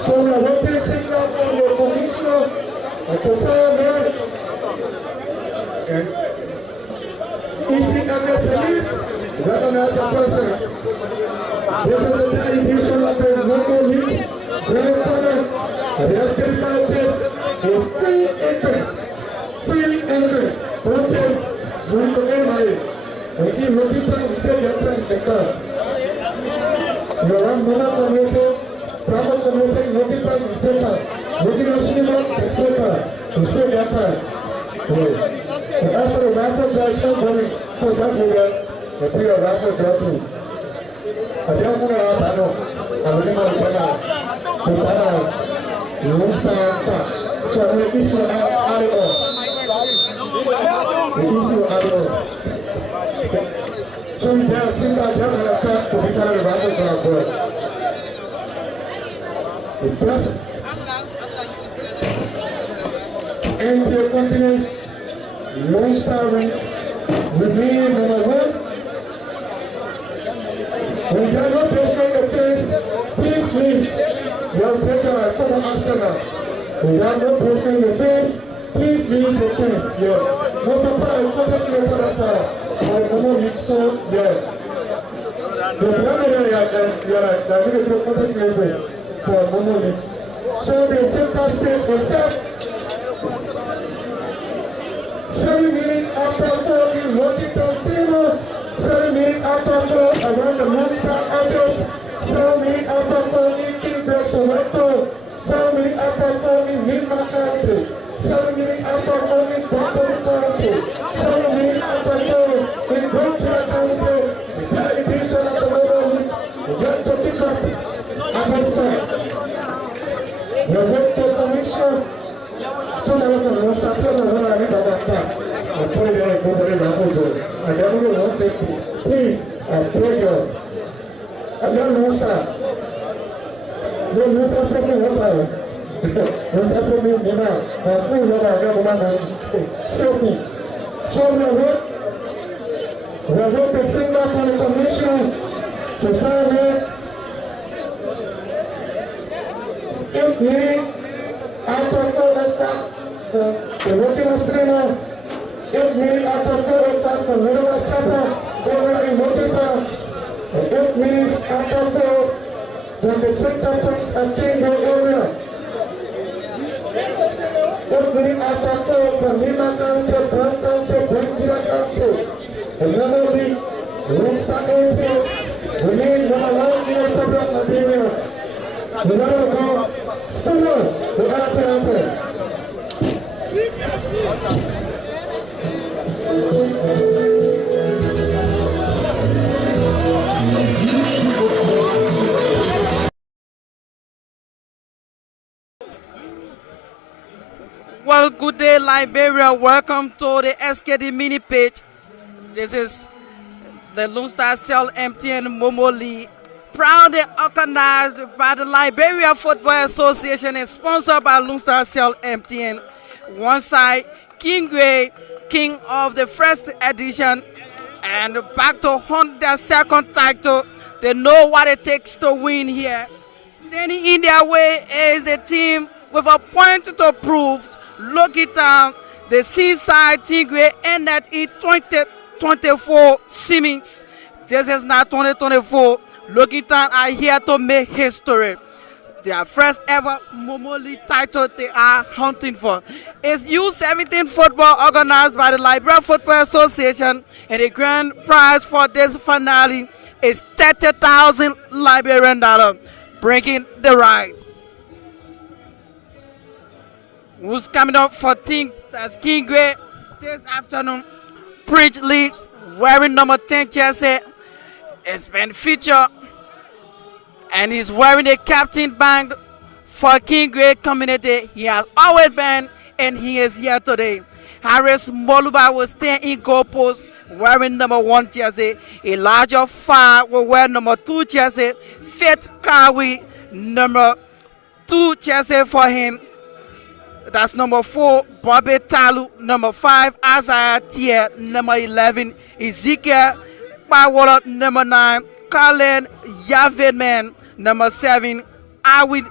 So we are working single on the commissioner to sign and easy unnecessary, recognize the person. This is the edition of the local league. Grand final, the Escape is free entrance. Free entrance. Open, doing the memory. And he will keep on staying at the car. You are one Momo community, Bravo community, looking for the step out. Looking at cinema, the step out. To stay at the and after the rapid drive, somebody for that area, and we are rapid drive through. I don't want to have I don't know long time. So I'm going to issue an so we have seen that job and a cut to be part of the rapid drive board. The best NTA company. Lone Star remain number one. When you are not personal offense, please leave. You have taken a former astronaut. When you are not personal offense, please leave the fence. Yeah. Most of our company for Momo League, so yeah. The primary for Momo League. So the center state is set. 7 minutes after 4 in Washington Cinemas, 7 minutes after 4 around the Moonstar office, 7 minutes after 4 in Kingsbridge, Soweto, 7 minutes after 4 in Nima County, 7 minutes after 4 in Buffalo County, 7 minutes after 4 in Bronx County, the edition of the Momo League, the young Poticup, Abasta. We work the commission. So now we can start playing around and about that. I pray that nobody will do. I never want to. Please, I pray you. I don't start. You know that's what we want. That's what we need now. I'm full of our government. So we are going to sing back on the commission to sign it. 8 minutes. After 4 o'clock, the working cinema, 8 minutes after 4 o'clock for Little Chapel, area in Washington, 8 minutes after 4 from the center point of Kingsbridge area, 8 minutes after 4 from Lima County, Brown County, Bronx County, and Momo League, Lone Star NTA, remain number 1 in the Republic of Liberia. The letter of God, still on the answer. Well, good day, Liberia. Welcome to the SKD mini page. This is the Lone Star Cell MTN Momo League. Proudly organized by the Liberia Football Association and sponsored by Lone Star Cell MTN. One side, Kingsbridge, king of the first edition, and back to hunt their second title. They know what it takes to win here. Standing in their way is the team with a point to prove. Look it down. The seaside Kingsbridge ended in 2024 Simmons. This is not 2024. Logitan are here to make history. Their first ever Momo League title they are hunting for. It's U17 football organized by the Liberia Football Association, and the grand prize for this finale is 30,000 Liberian dollars, bringing the right. Who's coming up for team that's Kingsbridge this afternoon? Preach Leaves wearing number 10 jersey. It's been featured. And he's wearing the captain band for Kingsbridge community. He has always been, and he is here today. Harris Moluba will stay in goal post wearing number 1 jersey. Elijah Farr will wear number 2 jersey. Faith Kawi, number 2 jersey for him. That's number 4. Bobby Talu, number 5. Isaiah Tier, number 11. Ezekiel Bawola, number 9. Colin Yavidman, number 7.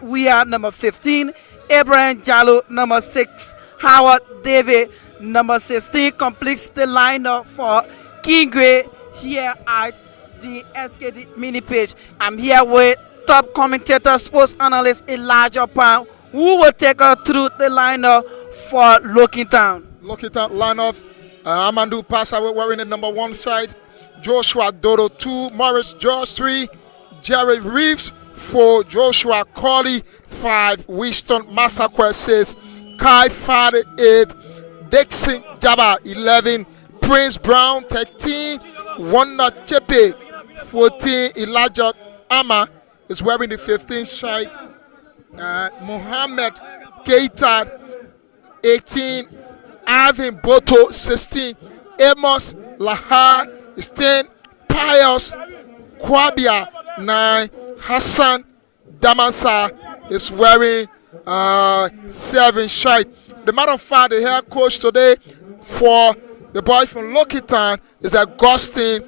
We are number 15, Abraham Jallo, number 6, Howard David, number 16, completes the lineup for King Gray here at the SKD mini pitch. I'm here with top commentator, sports analyst Elijah Pound, who will take us through the lineup for Logan Town. Logan Town lineup, Amadou Passa wearing the number 1 side, Joshua Dodo 2, Morris George 3, Jerry Reeves 4, Joshua Colley 5, Winston Massaquoi 6, Kai Fade 8, Dixon Jabba 11, Prince Brown 13, Wanda Chepe 14, Elijah Ama is wearing the 15th side, Mohammed Keita 18, Ivan Boto 16, Amos Lahar is 10, Pius Kwabia 9, Hassan Damansa is wearing 7 shite. The matter of fact, the head coach today for the boys from Logan Town is Augustine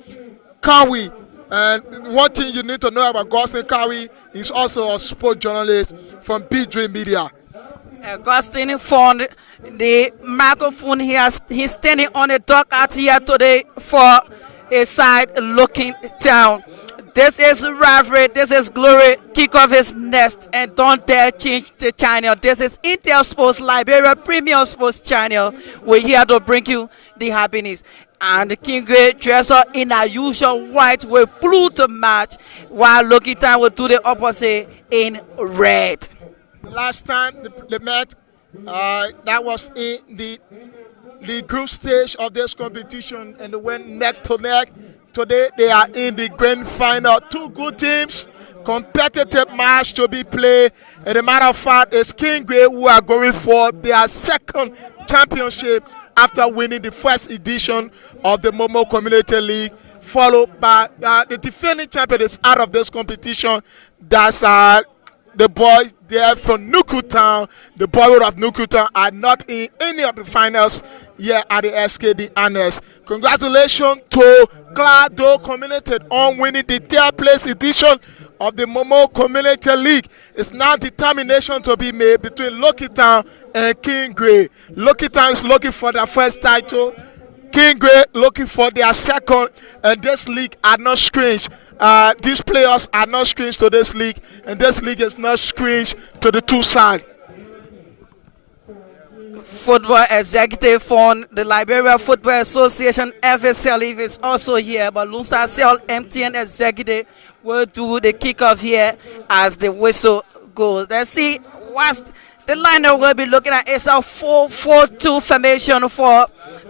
Kawi. And one thing you need to know about Augustine Kawi, he's also a sports journalist from B-Dream Media. Augustine found the microphone. He's standing on the dock out here today for a side Logan Town. This is rivalry, this is glory, kick off his nest, and don't dare change the channel. This is Intel Sports Liberia Premium Sports Channel. We're here to bring you the happiness. And the King Gray dress up in our usual white with blue to match, while Logan Town will do the opposite in red. The last time they met, that was in the group stage of this competition, and they went neck to neck. Today they are in the grand final. 2 good teams, competitive match to be played. And a matter of fact, it's King Gray who are going for their 2nd championship after winning the 1st edition of the Momo Community League, followed by the defending champion is out of this competition. That's the boys there from Nuku Town. The boyhood of Nuku Town are not in any of the finals here at the SKD Annex. Congratulations to Clado Community on winning the 3rd place edition of the Momo Community League. It's now determination to be made between Logan Town and King Gray. Logan Town is looking for their 1st title. King Gray looking for their 2nd, and this league are not strange. These players are not strange to this league, and this league is not strange to the 2 sides. Football executive from the Liberia Football Association, FSLF, is also here, but Lone Star Cell MTN executive will do the kickoff here as the whistle goes. Let's see what's the lineup we'll be looking at. It's a 4-4-2 formation for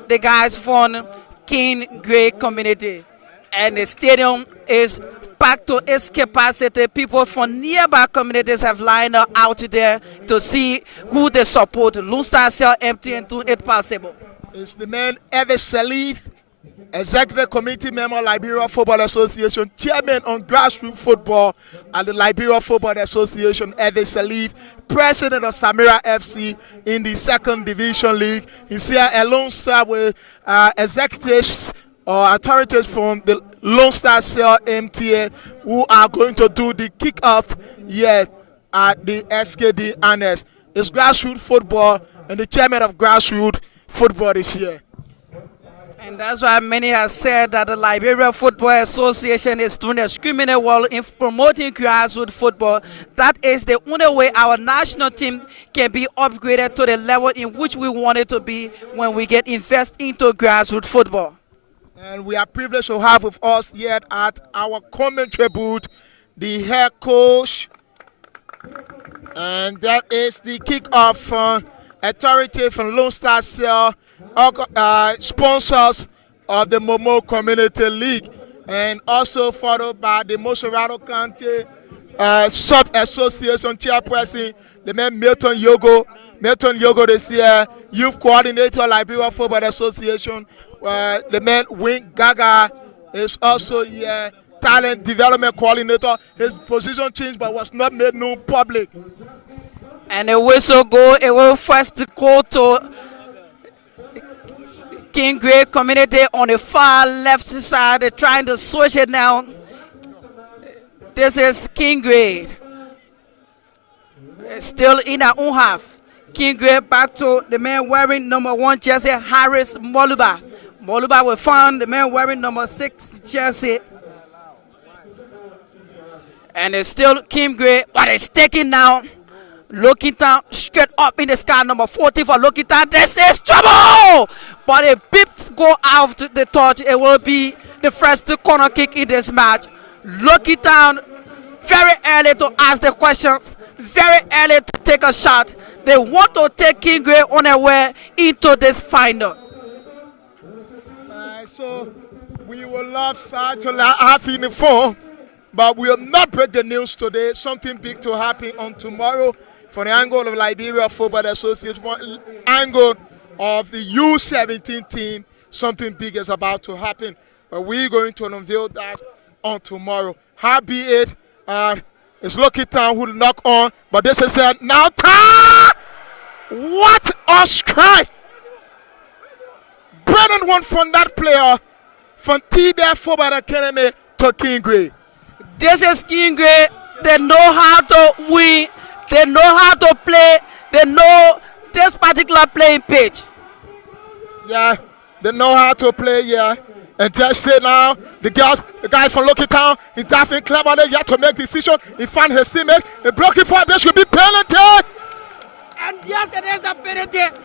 the guys from King Gray community. And the stadium is packed to its capacity. People from nearby communities have lined up out there to see who they support. Lone Star Cell MTN do it possible. It's the man Evis Salif, Executive Committee member, Liberia Football Association, Chairman on Grassroots Football at the Liberia Football Association, Evis Salif, President of Samira FC in the 2nd Division League. He's here alongside with executives or authorities from the Lone Star Cell MTA who are going to do the kick-off here at the SKD Annex. It's grassroots football, and the chairman of grassroots football is here. And that's why many have said that the Liberia Football Association is doing a screaming well in promoting grassroots football. That is the only way our national team can be upgraded to the level in which we want it to be when we get invest into grassroots football. And we are privileged to have with us yet at our commentary booth the head coach, and that is the kick-off authority from Lone Star Cell, sponsors of the Momo Community League, and also followed by the Mosharado County Sub-Association Chairperson, the man Milton Yogo. Milton Yogo this year, Youth Coordinator, Liberia Football Association. The man Wink Gaga is also here, Talent Development Coordinator. His position changed but was not made known public. And the whistle go, it will first go to King Gray community on the far left side. They're trying to switch it now. This is King Gray. Still in our own half. Kingway back to the man wearing number 1 jersey, Harris Moluba. Moluba will find the man wearing number 6 jersey. And it's still Kingway, but it's taking now. Looking down straight up in the sky, number 40 for looking down. This is trouble! But a beep go out the touch. It will be the first corner kick in this match. Looking down very early to ask the questions, very early to take a shot. They want to take Kingway on their way into this final. So we will love to have in the phone, but we will not break the news today. Something big to happen on tomorrow. From the angle of Liberia Football Association, from the angle of the U17 team, something big is about to happen. But we're going to unveil that on tomorrow. Howbeit, it's Lucky Town who knock on, but this is now time. What a strike! Brennan won from that player from TBF Football Academy to Kingway. This is Kingway. They know how to win. They know how to play. They know this particular playing pitch. Yeah, they know how to play, yeah. And just say now, the guy from Lucky Town, he's definitely clever. He had to make decision. He found his teammate. He broke it for him. There should be penalty. And yes, it is a penalty.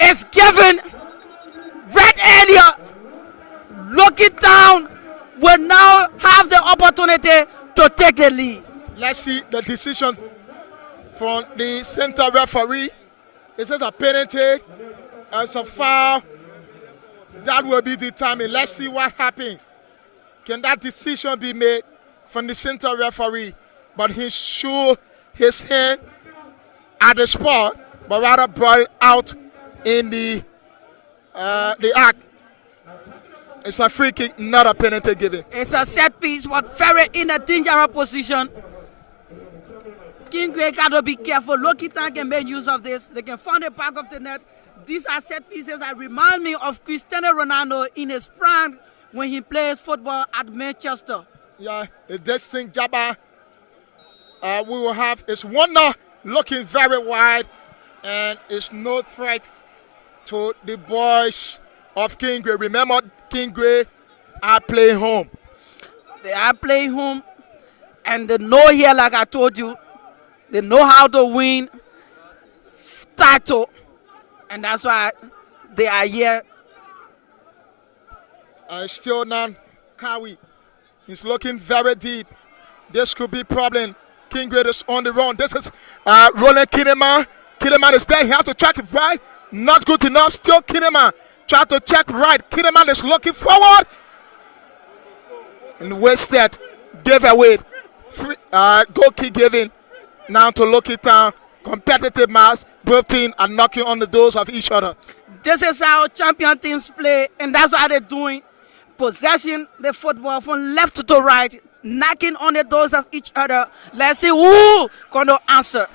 It's given right earlier. Lucky Town will now have the opportunity to take the lead. Let's see the decision from the center referee. Is it a penalty? It's a foul. That will be determined. Let's see what happens. Can that decision be made from the center referee? But he showed his hand at the spot, but rather brought it out in the act. It's a free kick, not a penalty given. It's a set piece, but very in a dangerous position. Kingway got to be careful. Lucky Town can make use of this. They can find the back of the net. These are set pieces that remind me of Cristiano Ronaldo in his prime when he plays football at Manchester. Yeah, this thing, Jabba, we will have is Wonder looking very wide, and it's no threat to the boys of Kingway. Remember, Kingway are playing home. They are playing home, and they know here, like I told you, they know how to win title, and that's why they are here. Still now, Kawi. He's looking very deep. This could be problem. Kingway is on the run. This is Roland Kinneman. Kinneman is there. He has to check it right. Not good enough. Still Kinneman. Try to check right. Kinneman is looking forward. And wasted. Gave away. Free, goal kick given. Now to Lucky Town. Competitive match. Both teams are knocking on the doors of each other. This is how champion teams play, and that's what they're doing. Possession the football from left to right, knocking on the doors of each other. Let's see who going to answer.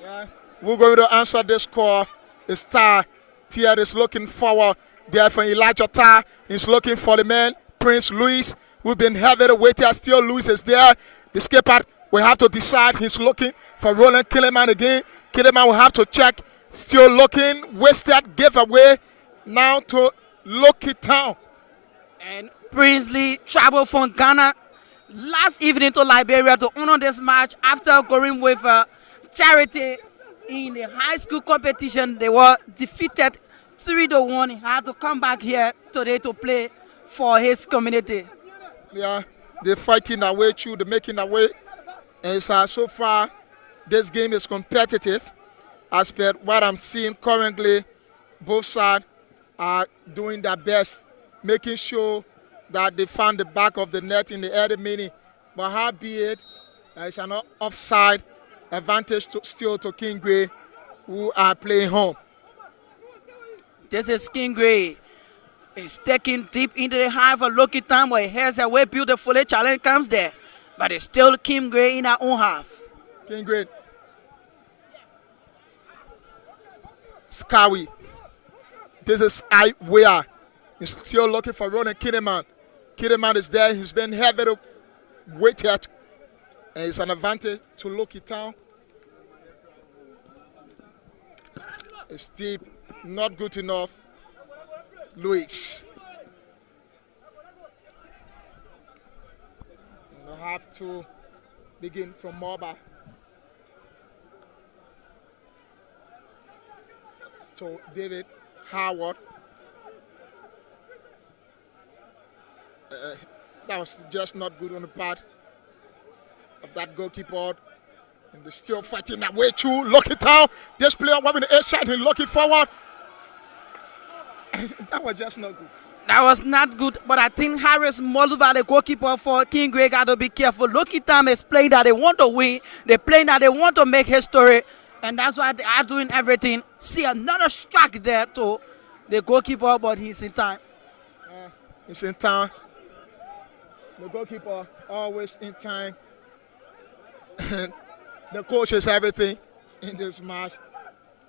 Yeah. We're going to answer this call. It's Tar. Tia is looking forward there for Elijah Tar. He's looking for the man, Prince Louis. We've been heavily waiting. Still Louis is there. The skipper will have to decide. He's looking for Roland Killeman again. Killeman will have to check. Still looking. Wasted giveaway. Now to Lucky Town. And Princely traveled from Ghana last evening to Liberia to honor this match after going with charity in the high school competition. They were defeated 3-1. He had to come back here today to play for his community. Yeah, they're fighting their way through, they're making their way. And so far, this game is competitive. As per what I'm seeing currently, both sides are doing their best, making sure that they found the back of the net in the early minute. But howbeit, it's an offside advantage still to Kingway, who are playing home. This is Kingway. It's taking deep into the half for Lucky Town, but he has a way beautifully. Challenge comes there. But it's still Kingway in our own half. Kingway. Skawi. This is Iwea. He's still looking for Ronan Kinneman. Kinneman is there. He's been heavily weighted. And it's an advantage to Lucky Town. It's deep, not good enough. Luis. We'll have to begin from Moba. So David Howard. That was just not good on the part of that goalkeeper. And they're still fighting that way too. Lock it down. This player went the outside and lock it forward. That was just not good. That was not good, but I think Harris Moluba, the goalkeeper for King Grey, got to be careful. Loki Tam is playing that they want to win. They're playing that they want to make history, and that's why they are doing everything. See another strike there to the goalkeeper, but he's in time. He's in time. The goalkeeper always in time. The coach is everything in this match.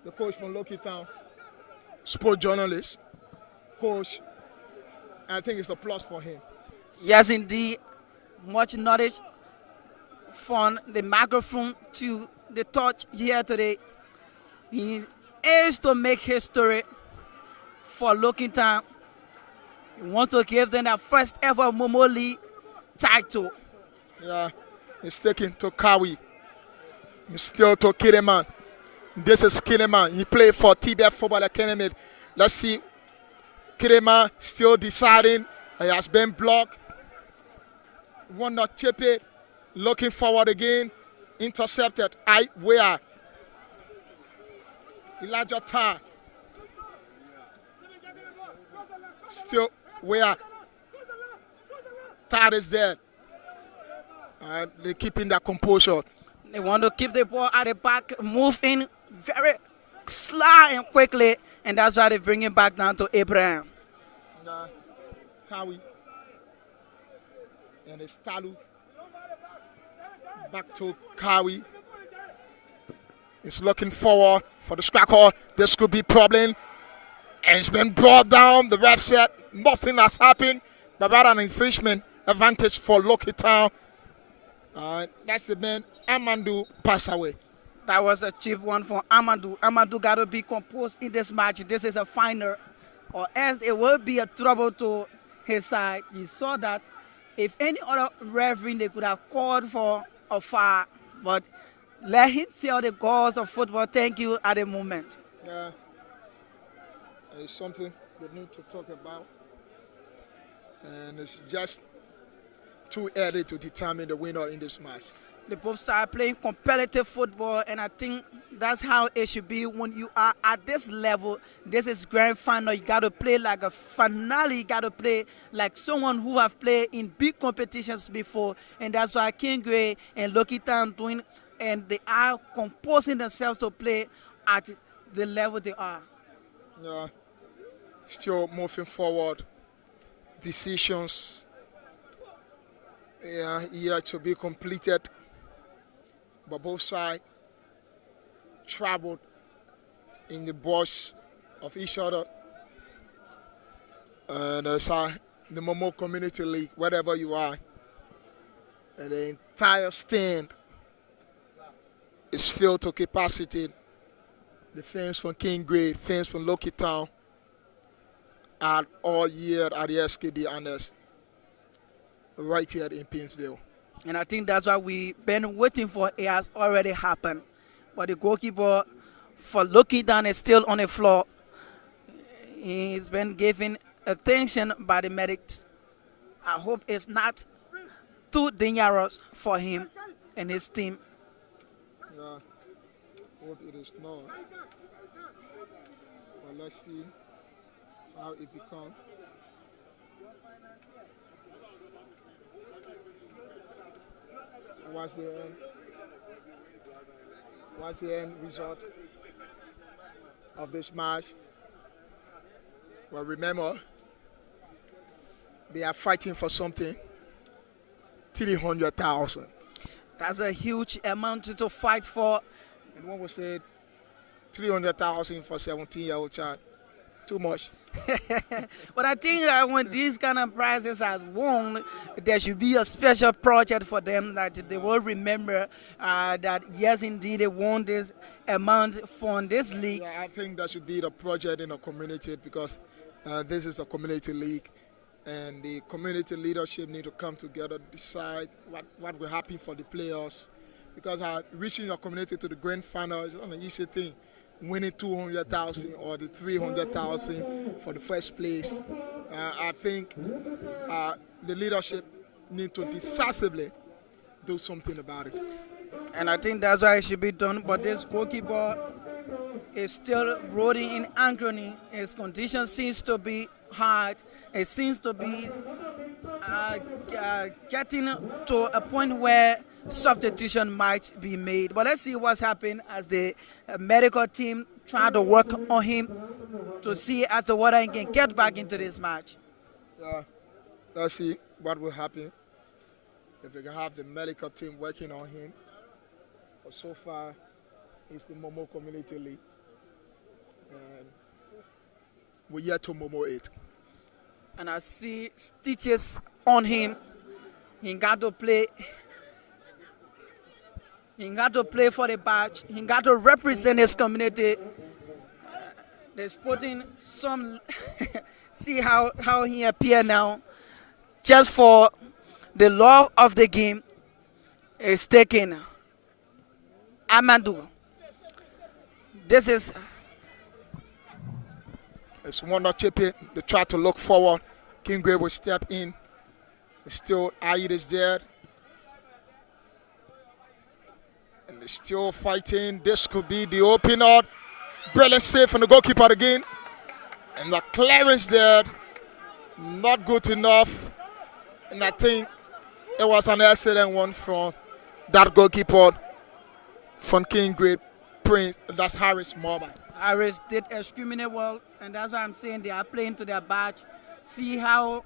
The coach from Loki Town, sport journalist, coach. I think it's a plus for him. Yes, indeed. Much knowledge from the microphone to the touch here today. He is to make history for Looking Town. He wants to give them their first ever Momo League title. Yeah, he's taking to Kawi. He's still to Kideman. This is Kideman. He played for TBF Football Academy. Let's see. Kideman still deciding. He has been blocked. One not chip it. Looking forward again. Intercepted. Where? Elijah Tar. Still where? Tar is there. And they're keeping their composure. They want to keep the ball at the back, move in very sly and quickly, and that's why they bring it back down to Abraham. Kawi. And it's Talu. Back to Kawi. He's looking forward for the scracker. This could be problem. And it's been brought down. The ref said nothing has happened. But about an infringement advantage for Loki Town. That's the man. Amandu passed away. That was a cheap one for Amadou. Amadou got to be composed in this match. This is a final, or else it will be a trouble to his side. He saw that if any other referee, they could have called for a foul, but let him tell the gods of football thank you at the moment. Yeah, it's something they need to talk about, and it's just too early to determine the winner in this match. They both start playing competitive football, and I think that's how it should be when you are at this level. This is grand final. You got to play like a finale. You got to play like someone who have played in big competitions before, and that's why King Grey and Loki Town doing, and they are composing themselves to play at the level they are. Yeah, still moving forward. Decisions, yeah, here to be completed. But both sides traveled in the bush of each other. And the Momo Community League, wherever you are, and the entire stand is filled to capacity. The fans from King Grey, fans from Loki Town, are all year at the SKD Anders, right here in Pinsville. And I think that's what we've been waiting for. It has already happened. But the goalkeeper for Looking Down is still on the floor. He's been given attention by the medics. I hope it's not too dangerous for him and his team. Yeah, hope it is not. But let's see how it becomes. What's the end result of this match? Well, remember, they are fighting for something. 300,000. That's a huge amount to fight for. And one was said 300,000 for 17-year-old child. too much. But I think that when these kind of prizes are won, there should be a special project for them that they will remember that yes, indeed, they won this amount from this league. Yeah, I think that should be the project in a community because this is a community league, and the community leadership need to come together, decide what will happen for the players. Because reaching your community to the grand final is not an easy thing. Winning 200,000 or the 300,000 for the first place. I think the leadership need to decisively do something about it. And I think that's why it should be done. But this goalkeeper is still rolling in agony. His condition seems to be hard. It seems to be getting to a point where substitution might be made. But let's see what's happened as the medical team try to work on him to see as to whether he can get back into this match. Yeah, let's see what will happen if we can have the medical team working on him. But so far, it's the Momo Community League. And we're yet to Momo 8. And I see stitches on him. He got to play. He got to play for the badge. He got to represent his community. They're putting some. See how he appear now. Just for the love of the game, is taking Amadou. This is. It's one not chipping. They try to look forward. Kinggrave will step in. Still, Ayid is there. And they're still fighting. This could be the opener. Brilliant save from the goalkeeper again. And the clearance there, not good enough. And I think it was an excellent one from that goalkeeper from Kinggrave Prince. That's Harris Morban. Harris did extremely well, and that's why I'm saying they are playing to their badge. See how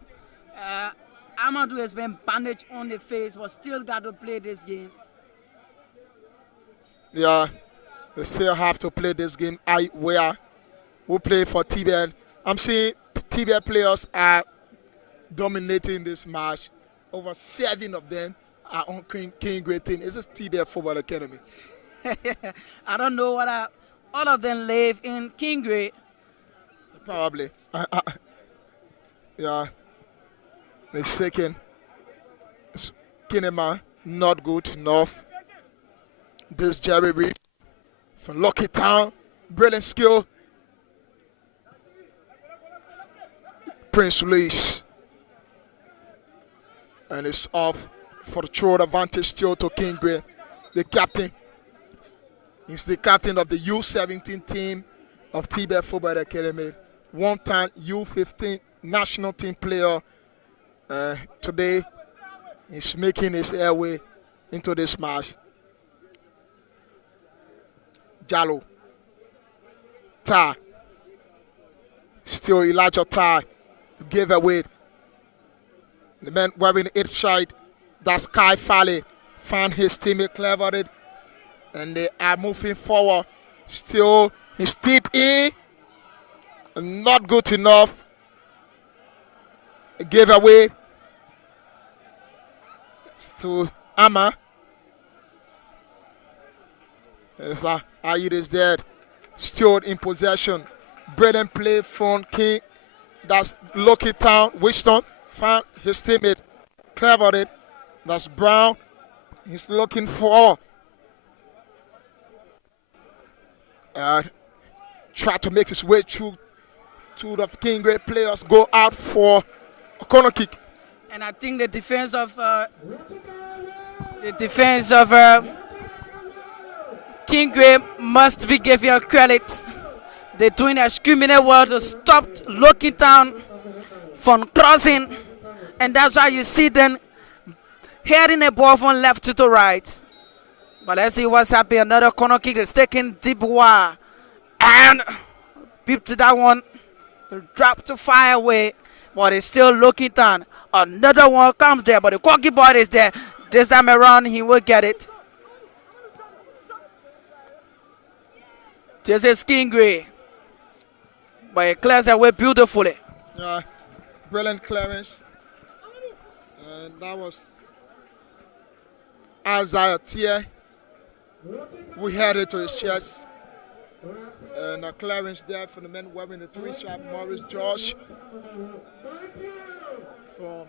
Amadou has been bandaged on the face, but still got to play this game. Yeah, they still have to play this game. Who play for TBL. I'm seeing TBL players are dominating this match. Over 7 of them are on Kinggrave team. This is TBL Football Academy. I don't know what all of them live in Kinggrave. Probably. Yeah. The second. Kinema, not good enough. This Jerry Reed from Lucky Town. Brilliant skill. Prince Luis. And it's off for the throw advantage still to Kinggrave, the captain. He's the captain of the U17 team of TBL Football Academy. One-time U15 national team player. Today, he's making his airway into this match. Jallo. Tar. Still Elijah Tar. Gave away. The man wearing 8 side. That's Kai Fale. Found his teammate clevered. And they are moving forward. Still, he's deep in. Not good enough. Gave away to Ama. It's like Ayid is there. Still in possession. Brilliant play from King. That's Lucky Town. Winston found his teammate. Clevered it. That's Brown. He's looking for. Try to make his way through to the Kinggrave players. Go out for a corner kick. And I think the defense of Kinggrave must be given credit. They're doing a criminal well to stop Lucky Town from crossing, and that's why you see them heading the ball from left to the right. But let's see what's happening. Another corner kick is taken deep wide. And beep to that one. Drop to fire away. But it's still looking down. Another one comes there. But the goalkeeper is there. This time around, he will get it. This is Kinggrave. but it clears away beautifully. Yeah, brilliant clearance. And that was Isaiah Tier. We had it to his chest. And a clearance there for the men wearing the 3-shot Morris George. For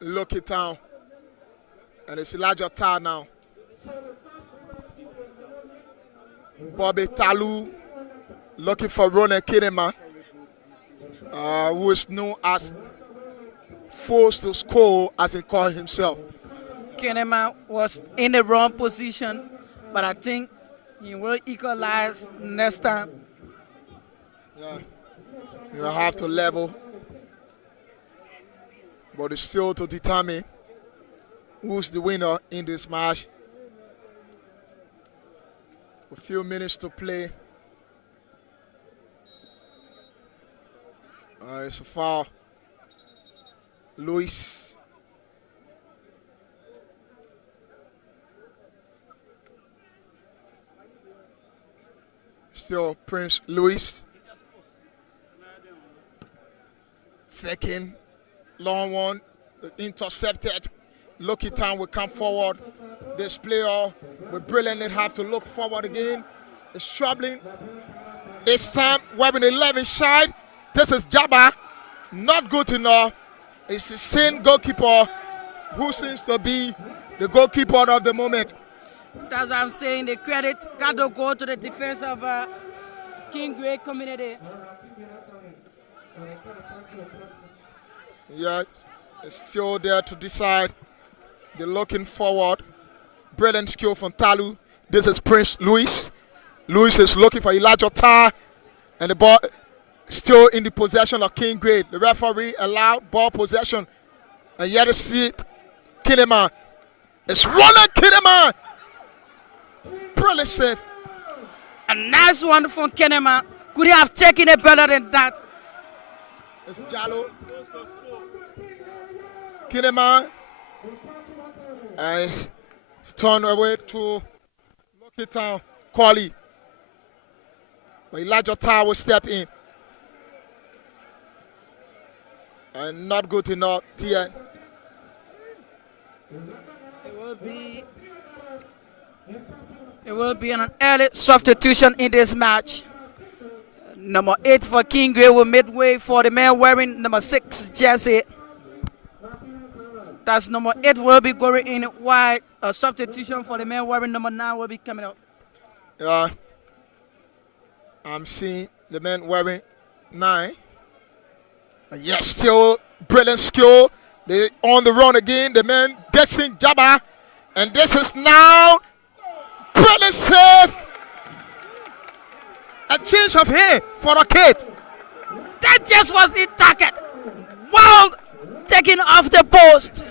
Lucky Town. And it's Elijah Tar now. Bobby Talu looking for Ronan Kinema, who is known as forced to score, as he called himself. Kinema was in the wrong position, but I think he will equalize next time. Yeah, you will have to level, but it's still to determine who's the winner in this match. A few minutes to play. It's a foul. Luis. Still Prince Luis. Faking. Long one. Intercepted. Lucky Town will come forward. This player will brilliantly have to look forward again. It's troubling. This time, webbing 11 side. This is Jabba. Not good enough. It's the same goalkeeper who seems to be the goalkeeper of the moment. That's what I'm saying. The credit got to go to the defense of King Gray community. Yeah, it's still there to decide. They're looking forward. Brilliant skill from Talu. This is Prince Luis. Luis is looking for Elijah Tar. And the ball still in the possession of King Gray. The referee allowed ball possession. And yet it's it. Kinema. It's Roland Kinema. Brilliant save. A nice one from Kinema. Could he have taken it better than that? It's Jallo. Kinema. And it's turned away to Lucky Town. Quali. But Elijah Tar will step in. And not good enough. Tia. It will be an early substitution in this match. Number 8 for King Gray will make way for the man wearing number 6 jersey. That's number 8 will be going in wide. A substitution for the man wearing number 9 will be coming up. Yeah. I'm seeing the man wearing 9. And yes, still brilliant skill. They on the run again. The man gets in Jabba. And this is now brilliant save. A change of hair for the kid. That just was in target. Well taken off the post.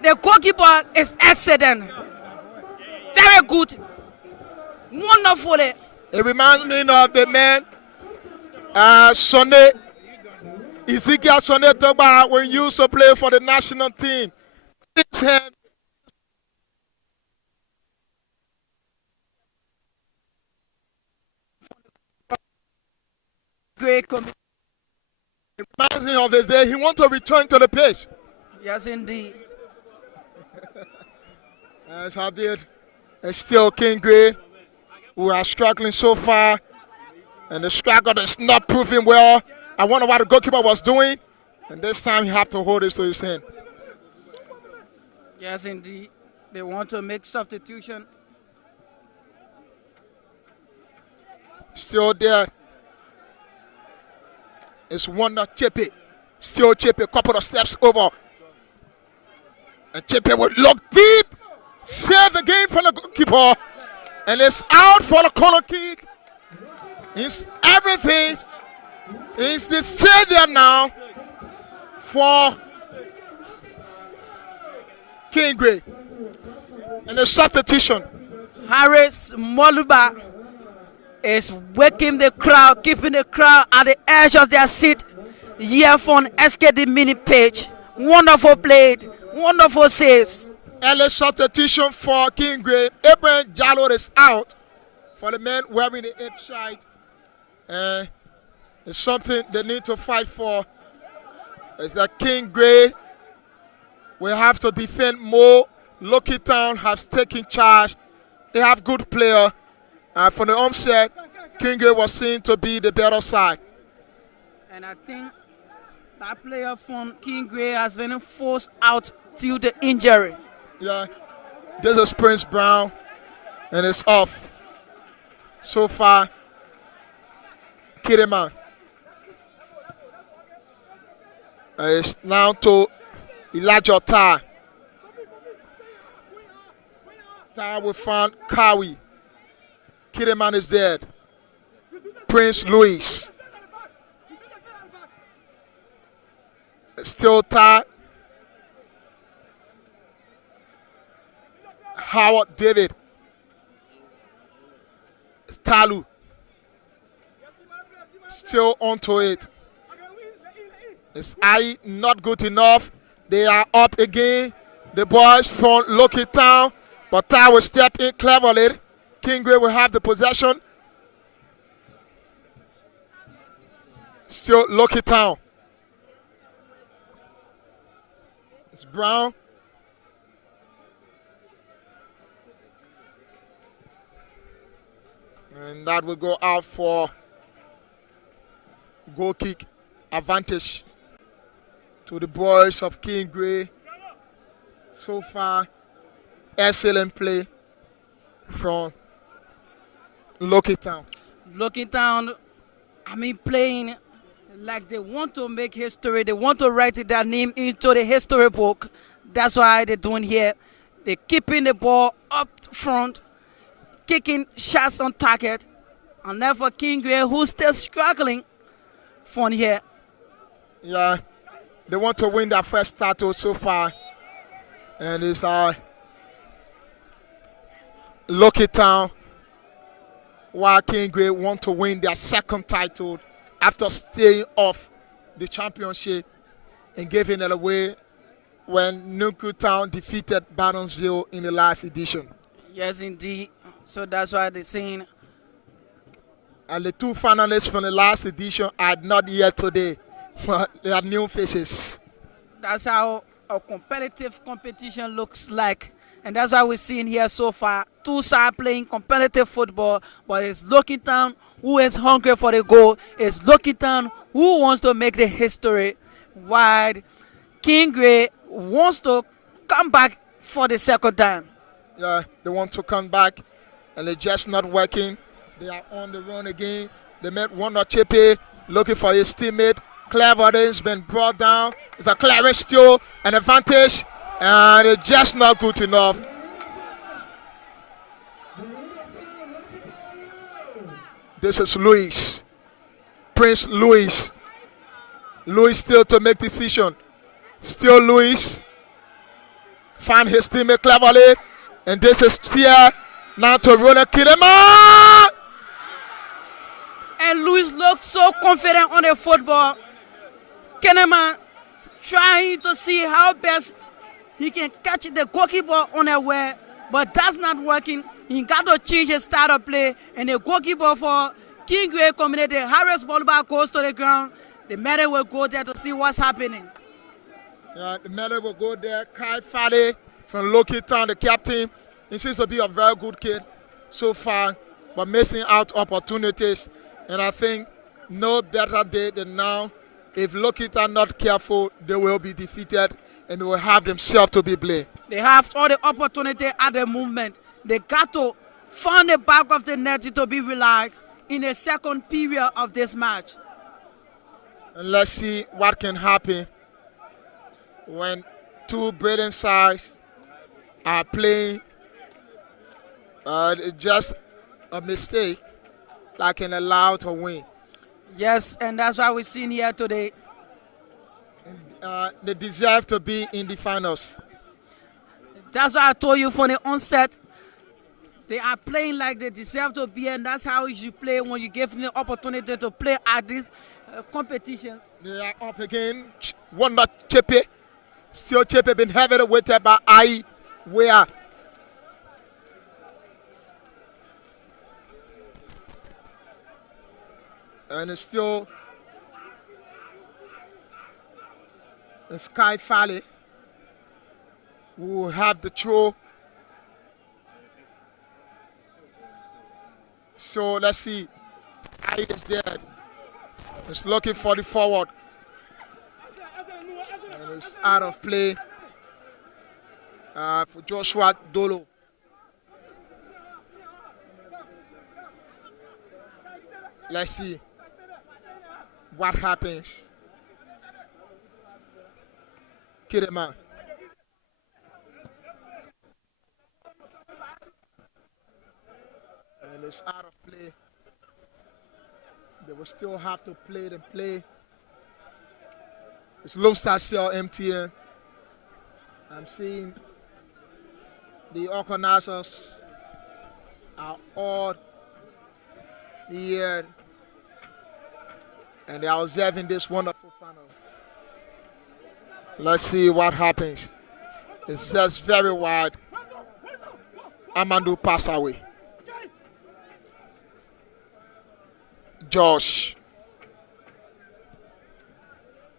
The goalkeeper is excellent. Very good. Wonderfully. It reminds me of the man, Sonny, Ezekiel Sonny Togba, when he used to play for the national team. His hand. Great It reminds me of his day. He wants to return to the pitch. Yes, indeed. As I did. And still King Gray, who are struggling so far. And the striker is not proving well. I wonder what the goalkeeper was doing. And this time he have to hold it to his hand. Yes, indeed. They want to make substitution. Still there. It's Wonder Chippy. Still Chippy, couple of steps over. And Chippy will look deep. Save again for the goalkeeper. And it's out for the corner kick. It's everything. He's the savior now for King Gray. And the substitution. Harris Moluba is waking the crowd, keeping the crowd at the edge of their seat here from SKD mini page. Wonderful play, wonderful saves. Early substitution for King Gray. Abraham Jallo is out for the men wearing the 8 side. And it's something they need to fight for. It's that King Gray will have to defend more. Lucky Town has taken charge. They have good player. And from the onset, King Gray was seen to be the better side. And I think that player from King Gray has been forced out due to injury. Yeah. This is Prince Brown, and it's off. So far, Kidman. It's now to Elijah Tar. Tar will find Kawi. Kidman is dead. Prince Louis. Still Tar. Howard David. Talu. Still onto it. It's I not good enough. They are up again. The boys from Lucky Town. But Ty will step in cleverly. King Gray will have the possession. Still Lucky Town. It's Brown. And that will go out for goal kick advantage to the boys of King Gray. So far, excellent play from Lucky Town. Lucky Town, playing like they want to make history. They want to write their name into the history book. That's why they're doing here. They're keeping the ball up front, kicking shots on target. And now for King Gray, who's still struggling from here. Yeah, they want to win their first title so far. And it's Lucky Town, while King Gray want to win their second title after staying off the championship and giving it away when Nuku Town defeated Bartonsville in the last edition. Yes, indeed. So that's why they're saying. And the 2 finalists from the last edition are not here today, but they are new faces. That's how a competitive competition looks like. And that's why we're seeing here so far. 2 sides playing competitive football, but it's Lucky Town who is hungry for the goal. It's Lucky Town who wants to make the history, while King Gray wants to come back for the second time. Yeah, they want to come back, and they're just not working. They are on the run again. They met Wonder Chippy looking for his teammate. Cleverden's been brought down. It's a clever steal, an advantage, and it's just not good enough. This is Louis. Prince Louis. Louis still to make decision. Still Louis. Find his teammate cleverly. And this is Tia. Now to Ronald Kidman. And Louis looks so confident on the football. Kidman trying to see how best he can catch the goalkeeper on the way, but that's not working. He got to change his style of play, and the goalkeeper for King Gray community, Harris ball back goes to the ground. The medal will go there to see what's happening. Yeah, the medal will go there. Kai Fade from Lucky Town, the captain. He seems to be a very good kid so far, but missing out opportunities. And I think no better day than now. If Lucky Town not careful, they will be defeated and they will have themselves to be blamed. They have all the opportunity at the movement. They got to find the back of the net to be relaxed in the second period of this match. And let's see what can happen when 2 brilliant sides are playing. It's just a mistake that can allow to win. Yes, and that's why we're seeing here today. They deserve to be in the finals. That's why I told you from the onset, they are playing like they deserve to be, and that's how you should play when you give them the opportunity to play at these competitions. They are up again. Wonder Chepe. Still Chepe been heavily weighted by I. Where And it's still Sky Valley who will have the throw. So let's see. I is there. It's looking for the forward. And it's out of play for Joshua Dolo. Let's see what happens. Kidman. And it's out of play. They will still have to play the play. It's Lone Star Cell MTN. I'm seeing the organizers are all here and they are observing this wonderful final. Let's see what happens. It's just very wide. Amandu passed away. Josh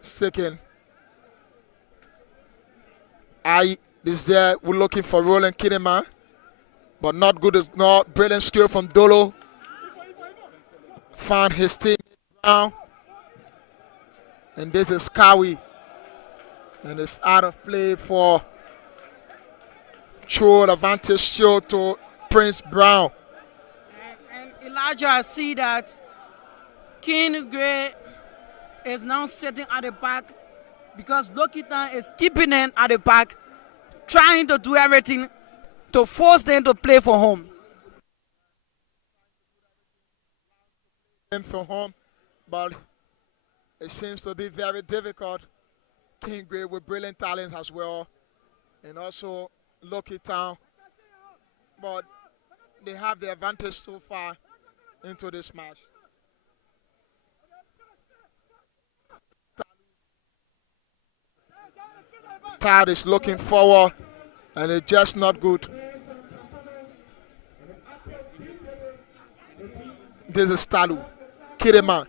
second. I is there. We're looking for Roland Kidema, but not good. Not brilliant skill from Dolo. Found his team down, and this is Kawi, and it's out of play for Cho. Advantage show to Prince Brown. And Elijah, I see that King Gray is now sitting at the back because Lokita is keeping them at the back, trying to do everything to force them to play for home. For home, but it seems to be very difficult. King Gray with brilliant talent as well, and also Lucky Town, but they have the advantage so far into this match. Tad is looking forward, and it's just not good. This is Talu. Kideman.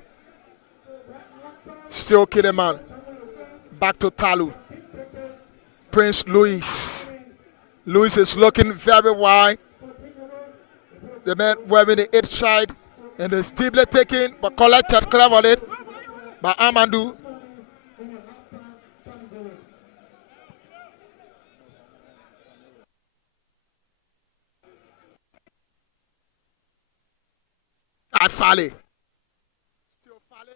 Still Kideman. Back to Talu. Prince Louis. Louis is looking very wide. The man wearing the 8th side. And the Stibler taken, but collected cleverly by Amandu. Fale. Still Fale.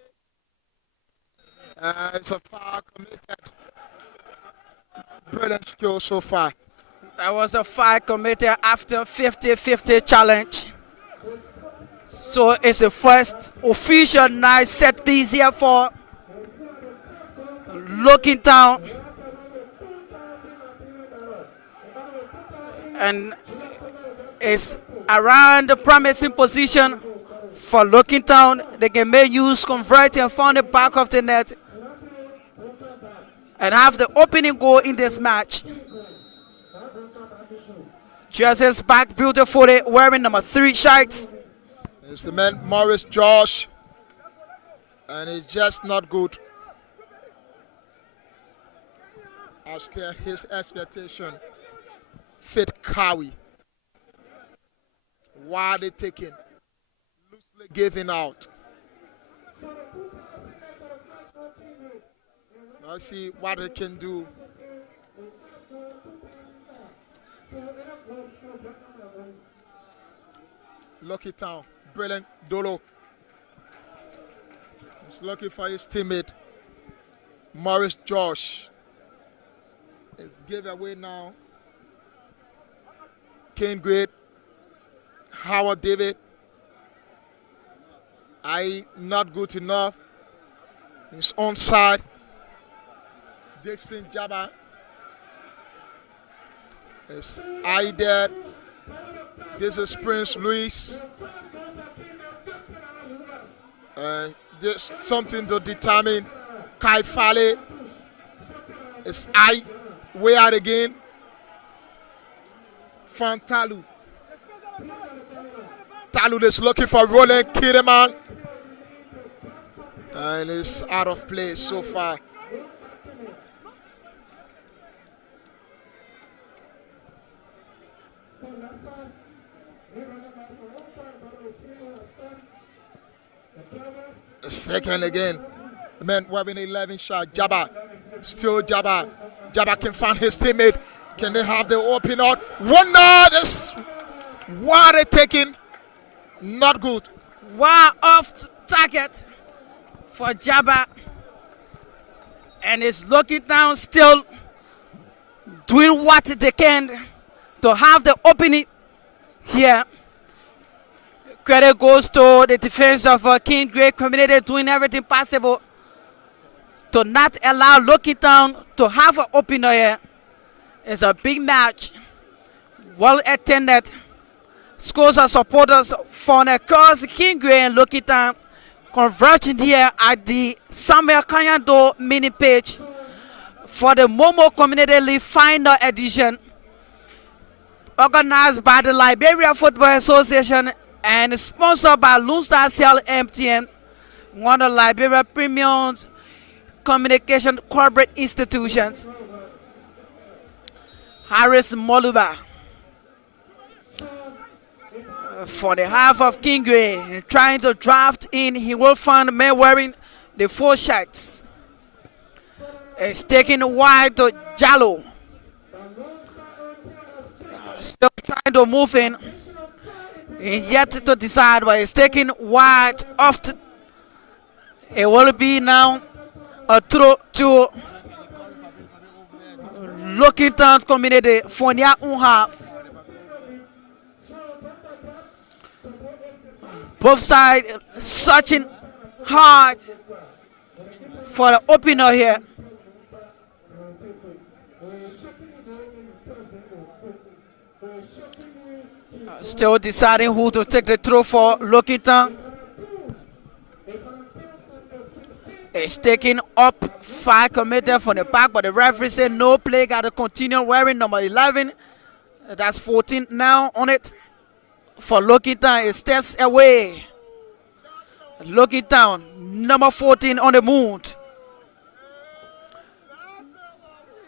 It's a foul committed. Brilliant skill so far. That was a foul committed after 50-50 challenge. So it's the first official nice set piece here for Looking Town. And it's around the promising position for Looking Town. They can make use, convert and find the back of the net and have the opening goal in this match. Jerseys back beautifully, wearing number 3 shirts. It's the man Morris Josh, and it's just not good as per his expectation. Fit Kawi. Why they taking? Loosely giving out. Let's see what they can do. Lucky Town. Brilliant. Dolo. He's looking for his teammate. Morris Josh. It's give away now. Kane Great. Howard David. Not good enough. His own side. Dixon Jabba. It's dead. This is Prince Louis. This something to determine Kai Fale. It's way out again. Fantalu. Talu is looking for Roland Kideman. And it's out of place so far. Second again. The man wearing 11 shot. Jabba. Still Jabba. Jabba can find his teammate. Can they have the open out? Wonder this. What a taking. Not good. Wow, off target for Jabba. And is looking down, still doing what they can to have the opening here. Credit goes to the defense of King Gray community doing everything possible to not allow Looking Down to have an opener here. It's a big match, well attended. Scores of supporters from across King Gray and Looking Down converging here at the Samuel Kanyando mini page for the Momo Community League final edition, organized by the Liberia Football Association and sponsored by Lone Star Cell MTN, one of Liberia premium communication corporate institutions. Harris Moluba for the half of King Gray, trying to draft in. He will find a man wearing the 4 shirts. It's taking wide to Jallo. Still trying to move in. Yet to decide, but it's taking wide off. It will be now a throw to Looking Down community for their own half. Both sides searching hard for the opener here. Still deciding who to take the throw for. Looking Down. It's taking up 5 committed from the back, but the referee said no play. Got to continue wearing number 11. That's 14 now on it. For Looking Down, it steps away. Looking Down, number 14 on the moon.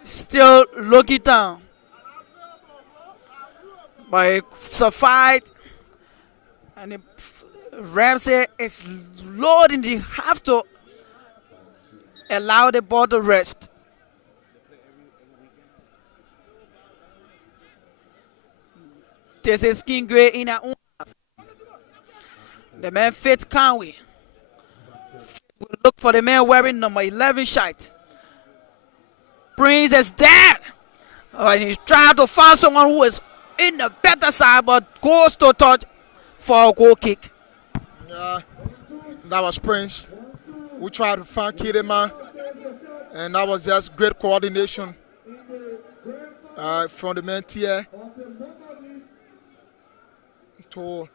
Still Looking Down. But it survived. And the Ramsey is loading. You have to allow the ball to rest. This is King Gray in our own half. The man Faith Conway will look for the man wearing number 11 shirt. Prince is dead. And he's trying to find someone who is in the better side, but goes to touch for a goal kick. Yeah, that was Prince. We tried to find Kidema, and that was just great coordination from the men tier to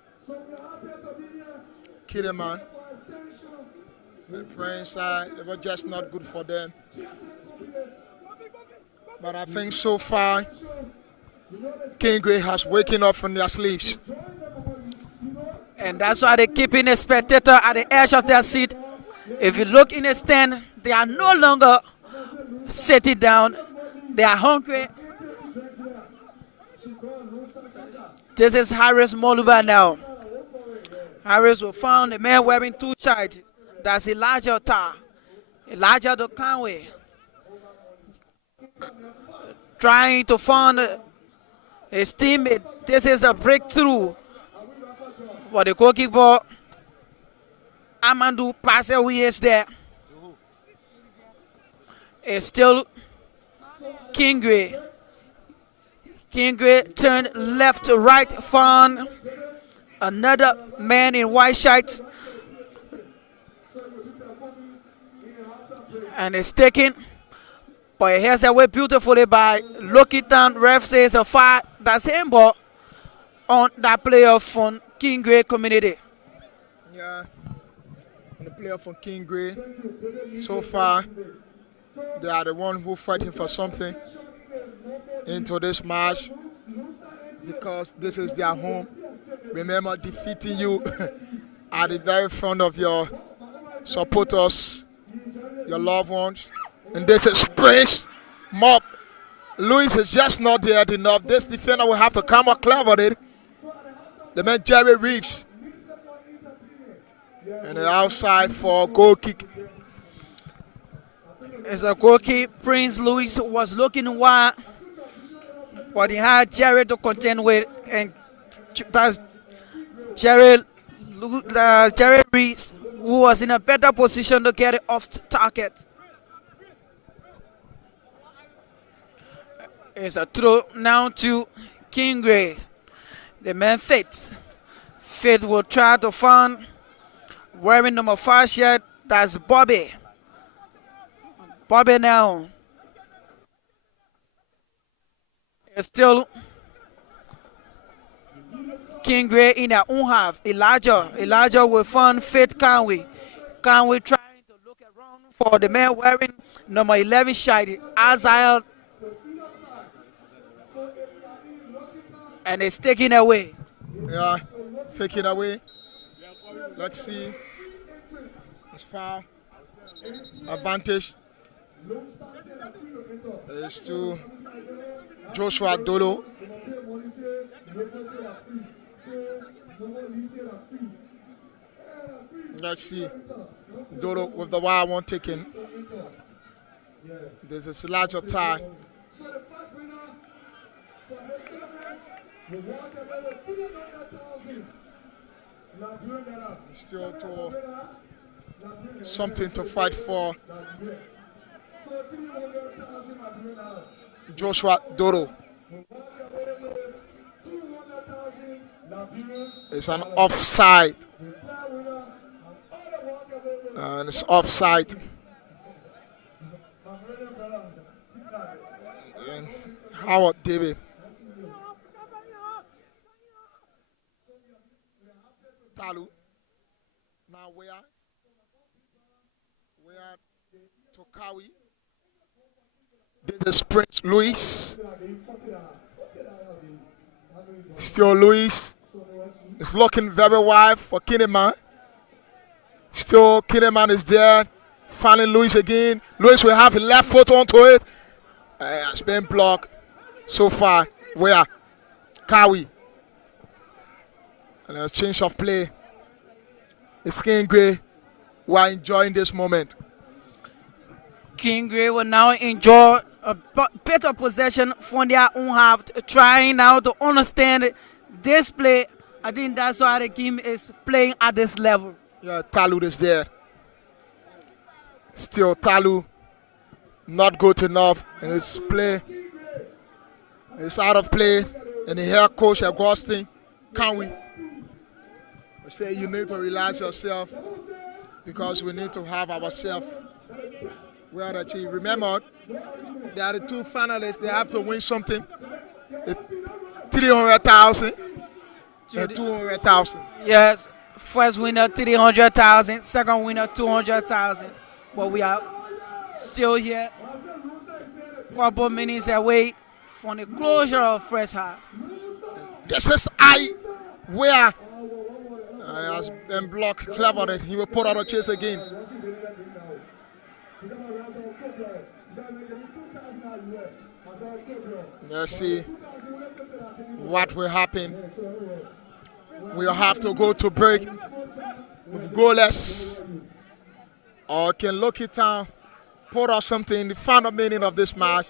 Kidema. And Prince, it was just not good for them. But I think so far, King Gray has waken up from their sleeps. And that's why they're keeping a spectator at the edge of their seat. If you look in the stand, they are no longer sitting down. They are hungry. This is Harris Moluba now. Harris will find the man wearing 2 shirts. That's Elijah Tar. Elijah Conway. Trying to find his teammate. This is a breakthrough. But the goalkeeper, Amadou Passewi, is there. It's still King Gray. King Gray turned left to right, found another man in white shirts. And it's taken, but it has away beautifully by Looking Down. Ref says a foul. That's him, but on that player from King Gray community. Yeah, and the player from King Gray, so far, they are the one who fighting for something into this match because this is their home. Remember defeating you at the very front of your Support us, your loved ones. And this is Prince Mob. Louis is just not there enough. This defender will have to come up clever it. The man Jerry Reeves. And the outside for a goal kick. It's a goal kick. Prince Louis was looking wide, but he had Jerry to contend with, and that's Jerry Reeves, who was in a better position to get it off target. It's a throw now to Kingray. The man Faith. Faith will try to find wearing number 5 shirt. That's Bobby. Bobby now. It's still Kingray in their own half. Elijah will find Faith Conway. Conway trying to look around for the man wearing number 11 shirt. Azile. And it's taken away. Yeah, take it away. Let's see. It's foul. Advantage is to Joshua Dolo. Let's see. Dolo with the wild one taken. There's a larger tie. Still something to fight for. Joshua Doro. It's an offside. And it's offside. And Howard David. Talu. Now we are to Kawi. This is Prince Louis. Still Louis. It's looking very wide for Kinneman. Still Kinneman is there. Finding Louis again. Louis will have a left foot onto it. It's been blocked so far. Where? Kawi. And a change of play. It's Kingray who are enjoying this moment. Kingray will now enjoy a better possession from their own half, trying now to understand this play. I think that's why the game is playing at this level. Yeah, Talu is there. Still Talu not good enough in his play. It's out of play. And the head coach Agustin, can we say you need to relax yourself because we need to have ourselves well achieved. Remember, there are the two finalists. They have to win something. It's 300,000 and 200,000. Yes, first winner 300,000, second winner 200,000. But we are still here, couple minutes away from the closure of first half. This is where has been blocked cleverly. He will put out a chase again. Let's see what will happen. We'll have to go to break with goalless, or can look it down, put out something in the final minute of this match.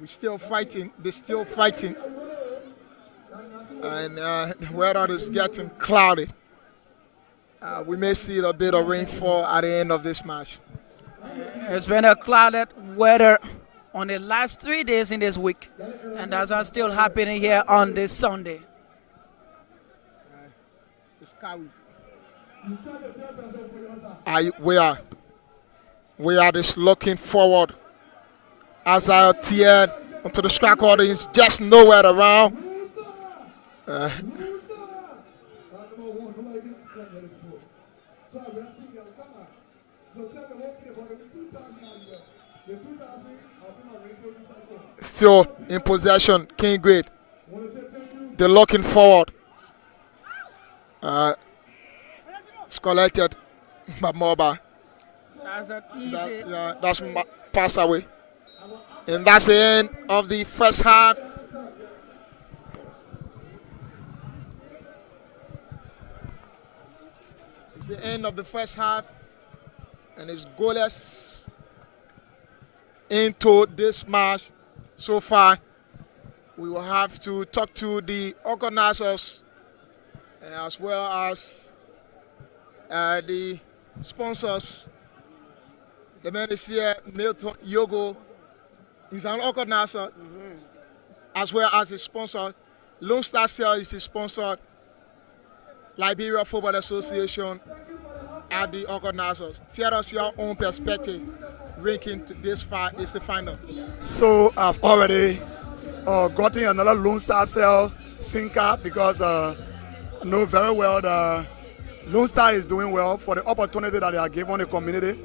We're still fighting. They're still fighting. And the weather is getting cloudy. We may see a bit of rainfall at the end of this match. It's been a clouded weather on the last 3 days in this week. And that's what's still happening here on this Sunday. We are just looking forward. As I teared onto the strike audience, just nowhere around. Still in possession, Kingray. They're looking forward. It's collected by Moba. That's an easy. That's pass away. And that's the end of the first half. It's the end of the first half. And it's goalless into this match so far. We will have to talk to the organizers as well as the sponsors. The man is here, Milton Yogo. He's an organizer as well as a sponsor. Lone Star Cell is a sponsor. Liberia Football Association are the organizers. Tell us your own perspective. Ranking to this far is the final. So I've already gotten another Lone Star Cell sinker because I know very well that Lone Star is doing well for the opportunity that they are given the community.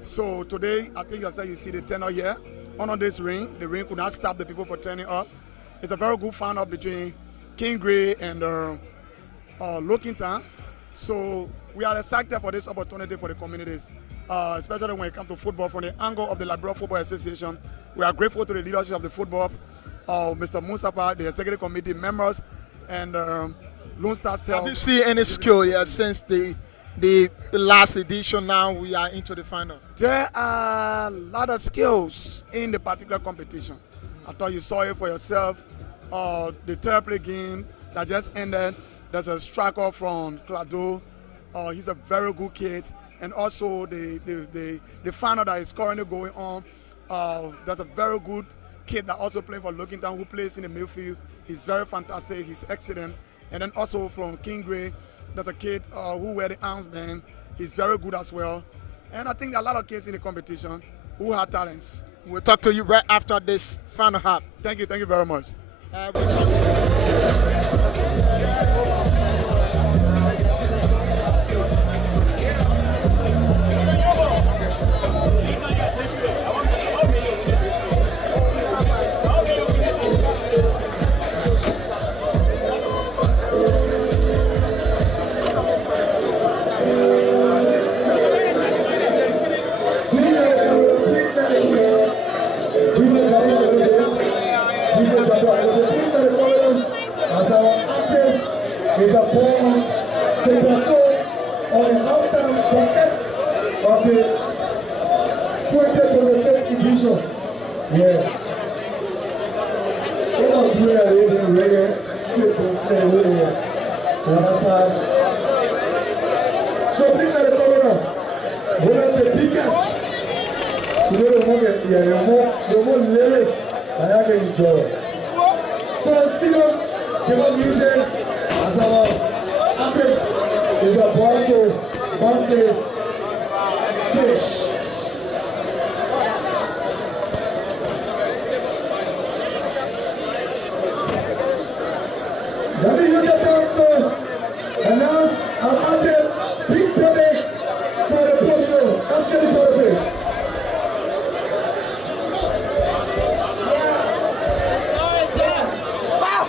So today, I think you see the tenor here. On this ring, the ring could not stop the people from turning up. It's a very good final between King Gray and Lockington. So we are excited for this opportunity for the communities, especially when it comes to football. From the angle of the Liberia Football Association, we are grateful to the leadership of the football, Mr. Mustafa, the executive committee members, and Lone Star Cell. Have you seen any skill here since the last edition? Now we are into the final. There are a lot of skills in the particular competition. I thought you saw it for yourself. The third play game that just ended, there's a striker from Clado. He's a very good kid. And also the final that is currently going on, there's a very good kid that also playing for Lockington who plays in the midfield. He's very fantastic. He's excellent. And then also from King Gray, there's a kid who wear the armband. He's very good as well. And I think there are a lot of kids in the competition who have talents. We'll talk to you right after this final half. Thank you very much. As our artist is a born to perform on the outcome bracket of the 2026 edition. Yeah. We're not doing a reggae straight to play with it. You understand? So pick the governor. One of the biggest. You know the moment, yeah, the more lyrics I can enjoy. So still, give up music as our artist is a born to stage. Let me use the time to announce our artist, Big Baby, to the podium. Let's get it for the place. Wow!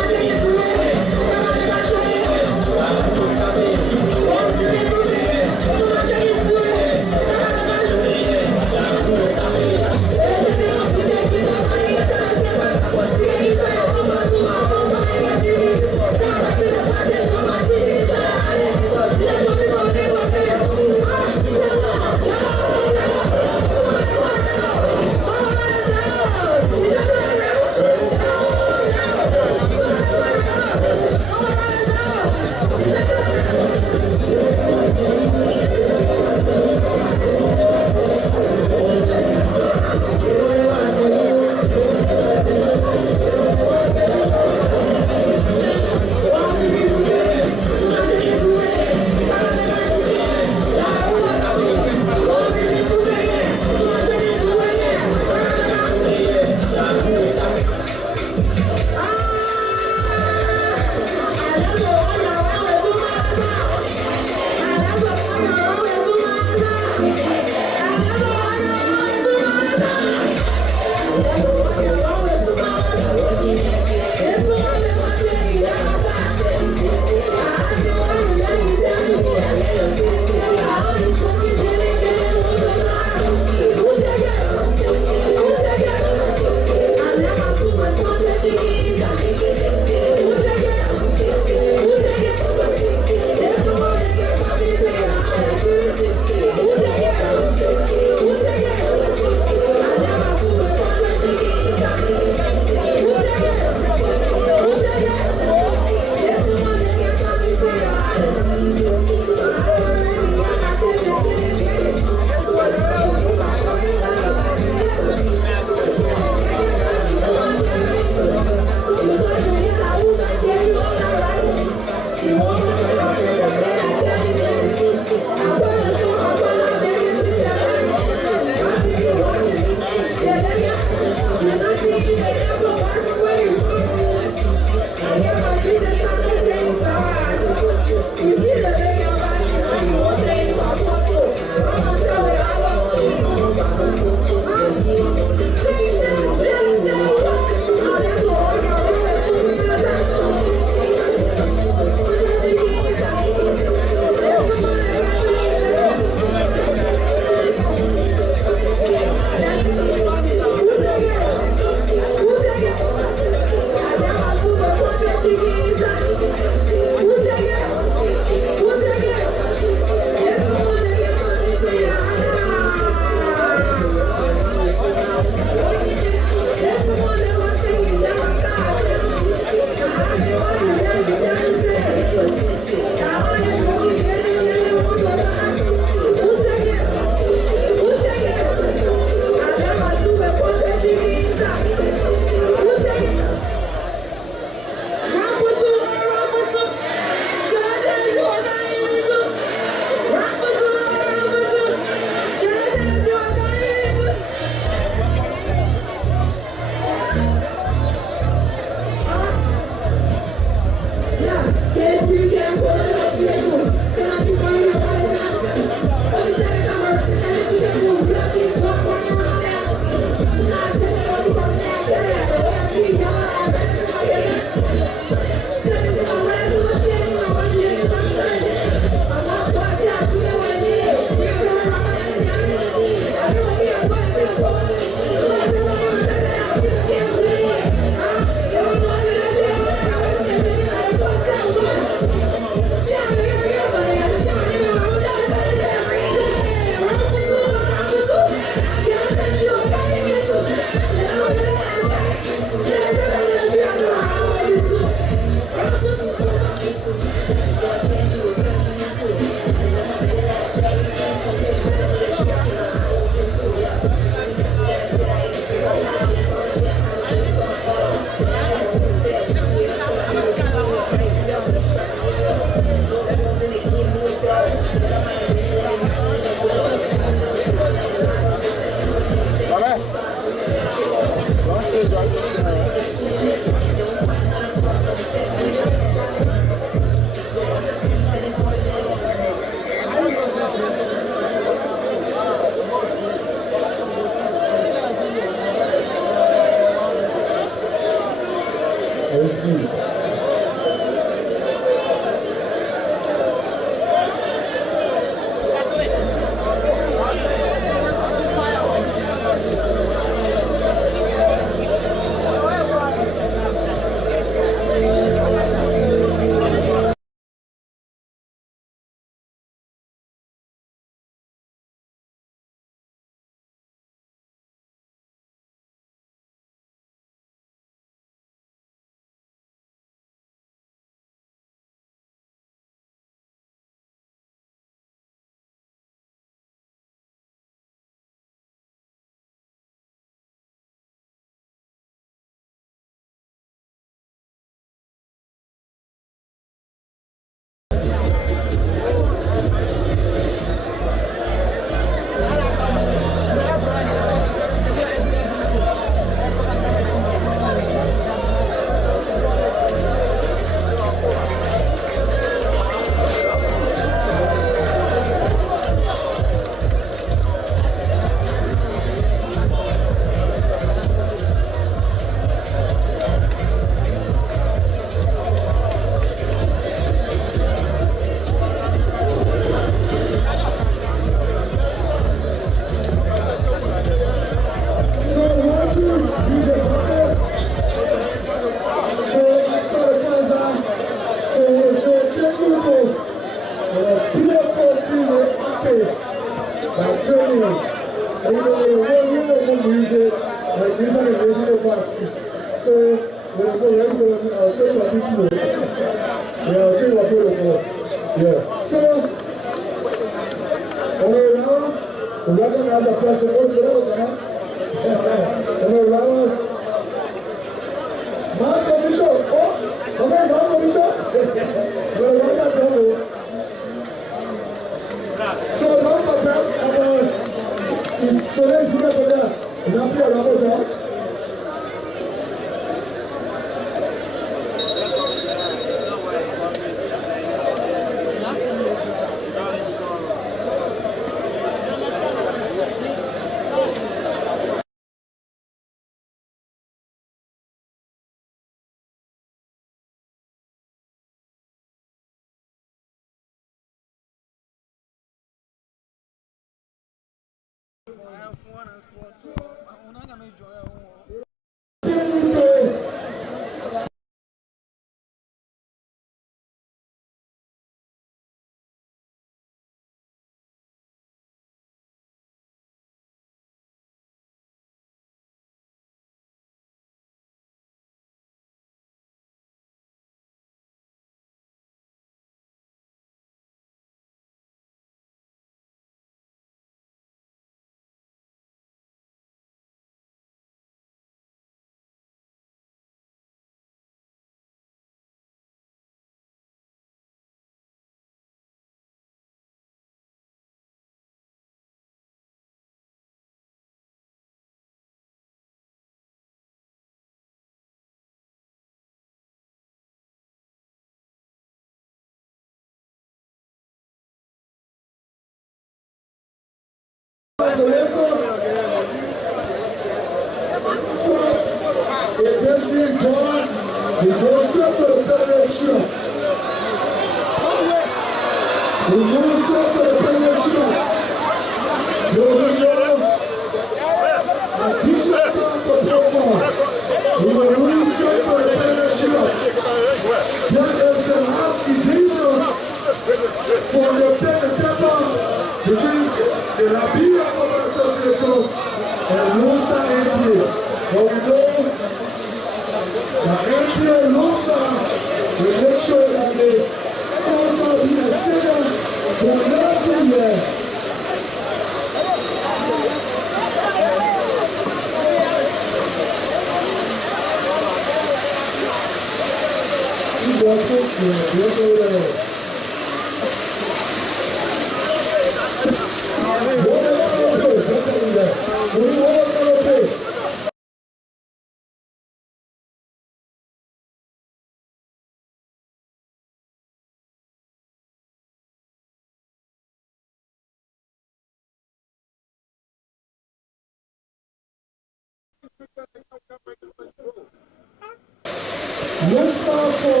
Lone Star for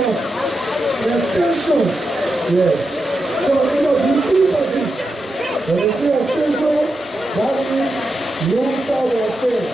extension. Yes. So, the key person. When you see extension, that means Lone Star will extend.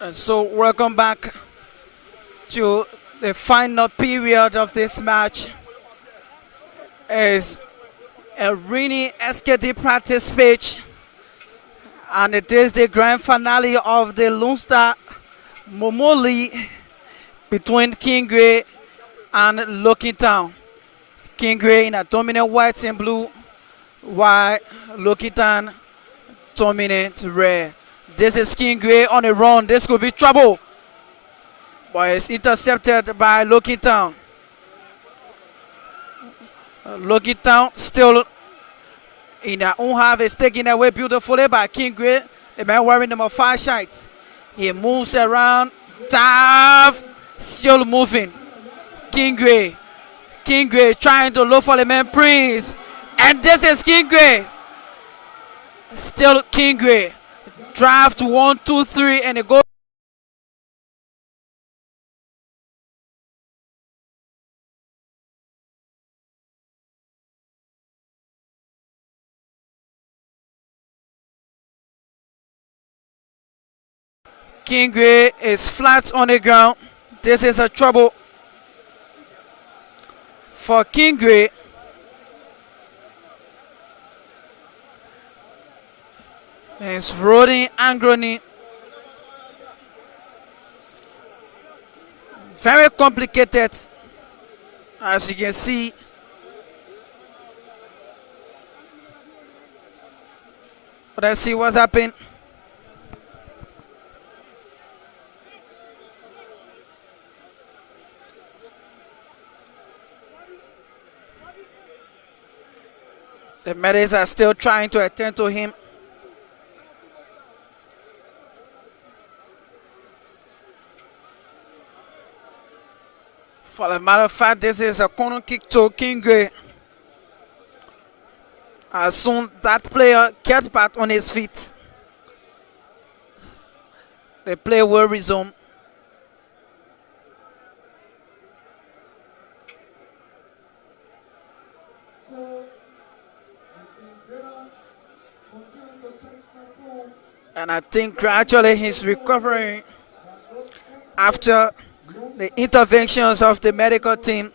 And so welcome back to the final period of this match. Is a rainy SKD practice pitch, and it is the grand finale of the Lone Star Momo League between Kingway and Lucky Town. Kingway in a dominant white and blue, while Lucky Town dominant red. This is Kingway on a run. This could be trouble, but it's intercepted by Lucky Town. Lucky Town still in their own half is taken away beautifully by Kingway. The man wearing number 5 shots. He moves around. Dive. Still moving. Kingway trying to look for the man Prince. And this is Kingway. Still Kingway. Drive to 1, 2, 3 and it goes. Kingway is flat on the ground. This is a trouble for Kingway. It's rolling angrily. Very complicated, as you can see. But let's see what's happening. The medics are still trying to attend to him. For the matter of fact, this is a corner kick to Kingway. As soon that player gets back on his feet, the play will resume. And I think gradually he's recovering after the interventions of the medical team,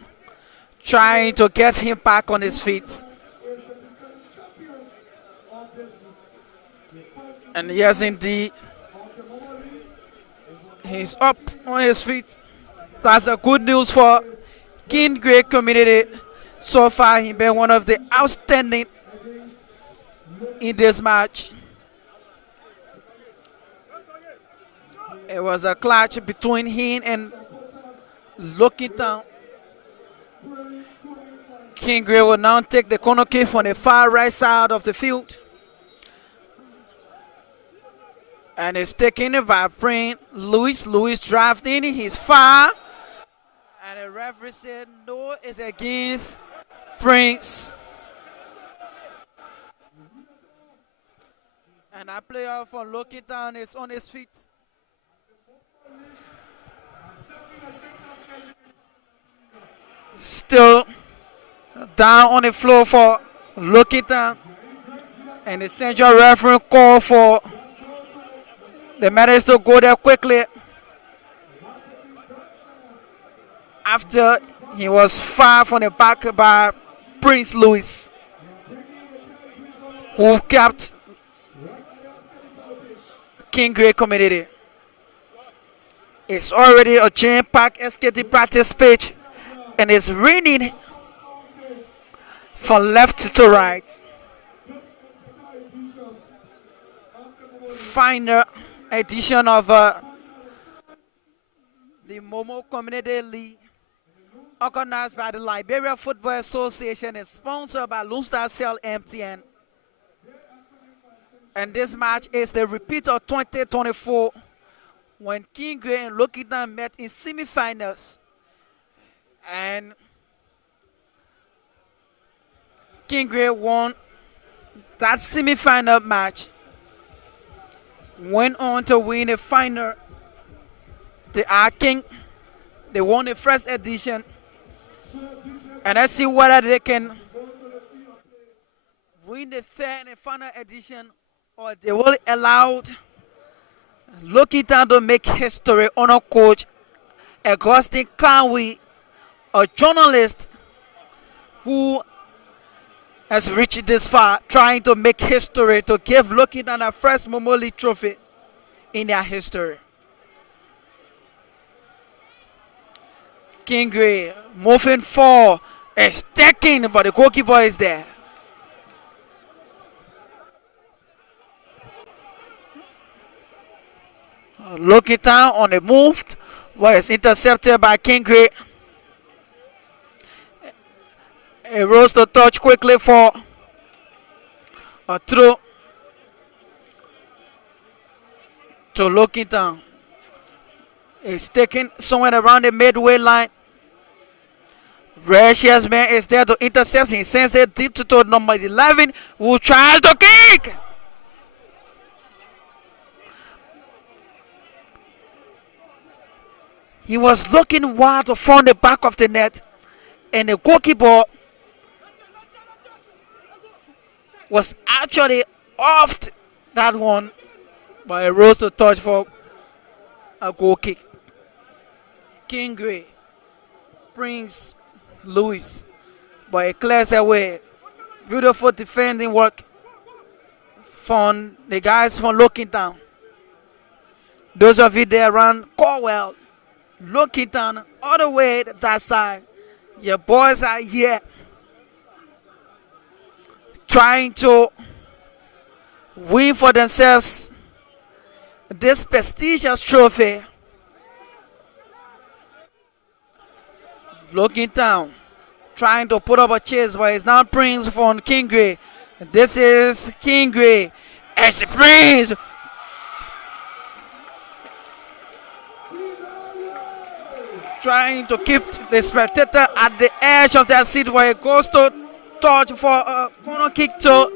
trying to get him back on his feet. And yes, indeed, he's up on his feet. That's a good news for Kingway community. So far, he's been one of the outstanding in this match. It was a clash between him and Lucky Town. Kingsley will now take the corner kick from the far right side of the field. And it's taken by Prince Louis. Louis drives in, he's far. And the referee said no, it's against Prince. And that player from Logan Town is on his feet. Still down on the floor for Logan Town. And the central referee called for the matters to go there quickly after he was far from the back by Prince Louis, who kept Kingsley community. It's already a jam-packed SKT practice pitch, and it's raining from left to right. Final edition of the Momo Community League, organized by the Liberia Football Association and sponsored by Lone Star Cell MTN. And this match is the repeat of 2024 when Kingsley and Logan Town met in semifinals. And Kingsley won that semifinal match, went on to win the final. They are king. They won the first edition. And let's see whether they can win the third and final edition, or they will allow Logan Town to make history. Honor coach Augustine Conway, a journalist who has reached this far, trying to make history to give Logan Town a first Momo League trophy in their history. Kingsley moving forward, is taking, but the goalkeeper is there. Logan Town on the move, but it's intercepted by Kingsley. It rose to touch quickly for a throw to Logan Town. It's taken somewhere around the midway line. Precious man is there to intercept. He sends it deep to number 11, who tries to kick. He was looking wide to front the back of the net, and the goalkeeper was actually off that one, but it rose to touch for a goal kick. Kingsley brings Louis, but it clears away. Beautiful defending work from the guys from Logan Town. Those of you there around Corwell, Logan Town, all the way to that side. Your boys are here trying to win for themselves this prestigious trophy. Logan Town trying to put up a chase, but it's now Prince from Kingsley. This is Kingsley. It's Prince. Trying to keep the spectator at the edge of their seat, where it goes to touch for a corner kick to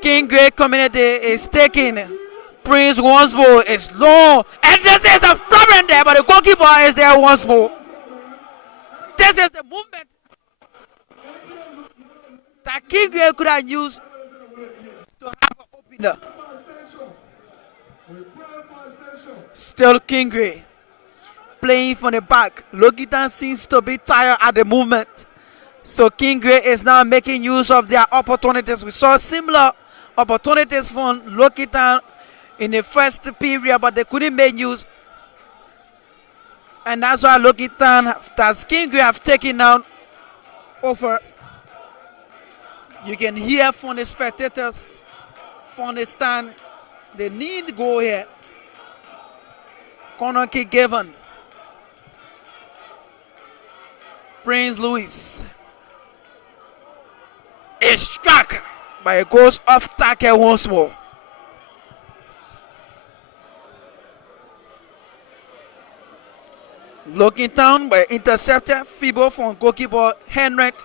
Kingsley community. Is taking. Prince once more is low, and this is a problem there, but the goalkeeper is there once more. This is the movement that Kingsley could have used to have an opener. Still Kingsley playing from the back. Logan Town seems to be tired at the movement, so Kingsley is now making use of their opportunities. We saw similar opportunities from Logan Town in the first period, but they couldn't make use. And that's why Logan Town, that Kingsley have taken down over. You can hear from the spectators from the stand, they need to go here. Corner kick given. Prince Louis. It's struck, but it goes off tackle once more. Looking down, but intercepted. Feeble from goalkeeper Henrik.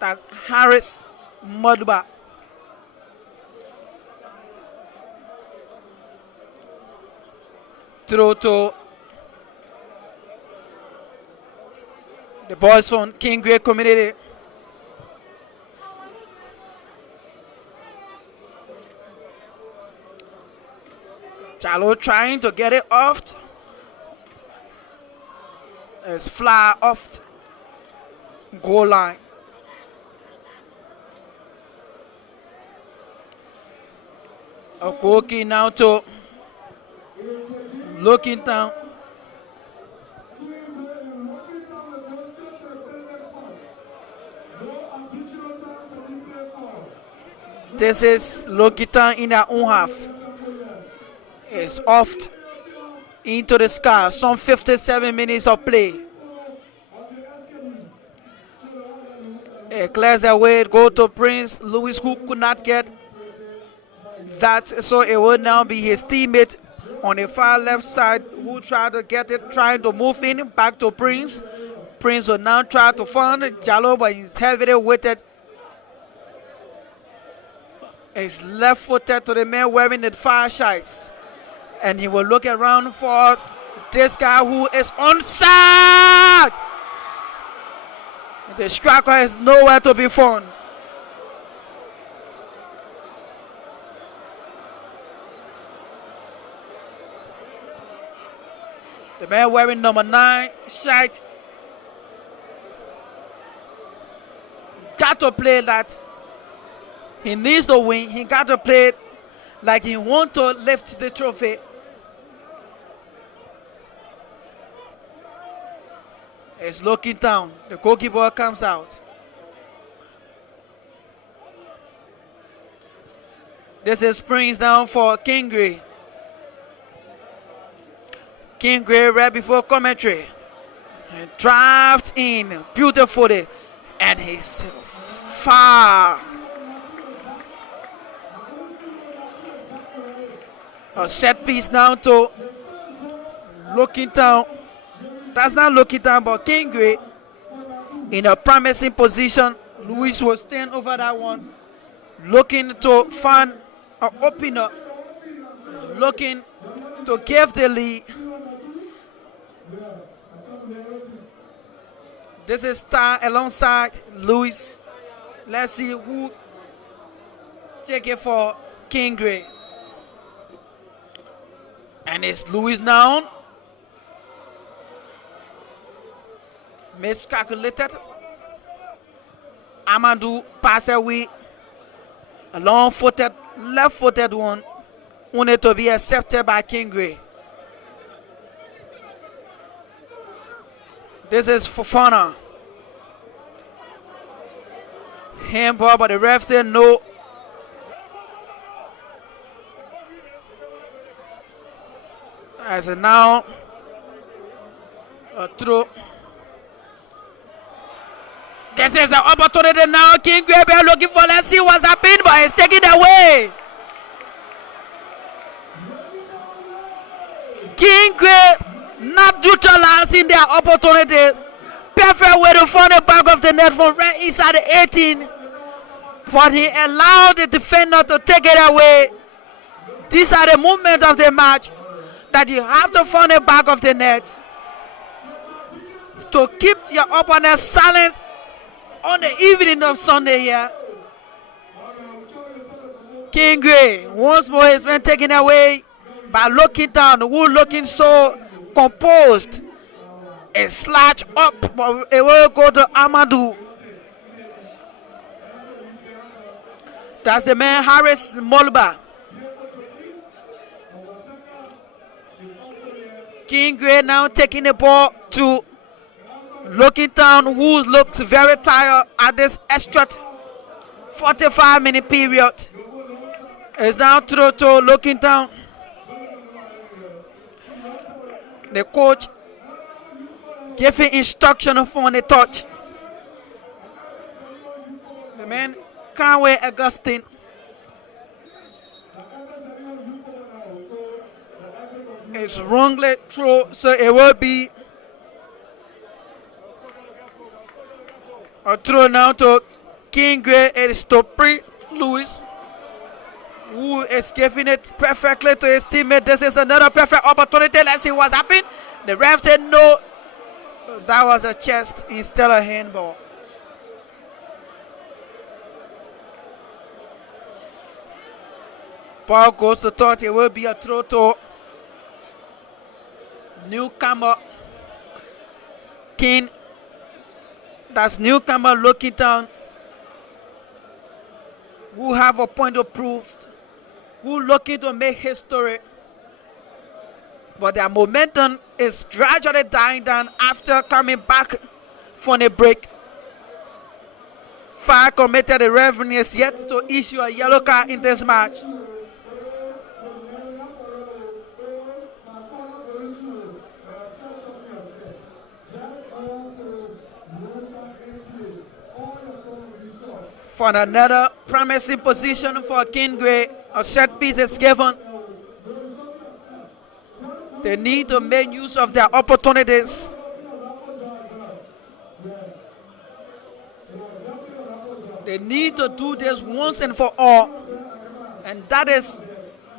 That Harris Mudba. Throw to the boys from King Grey Community. Jalo trying to get it off. It's fly off goal line. Okoki now to looking down. This is Lokitan in their own half. It's off into the sky. Some 57 minutes of play. It clears away. Go to Prince Louis, who could not get that. So it will now be his teammate on the far left side who tried to get it, trying to move in back to Prince. Prince will now try to find Jalo, but he's heavily weighted. He's left-footed to the man wearing the fire shites. And he will look around for this guy who is onside. The striker is nowhere to be found. The man wearing number 9 shirt got to play that. He needs to win. He got to play like he wants to lift the trophy. It's looking down. The goalkeeper comes out. This is Springs down for King Grey. King Grey right before commentary. And drives in beautifully. And he's far. A set piece now to looking down. That's not looking down, but King Grey in a promising position. Louis will stand over that one. Looking to find an opener. Looking to give the lead. This is Star alongside Louis. Let's see who take it for King Grey. And it's Louis now. Miscalculated. Amadou pass away. A long-footed, left-footed one. Only to be accepted by King Grey. This is Fofana. Handball, but the ref said no. As now a throw. This is an opportunity now. King Grey looking for. Let's see what's happening, but it's taken away. King Grey not neutralizing their opportunities. Perfect way to find the back of the net from right inside the 18. But he allowed the defender to take it away. These are the movements of the match that you have to find the back of the net to keep your opponent silent on the evening of Sunday here. King Grey once more has been taken away by looking down. Who looking so composed. A slash up, but it will go to Amadou. That's the man Harris Molba. King Grey now taking the ball to looking down, who looked very tired at this extra 45-minute period. It's now through to looking down. The coach giving instruction from the touch. The man can't wait Augustine. It's wrongly thrown, so it will be a throw now to King Gray. It is to Prince Louis, who is giving it perfectly to his teammate. This is another perfect opportunity. Let's see what's happened. The ref said no. That was a chest instead of handball. Ball goes to touch. It will be a throw to newcomer King. That's newcomer looking down, who have a point to prove, who looking to make history. But their momentum is gradually dying down after coming back from a break. Foul committed. The referee is yet to issue a yellow card in this match. For another promising position for King Gray, a set piece is given. They need to make use of their opportunities. They need to do this once and for all. And that is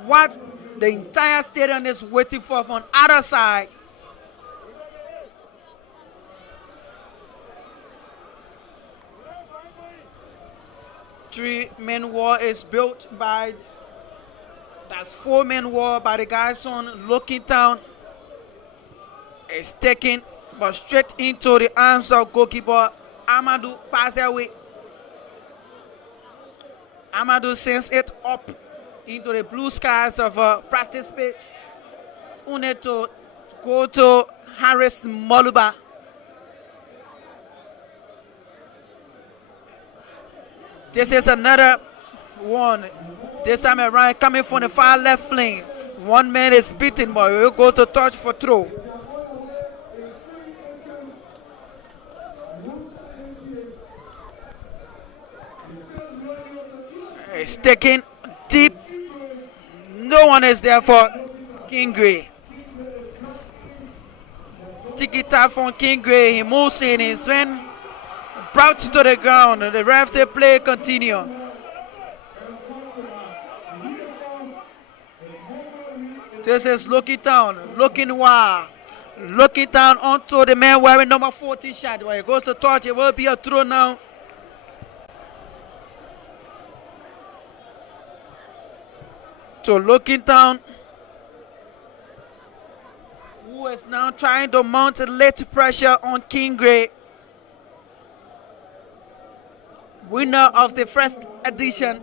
what the entire stadium is waiting for from other side. Three-man wall is built by, that's four-man wall by the guys on looking down. It's taken but straight into the arms of goalkeeper Amadou. Pass away. Amadou sends it up into the blue skies of a practice pitch. Only to go to Harris Moluba. This is another one. This time around, coming from the far left lane. One man is beaten, but will go to touch for throw. It's taken deep. No one is there for King Gray. Tiki-taka from King Gray. He moves in his man. Brought to the ground. The ref say play continue. This is looking down, looking wild, looking down onto the man wearing number 14 shot. When he goes to touch, it will be a throw now. So looking down, who is now trying to mount a late pressure on King Gray. Winner of the first edition.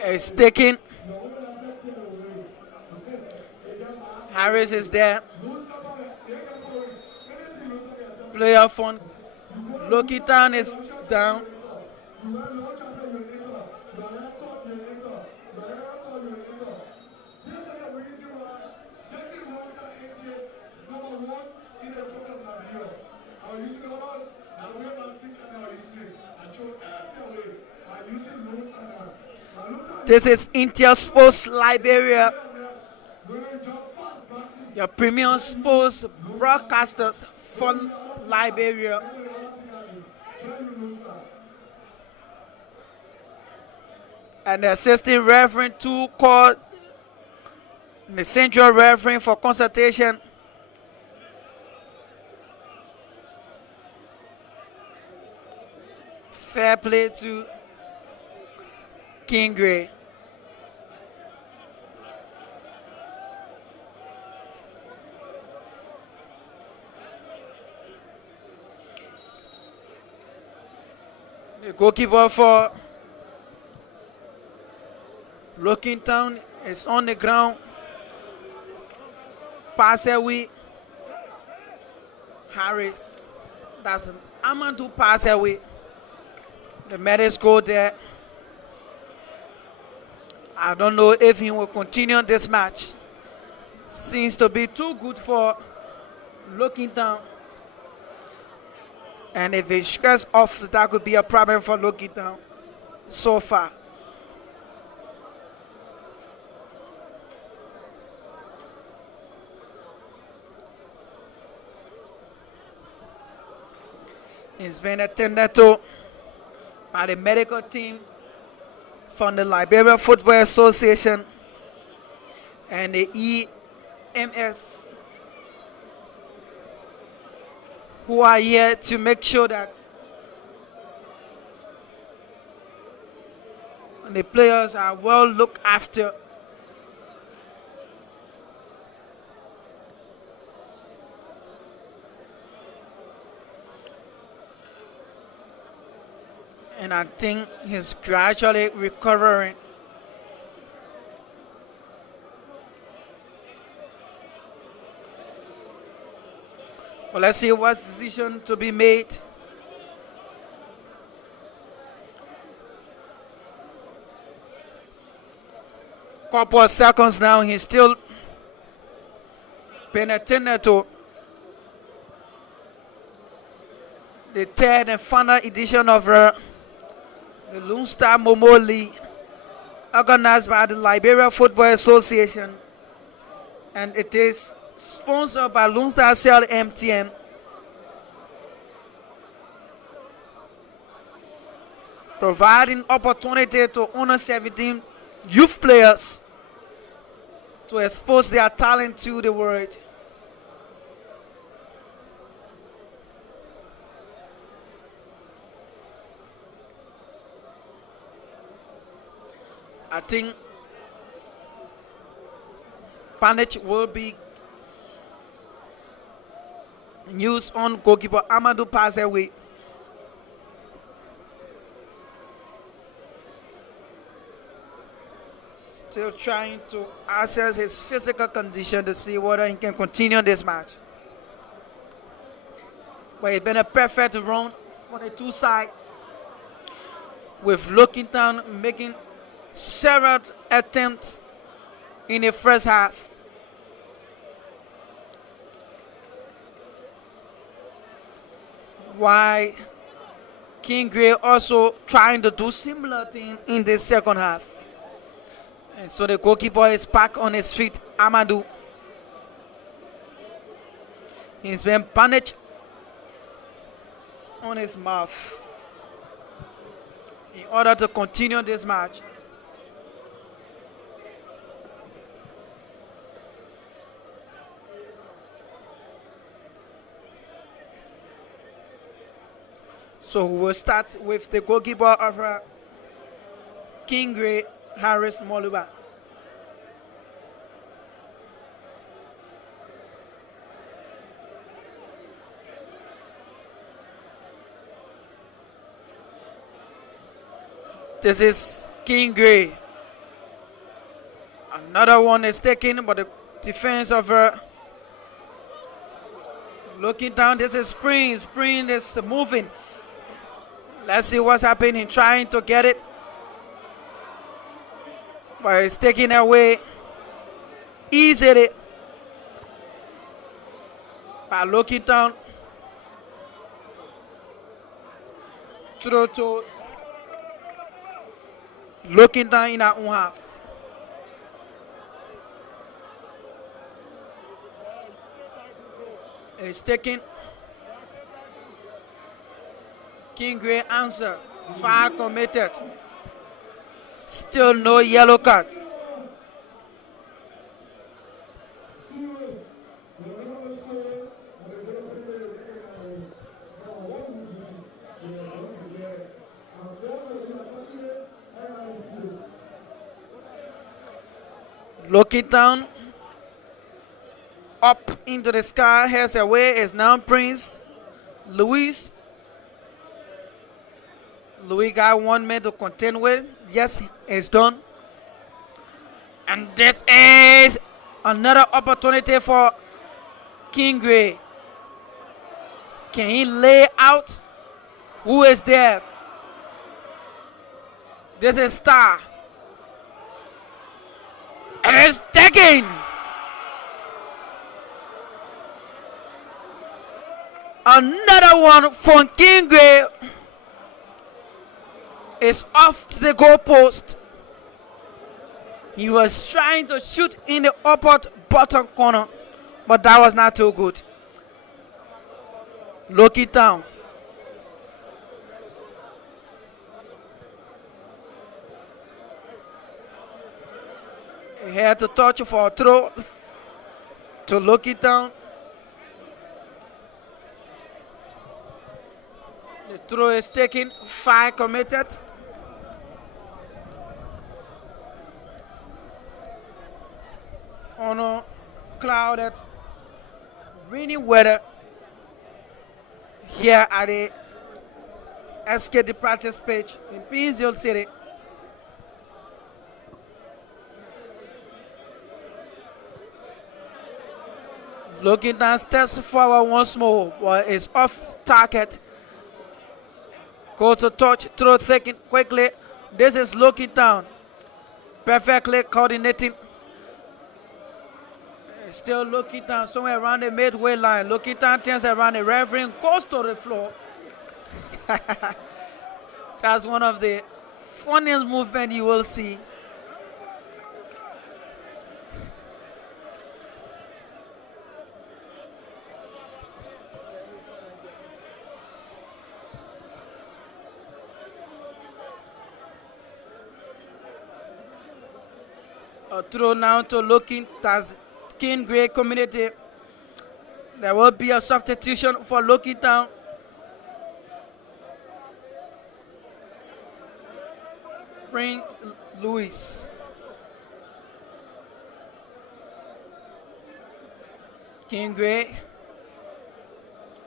It's taken. Harris is there. Player from Loki Town is down. This is Intel Sports Liberia, your premium sports broadcasters for Liberia. And the assistant referee to call the central referee for consultation. Fair play to King Gray. The goalkeeper for Looking Town is on the ground. Pass away. Harris. That's Amadou pass away. The medics go there. I don't know if he will continue this match. Seems to be too good for Looking Down. And if he gets off, that could be a problem for Looking Down so far. He's been attended to by the medical team from the Liberia Football Association and the EMS, who are here to make sure that the players are well looked after. And I think he's gradually recovering. Well, let's see what's the decision to be made. Couple of seconds now, he's still paying attention to the third and final edition of the Lone Star Momo League, organized by the Liberia Football Association, and it is sponsored by Lone Star Cell MTN. Providing opportunity to under 17 youth players to expose their talent to the world. I think bandage will be used on goalkeeper Amadou pass away. Still trying to assess his physical condition to see whether he can continue this match. But it's been a perfect run for the two sides, with Looking Down making several attempts in the first half. While King Gray also trying to do similar thing in the second half. And so the goalkeeper is back on his feet, Amadou. He's been bandaged on his mouth in order to continue this match. So we'll start with the goalkeeper of King Gray, Harris Moluba. This is King Gray. Another one is taken, but the defense of Looking Down. This is Spring. Spring is moving. Let's see what's happening, trying to get it. But it's taken away easily by Looking Down. Through to Looking Down in our own half. It's taken. King Gray answer. Foul committed. Still no yellow card. Looking Down up into the sky, heads away is now Prince Louis. Louis got 1 minute to contend with. Yes, it's done. And this is another opportunity for King Gray. Can he lay out? Who is there? This is Star. And it's taken. Another one from Kingway is off to the goalpost. He was trying to shoot in the upper bottom corner, but that was not too good. Look it down. He had to touch for a throw to look it down. The throw is taken, 5 committed. On a clouded, rainy weather here at the SKD practice pitch in Painesville City. Looking down, steps forward once more, but it's off target. Go to touch, throw taken quickly. This is looking down. Perfectly coordinating. Still looking down somewhere around the midway line. Looking down, turns around the referee, goes to the floor. That's one of the funniest movements you will see. A throw now to looking as King Gray community. There will be a substitution for looking down. Prince Louis. King Gray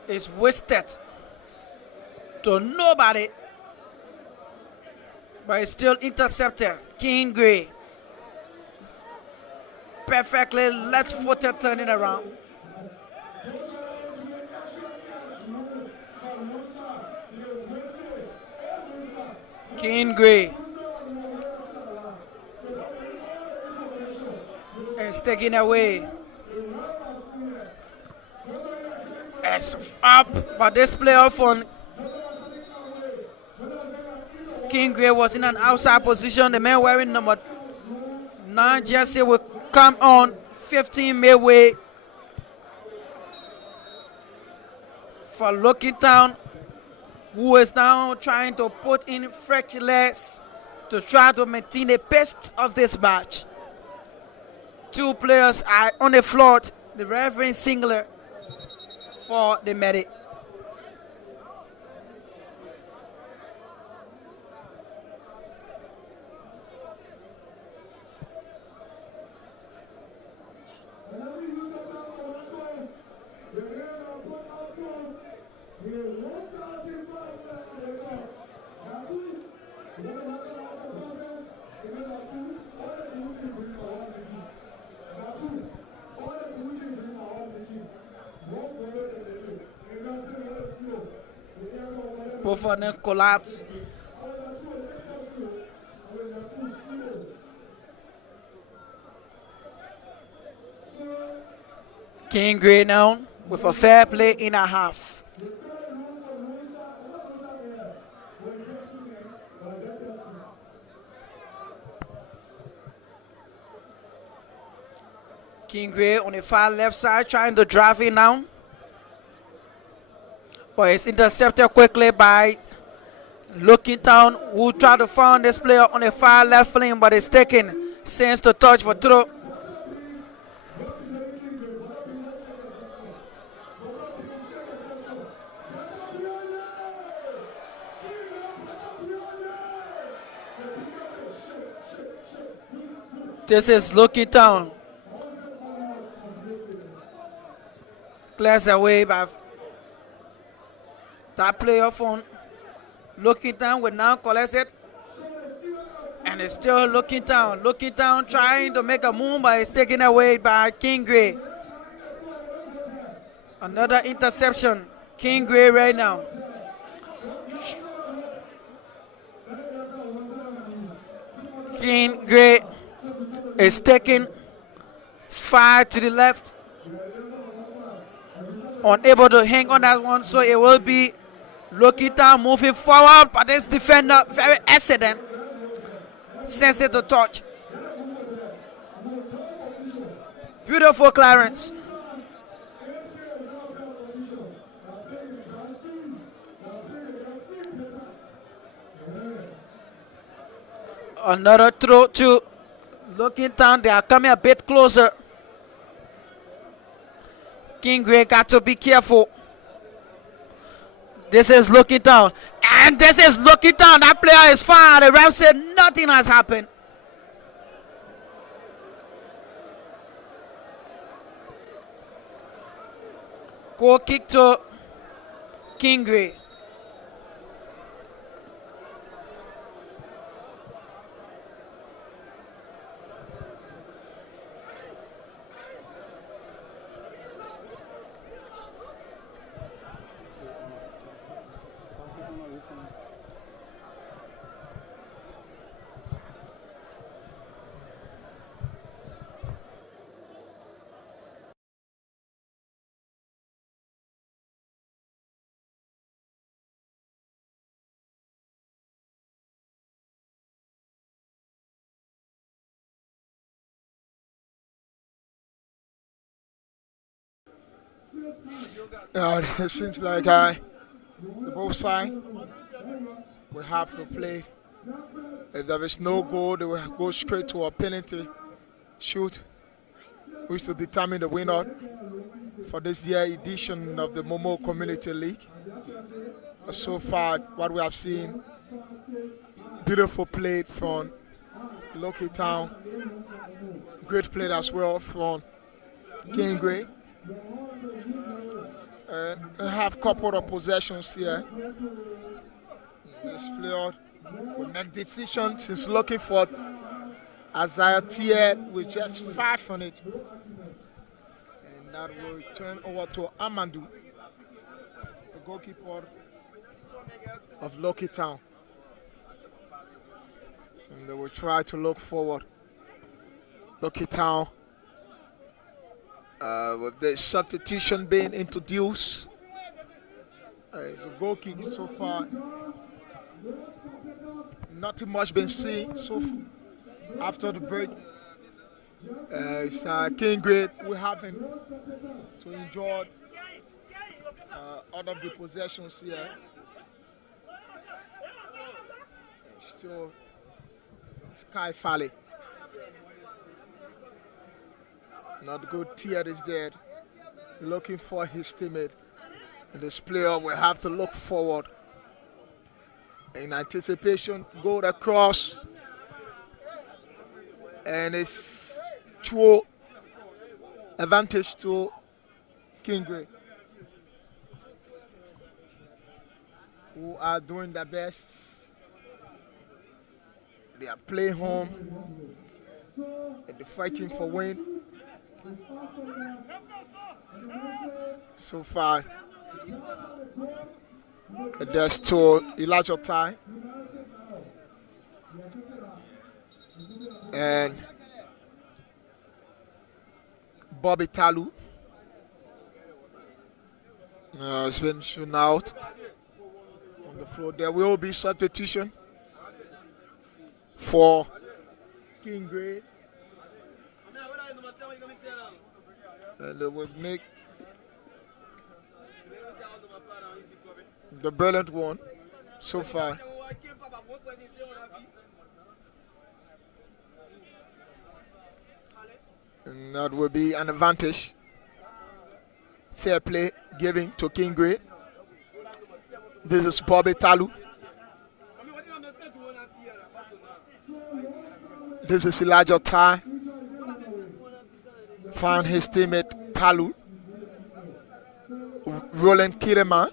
is wasted to nobody, but it's still intercepted. King Gray perfectly left-footed turning around. King Gray is taken away. It's up, but this playoff on King Gray was in an outside position. The man wearing number 9 jersey will come on 15 midway for Looking Town, who is now trying to put in fresh legs to try to maintain the pace of this match. 2 players are on the floor. The referee singular for the medic. Both of them collapse. King Gray now with a fair play in a half. King Gray on the far left side trying to drive in now. But it's intercepted quickly by Looking Town, who tried to find this player on the far left flank, but it's taken since to touch for throw. This is Looking Town. Clears away by that player from Looking Town will now collect it. And it's still Looking Town. Looking Town trying to make a move, but it's taken away by King Gray. Another interception. King Gray right now. King Gray is taking 5 to the left. Unable to hang on that one, so it will be Lokita moving forward, but this defender very excellent. Sensitive to touch. Beautiful clearance. Another throw to looking down. They are coming a bit closer. King Gray got to be careful. This is looking down. And this is looking down. That player is fine. The ref said nothing has happened. Goal kick to King Gray. It seems like the both sides will have to play. If there is no goal, they will go straight to a penalty shoot, which will determine the winner for this year edition of the Momo Community League. So far, what we have seen, beautiful play from Loki Town, great play as well from King Gray. And we have couple of possessions here. This player will make decisions. He's looking for Isaiah Tier with just 5 on it. And that will turn over to Amandu, the goalkeeper of Loki Town. And they will try to look forward. Loki Town. With the substitution being introduced, it's a goal kick so far. Nothing much been seen so after the break. It's King Gray. We're having to enjoy all of the possessions here. Still, Sky Valley. Not good. Tier is dead, looking for his teammate. And this player will have to look forward in anticipation, go across, and it's true advantage to King Gray, who are doing their best. They are playing home and they're fighting for win. So far, there's to Elijah Tai and Bobby Talu. It's been shown out on the floor. There will be substitution for King Gray. And they will make the brilliant one so far. And that will be an advantage. Fair play giving to King Gray. This is Bobby Talu. This is Elijah Tai. Found his teammate Talu. Roland Kireman.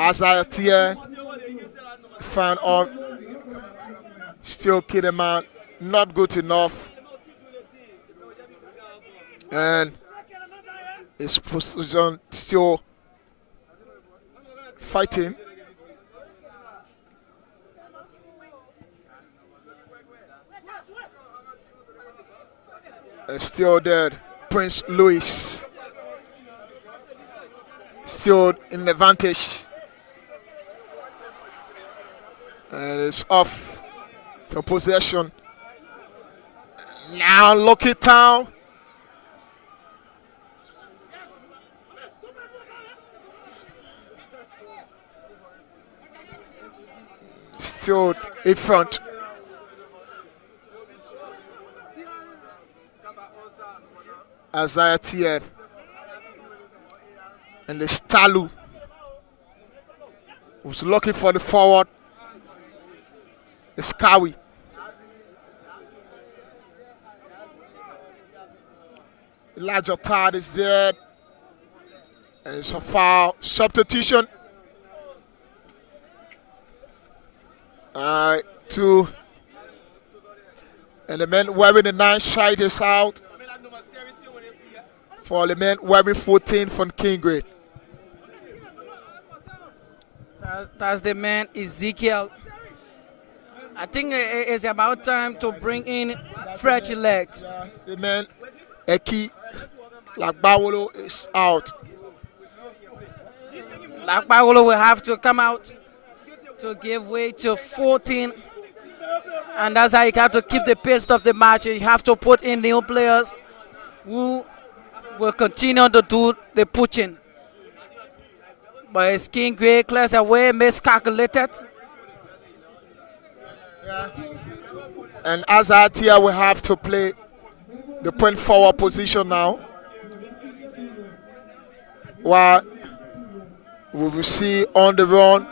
Isaiah Tier. Found on. Still Kireman. Not good enough. And his position still fighting. Still there. Prince Louis. Still in the advantage. And it's off from possession. Now Lucky Town. Still in front. Isaiah Tien. And the Stalu who's looking for the forward. The Skawi. Elijah Todd is there. And it's a foul substitution. Two. And the man wearing the 9 side is out. For the man wearing 14 from Kingrade. That's the man Ezekiel. I think it's about time to bring in fresh legs. The man Eki Lagbawolo is out. Lagbawolo will have to come out to give way to 14. And that's how you have to keep the pace of the match. You have to put in new players who will continue to do the pushing. But it's King Gray clears away, miscalculated. Yeah. And as that here, we have to play the point forward position now. What we will see on the run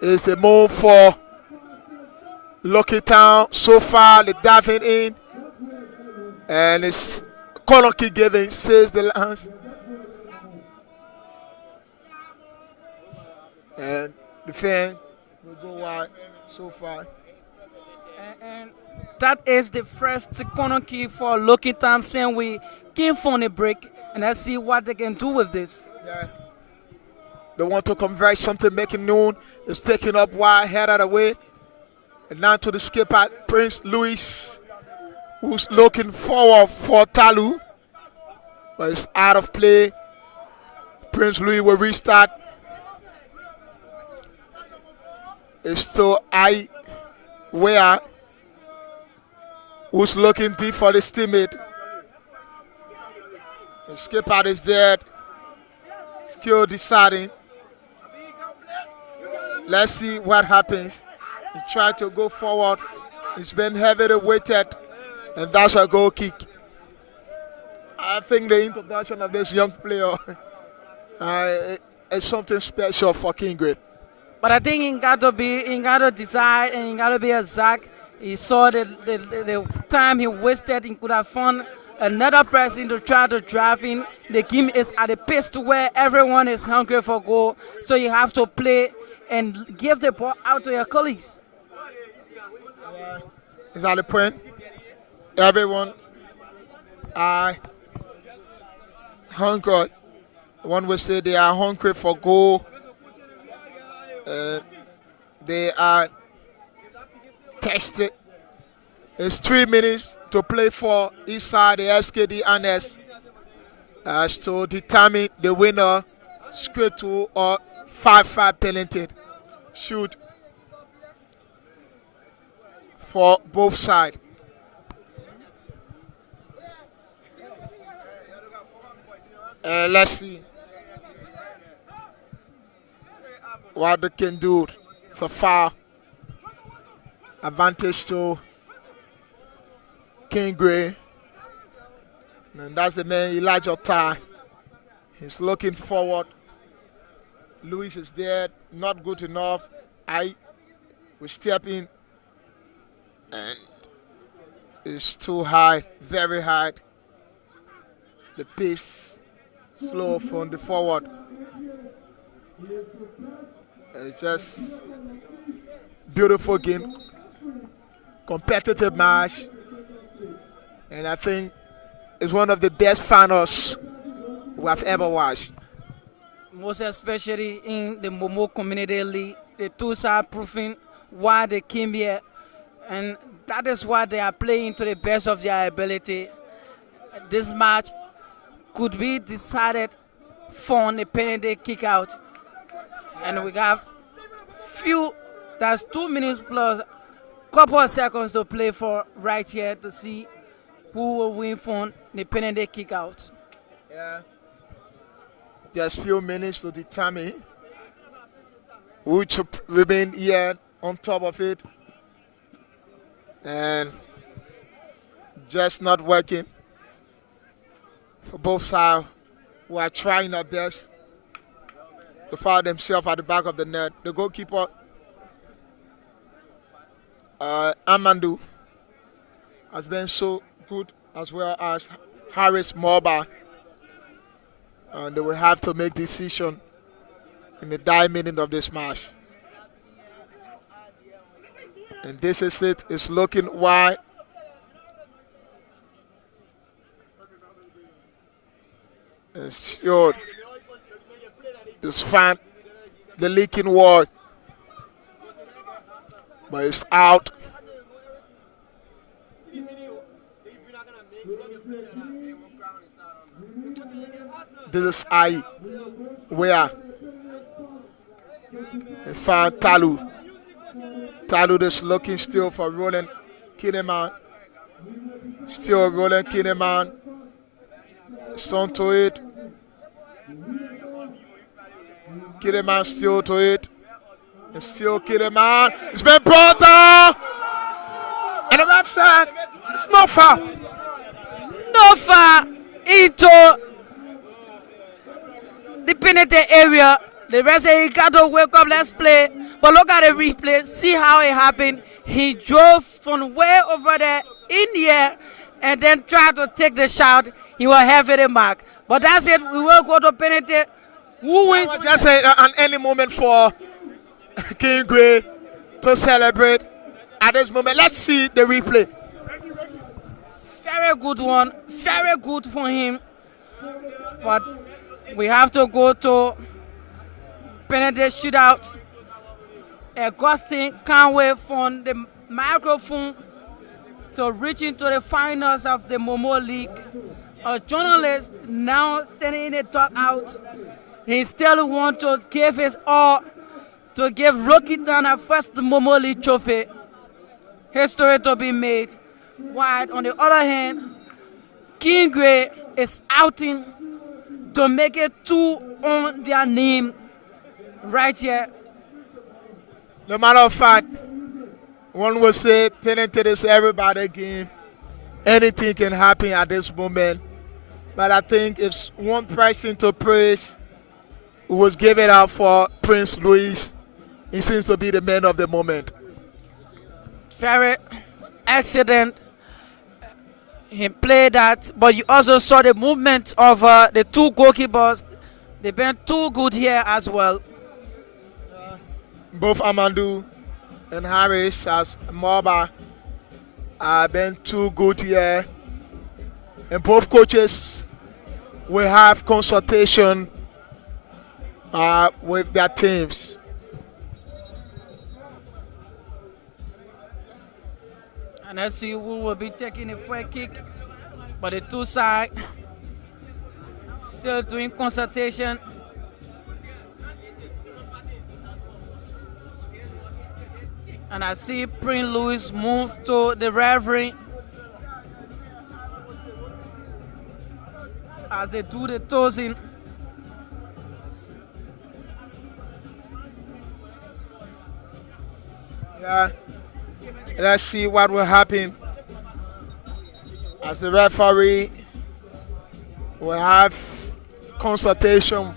is the move for Lucky Town. So far, the diving in. And it's corner kick given, says the lance. And the fans will go wide so far. And that is the first corner kick for Lucky Town, saying we came from a break. And let's see what they can do with this. Yeah. They want to convert something, making noon. It's taken up wide, head out of the way. And now to the skipper, Prince Louis, who's looking forward for Talu. But it's out of play. Prince Louis will restart. It's still where who's looking deep for his teammate. The skipper is there. Still deciding. Let's see what happens. He tried to go forward. He's been heavily weighted. And that's a goal kick. I think the introduction of this young player is something special for Kingrade. But I think he got to decide and he got to be exact. He saw the time he wasted. He could have found another person to try to drive in. The game is at a pace to where everyone is hungry for goal. So you have to play and give the ball out to your colleagues. Is that the point? Everyone are hungry. One will say they are hungry for goal. They are tested. It's 3 minutes to play for each side, the SKD and S, as to determine the winner, straight to or 5-5 penalty shoot for both sides. Let's see what they can do. It's a foul. Advantage to King Gray. And that's the man, Elijah Tai. He's looking forward. Louis is there, not good enough. I will step in. And it's too high, very high. The pace slow from the forward. It's just beautiful game, competitive match, and I think it's one of the best finals we have ever watched. Most especially in the Momo Community League, the two sides proving why they came here, and that is why they are playing to the best of their ability. this match could be decided for the penalty kick out. And we have that's 2 minutes plus couple of seconds to play for right here to see who will win for the penalty kick out. Yeah. Just few minutes to determine which remain here on top of it. And just not working for both sides, who are trying their best to find themselves at the back of the net. The goalkeeper, Amandu, has been so good, as well as Harris Morba. And they will have to make decision in the dying minute of this match. And this is it. It's looking wide. It's short. It's fan the leaking wall. But it's out. This is I. Where? In fan Talu. Talu is looking still for Roland Kinneman. Still Roland Kinneman. Son to it. Kinneman still to it. And still Kinneman. It's been brought down. And the ref said it's not far. No far into the penalty area. The rest say he got to wake up, let's play. But look at the replay, see how it happened. He drove from way over there in the air and then tried to take the shot. He was heavy the mark. But that's it, we will go to penalty. Who wins? Just say an any moment for King Gray to celebrate at this moment. Let's see the replay. Very good one, very good for him. But we have to go to penalty shootout. Augustine can't wait for the microphone to reach into the finals of the Momo League. A journalist now standing in the dugout. He still wants to give his all to give Rocky Town a first Momo League trophy. History to be made. While on the other hand, King Gray is outing to make it 2 on their name right here. No matter of fact, one will say penalty is everybody game. Anything can happen at this moment. But I think if one person to praise who was given out for Prince Louis, he seems to be the man of the moment. Very excellent. He played that, but you also saw the movement of the 2 goalkeepers. They've been too good here as well. Both Amandu and Harris as Morba have been too good here. And both coaches will have consultation with their teams. And let's see who will be taking a free kick. But the 2 sides still doing consultation. And I see Prince Louis moves to the referee as they do the tossing. Yeah. Let's see what will happen as the referee will have consultation,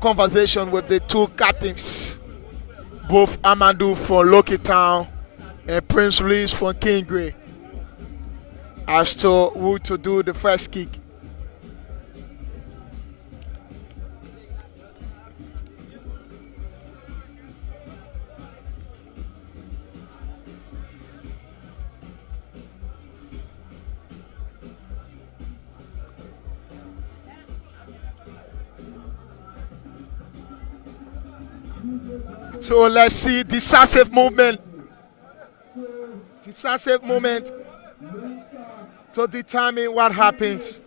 conversation with the 2 captains, both Amadou from Loki Town and Prince Louis from King Gray, as to who to do the first kick. So let's see decisive movement. Decisive moment to determine what happens.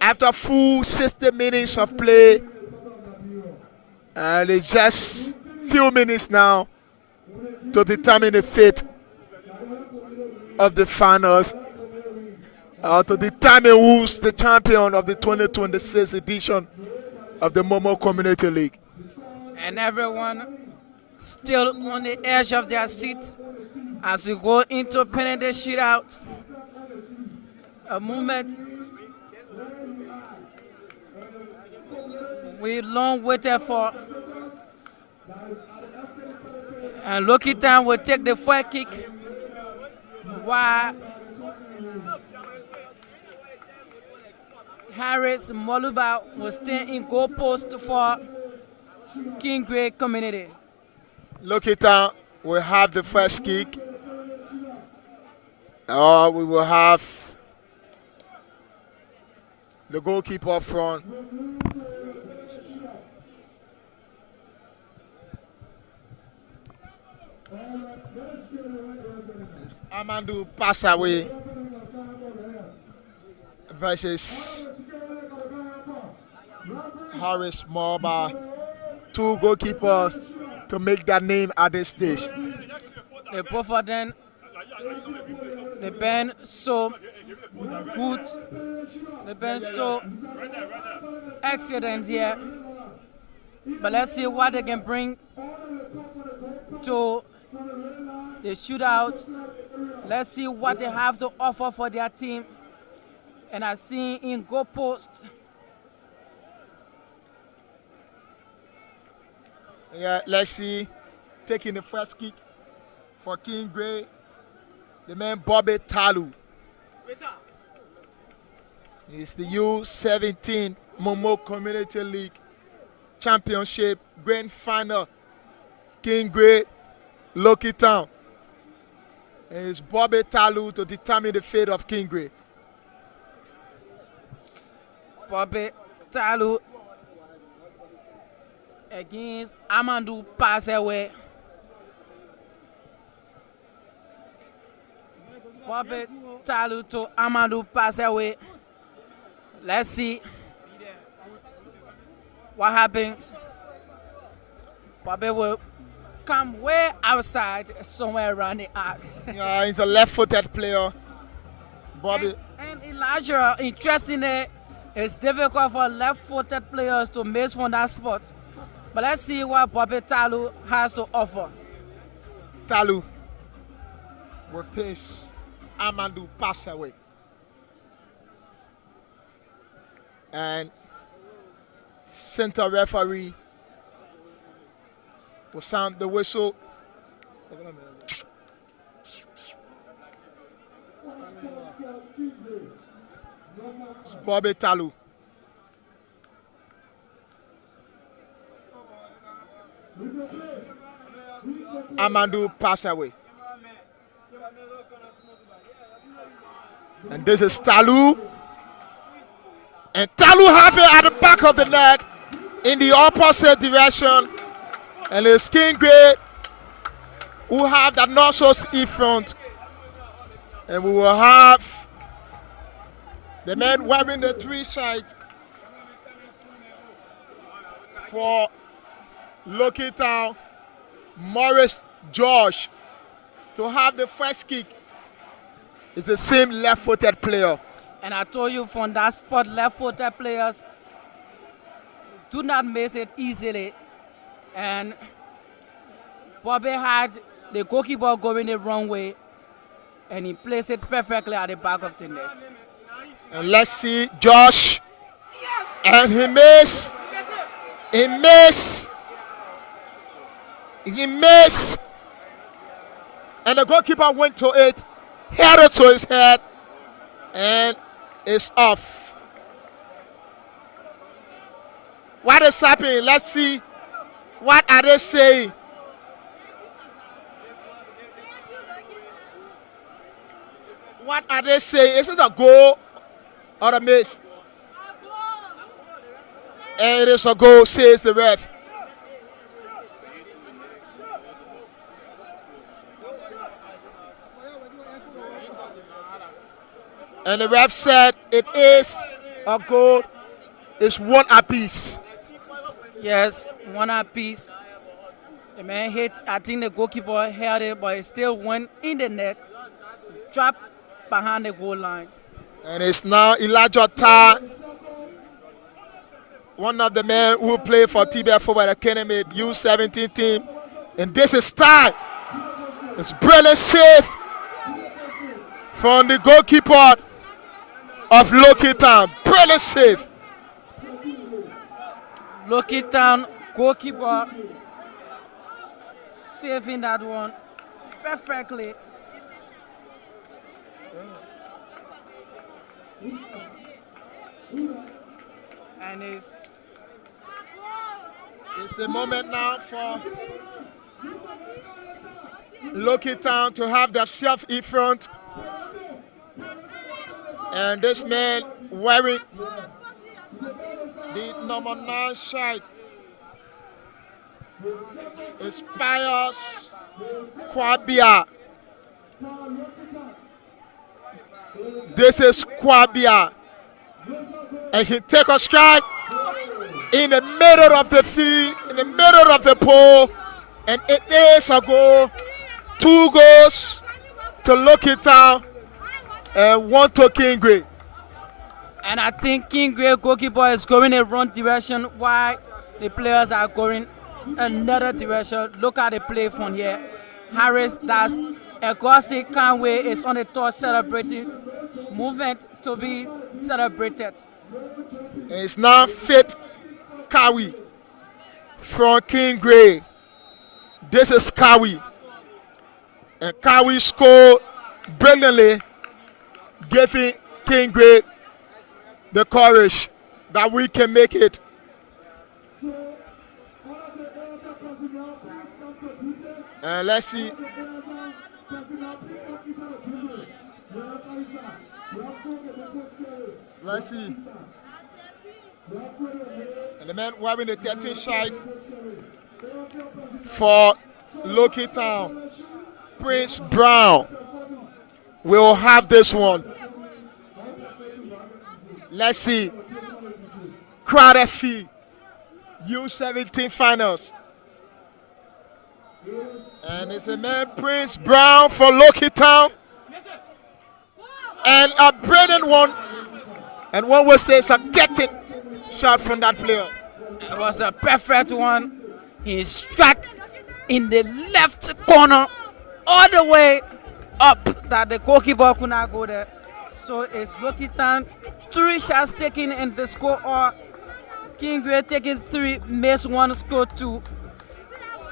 After full 60 minutes of play, and it's just few minutes now to determine the fate of the finals, to determine who's the champion of the 2026 edition of the Momo Community League. And everyone still on the edge of their seats as we go into penalty shootout. A moment we long waited for. And Lucky Town will take the free kick while Harris Moluba will stay in goal post for King Gray Community. Lucky Town will have the first kick. Or we will have the goalkeeper up front. Amandu Passaway versus Harris Morba. Two goalkeepers to make their name at this stage. The both of them, they been so good, they've been so excellent here. But let's see what they can bring to the shootout. Let's see what they have to offer for their team. And I see in goal post. Yeah, let's see. Taking the first kick for King Gray, the man Bobby Talu. It's the U17 Momo Community League Championship Grand Final. King Gray, Lucky Town. And it's Bobby Talu to determine the fate of King Gray. Bobby Talu against Amandu Passaway. Bobby Talu to Amandu Passaway. Let's see what happens. Bobby will come way outside, somewhere around the arc. Yeah, he's a left-footed player. Bobby. And Elijah, interestingly, it's difficult for left-footed players to miss from that spot. But let's see what Bobby Talu has to offer. Talu will face Amandu Passaway. And center referee will sound the whistle. It's Bobby Talu. Amandu Passaway. And this is Talu. And Talu have it at the back of the net in the opposite direction. And it's King Gray who have that North E front. And we will have the man wearing the 3 side for Lucky Town, Morris George, to have the first kick. It's the same left-footed player. And I told you from that spot, left-footed players do not miss it easily. And Bobby had the goalkeeper going the wrong way, and he placed it perfectly at the back of the net. And let's see Josh. And he missed. He missed. He missed. And the goalkeeper went to it, held it to his head, and it's off. What is happening? Let's see. What are they saying? What are they saying? Is it a goal or a miss? And it is a goal, says the ref. And the ref said it is a goal. It's one apiece. Yes, one apiece. The man hit, I think the goalkeeper held it, but it still went in the net, dropped behind the goal line. And it's now Elijah Tar, one of the men who played for TBF Football Academy U17 team. And this is Tar. It's brilliant save from the goalkeeper of Loki Town. Brilliant save. Loki Town goalkeeper saving that one perfectly. And it's the moment now for Loki Town to have their self in front. And this man wearing the number 9 shirt is Pius Kwabia. This is Kwabia. And he take a strike in the middle of the field, in the middle of the pole, and it is a goal. 2 goals to Loki Town and 1 to Kingway. And I think Kingway goalkeeper is going in the wrong direction while the players are going another direction. Look at the play from here. Harris, that's Auguste Conway is on the top celebrating. Movement to be celebrated. It's now Fit Kawi from Kingway. This is Kawi. And Kawi scored brilliantly, giving Kingway the courage that we can make it. And let's see. Let's see. And the man wearing the 13 shirt for Loki Town, Prince Brown, will have this one. Let's see. Crowd FE U17 finals. And it's a man, Prince Brown for Loki Town. And a brilliant one. And one will say it's a getting shot from that player. It was a perfect one. He struck in the left corner all the way up that the goalkeeper could not go there. So it's Loki Town. 3 shots taken in the score, or Kingway taking 3, missed 1, scored 2.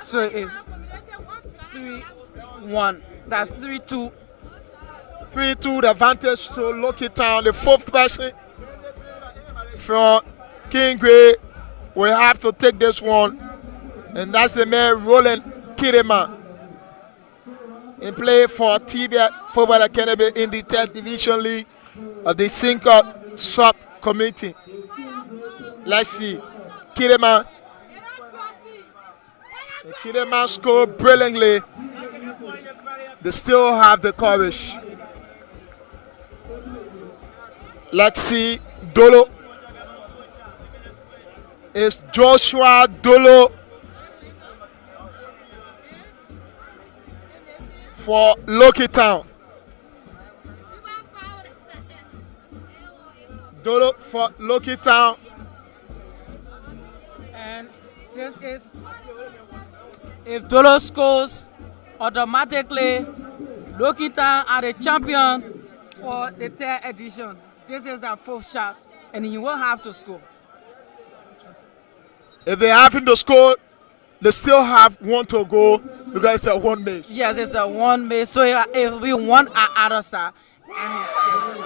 So it's 3-1. That's 3-2. 3-2, the advantage to Loki Town. The 4th person from Kingway will have to take this one. And that's the man, Roland Kirema. He played for TBA Football Academy in the 10th Division League of the Sinker Sub-Committee. Let's see. Kirema. Kirema scored brilliantly. They still have the courage. Let's see. Dolo. It's Joshua Dolo for Loki Town. Dolo for Loki Town. And this is, if Dolo scores, automatically Loki Town are the champion for the 3rd edition. This is their 4th shot, and he will have to score. If they haven't to score, they still have 1 to go because it's a 1 miss. Yes, it's a 1 miss. So if we want our other side, and he scored.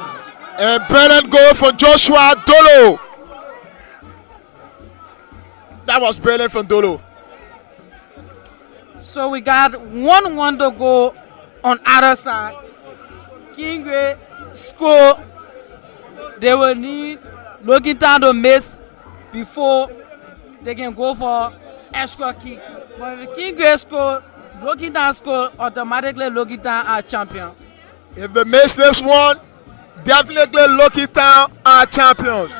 And brilliant goal from Joshua Dolo. That was brilliant from Dolo. So we got 1-1 to go on other side. Kingway score. They will need Loki Town to miss before they can go for extra kick. But if Kingway score, Loki Town score, automatically Loki Town are champions. If they miss this one, Definitely Lucky Town are champions.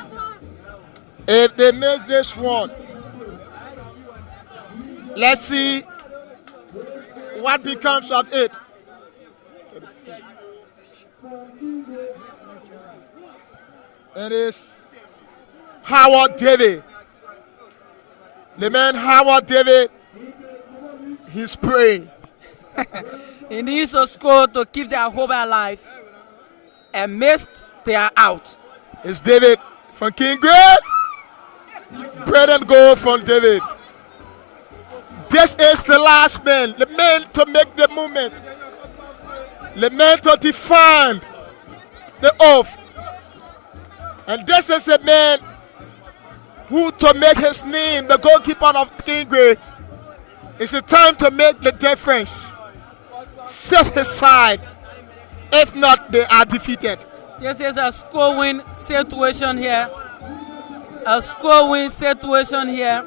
If they miss this one, let's see what becomes of it. It is Howard David. The man Howard David, he's praying. He needs to score to keep their hope alive. And missed, they are out. It's David from King Great. Bread and goal from David. This is the last man, the man to make the movement, the man to define the oath. And this is the man who to make his name the goalkeeper of King Great. It's a time to make the difference. Set his side. If not, they are defeated. This is a score-win situation here. A score-win situation here.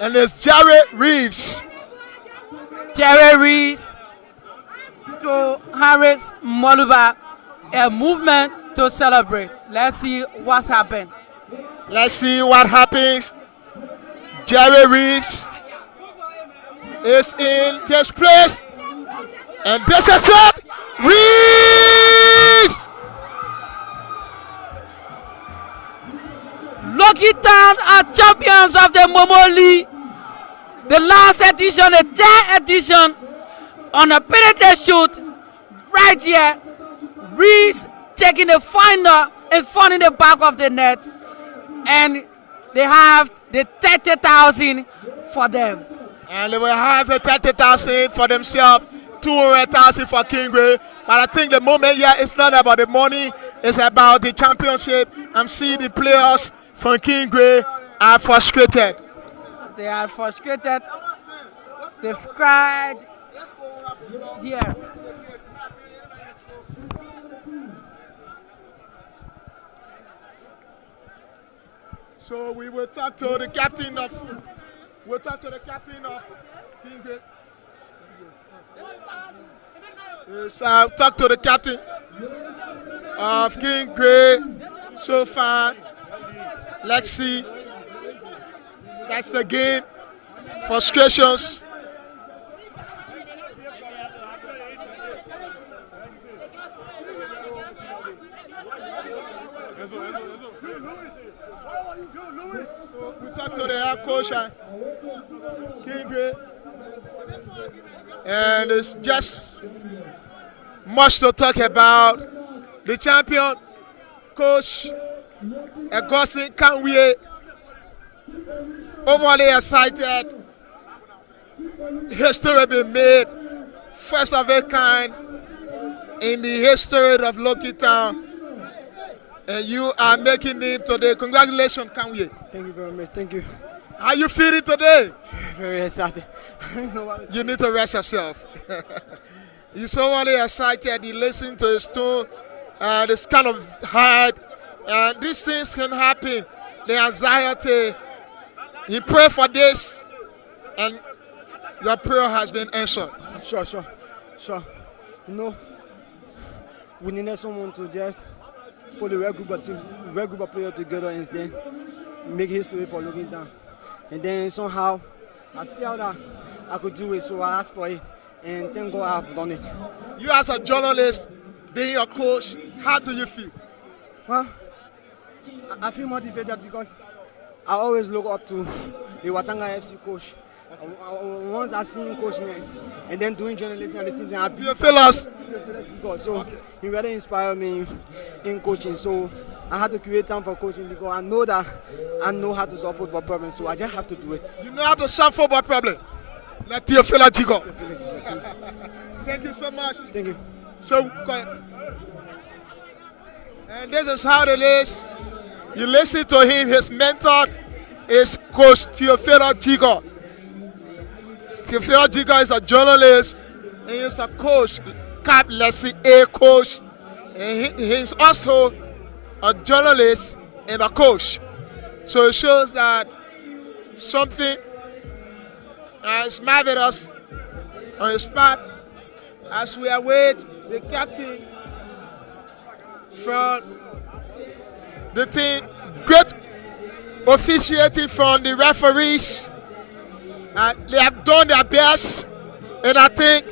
And it's Jerry Reeves. Jerry Reeves to Harris Moluba. A movement to celebrate. Let's see what's happened. Let's see what happens. Jerry Reeves is in this place. And this is it. Reeves! Lucky Town are champions of the Momo League. The last edition, the 10th edition, on a penalty shoot right here. Reeves taking the final and front in the back of the net. And they have the 30,000 for them. And they will have the 30,000 for themselves, 200,000 for King Gray. But I think the moment here, it's not about the money, it's about the championship. I'm seeing the players from King Gray are frustrated. They are frustrated. They've cried here. So we will talk to the captain of King Gray. Yes, I'll talk to the captain of King Gray so far. Let's see. That's the game. Frustrations. So we talk to the head coach, King Gray. And it's just much to talk about. The champion, Coach Augustine Kanwe, overly excited. History been made, first of its kind in the history of Lucky Town. And you are making it today. Congratulations, Kanwe. Thank you very much. Thank you. How you feeling today? Very excited. You need to rest yourself. You're so really excited. You listen to his tone. It's kind of hard. These things can happen. The anxiety. You pray for this, and your prayer has been answered. Sure. You know, we needed someone to just put a very group of players together and then make history for Logan Town. And then somehow I felt that I could do it, so I asked for it. And thank God I've done it. You as a journalist, being a coach, how do you feel? Well, I feel motivated because I always look up to the Watanga FC coach. Once I see him coaching and then doing journalism at the same time, Do you feel us? so he really inspired me in coaching. So I had to create time for coaching because I know that I know how to solve football problems. So I just have to do it. You know how to solve football problem. Let you feel like you go. Thank you so much. Thank you. So quiet. And this is how it is. You listen to him. His mentor is Coach Teofilo Jigo. Teofilo Jigo is a journalist and he's a coach, Cap Leslie A coach. And he's also a journalist and a coach. So it shows that something is marvelous on his part as we await the captain from the team. Great officiating from the referees. And they have done their best. And I think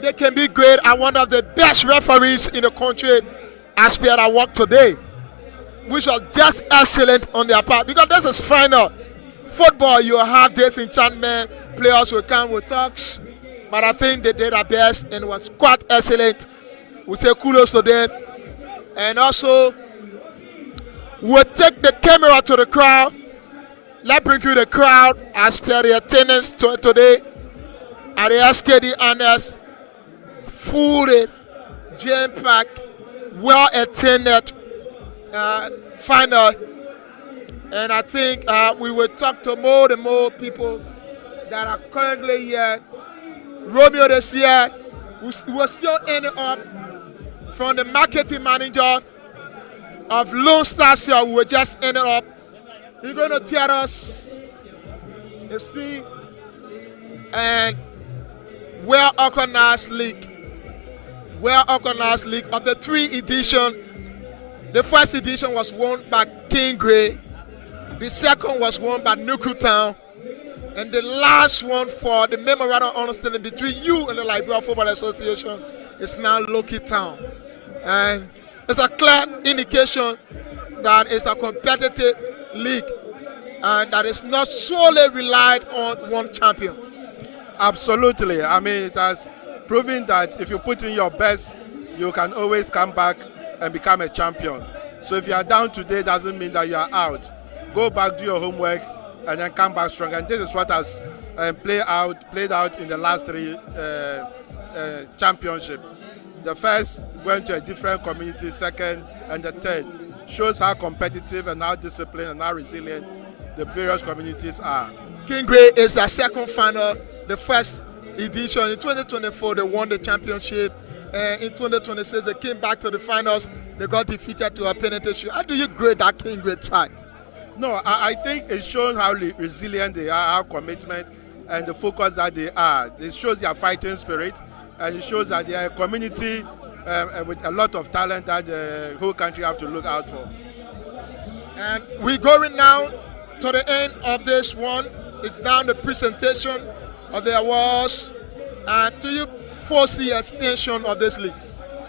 they can be great and one of the best referees in the country as per our work today, which was just excellent on their part, because this is final. Football, you have this enchantment, players will come with talks, but I think they did their best and it was quite excellent. We say kudos to them. And also, we'll take the camera to the crowd. Let's bring you the crowd as per the attendance today at the SKD Honors. Full, jam-packed, well-attended final. And I think we will talk to more and more people that are currently here. Romeo this year, we're still ending up from the marketing manager of Lone Star here. We were just ending up. He's going to tell us the speed and well-organized league. Well-organized league of the 3 edition. The first edition was won by King Gray. The second was won by Nukutown. And the last one for the memorandum of understanding between you and the Liberia Football Association is now Loki Town. And it's a clear indication that it's a competitive league and that it's not solely relied on one champion. Absolutely. I mean, it has proven that if you put in your best, you can always come back and become a champion. So if you are down today, doesn't mean that you are out. Go back, do your homework, and then come back strong. And this is what has played out in the last 3 championship. The first went to a different community, second, and the third. Shows how competitive and how disciplined and how resilient the various communities are. King Gray is the second final. The first edition in 2024, they won the championship. And in 2026, they came back to the finals. They got defeated to a penalty shoot. How do you grade that King Gray side? No, I think it shows how resilient they are, how commitment and the focus that they are. It shows their fighting spirit, and it shows that they are a community with a lot of talent that the whole country have to look out for. And we're going now to the end of this one. It's now the presentation of the awards. And do you foresee extension of this league?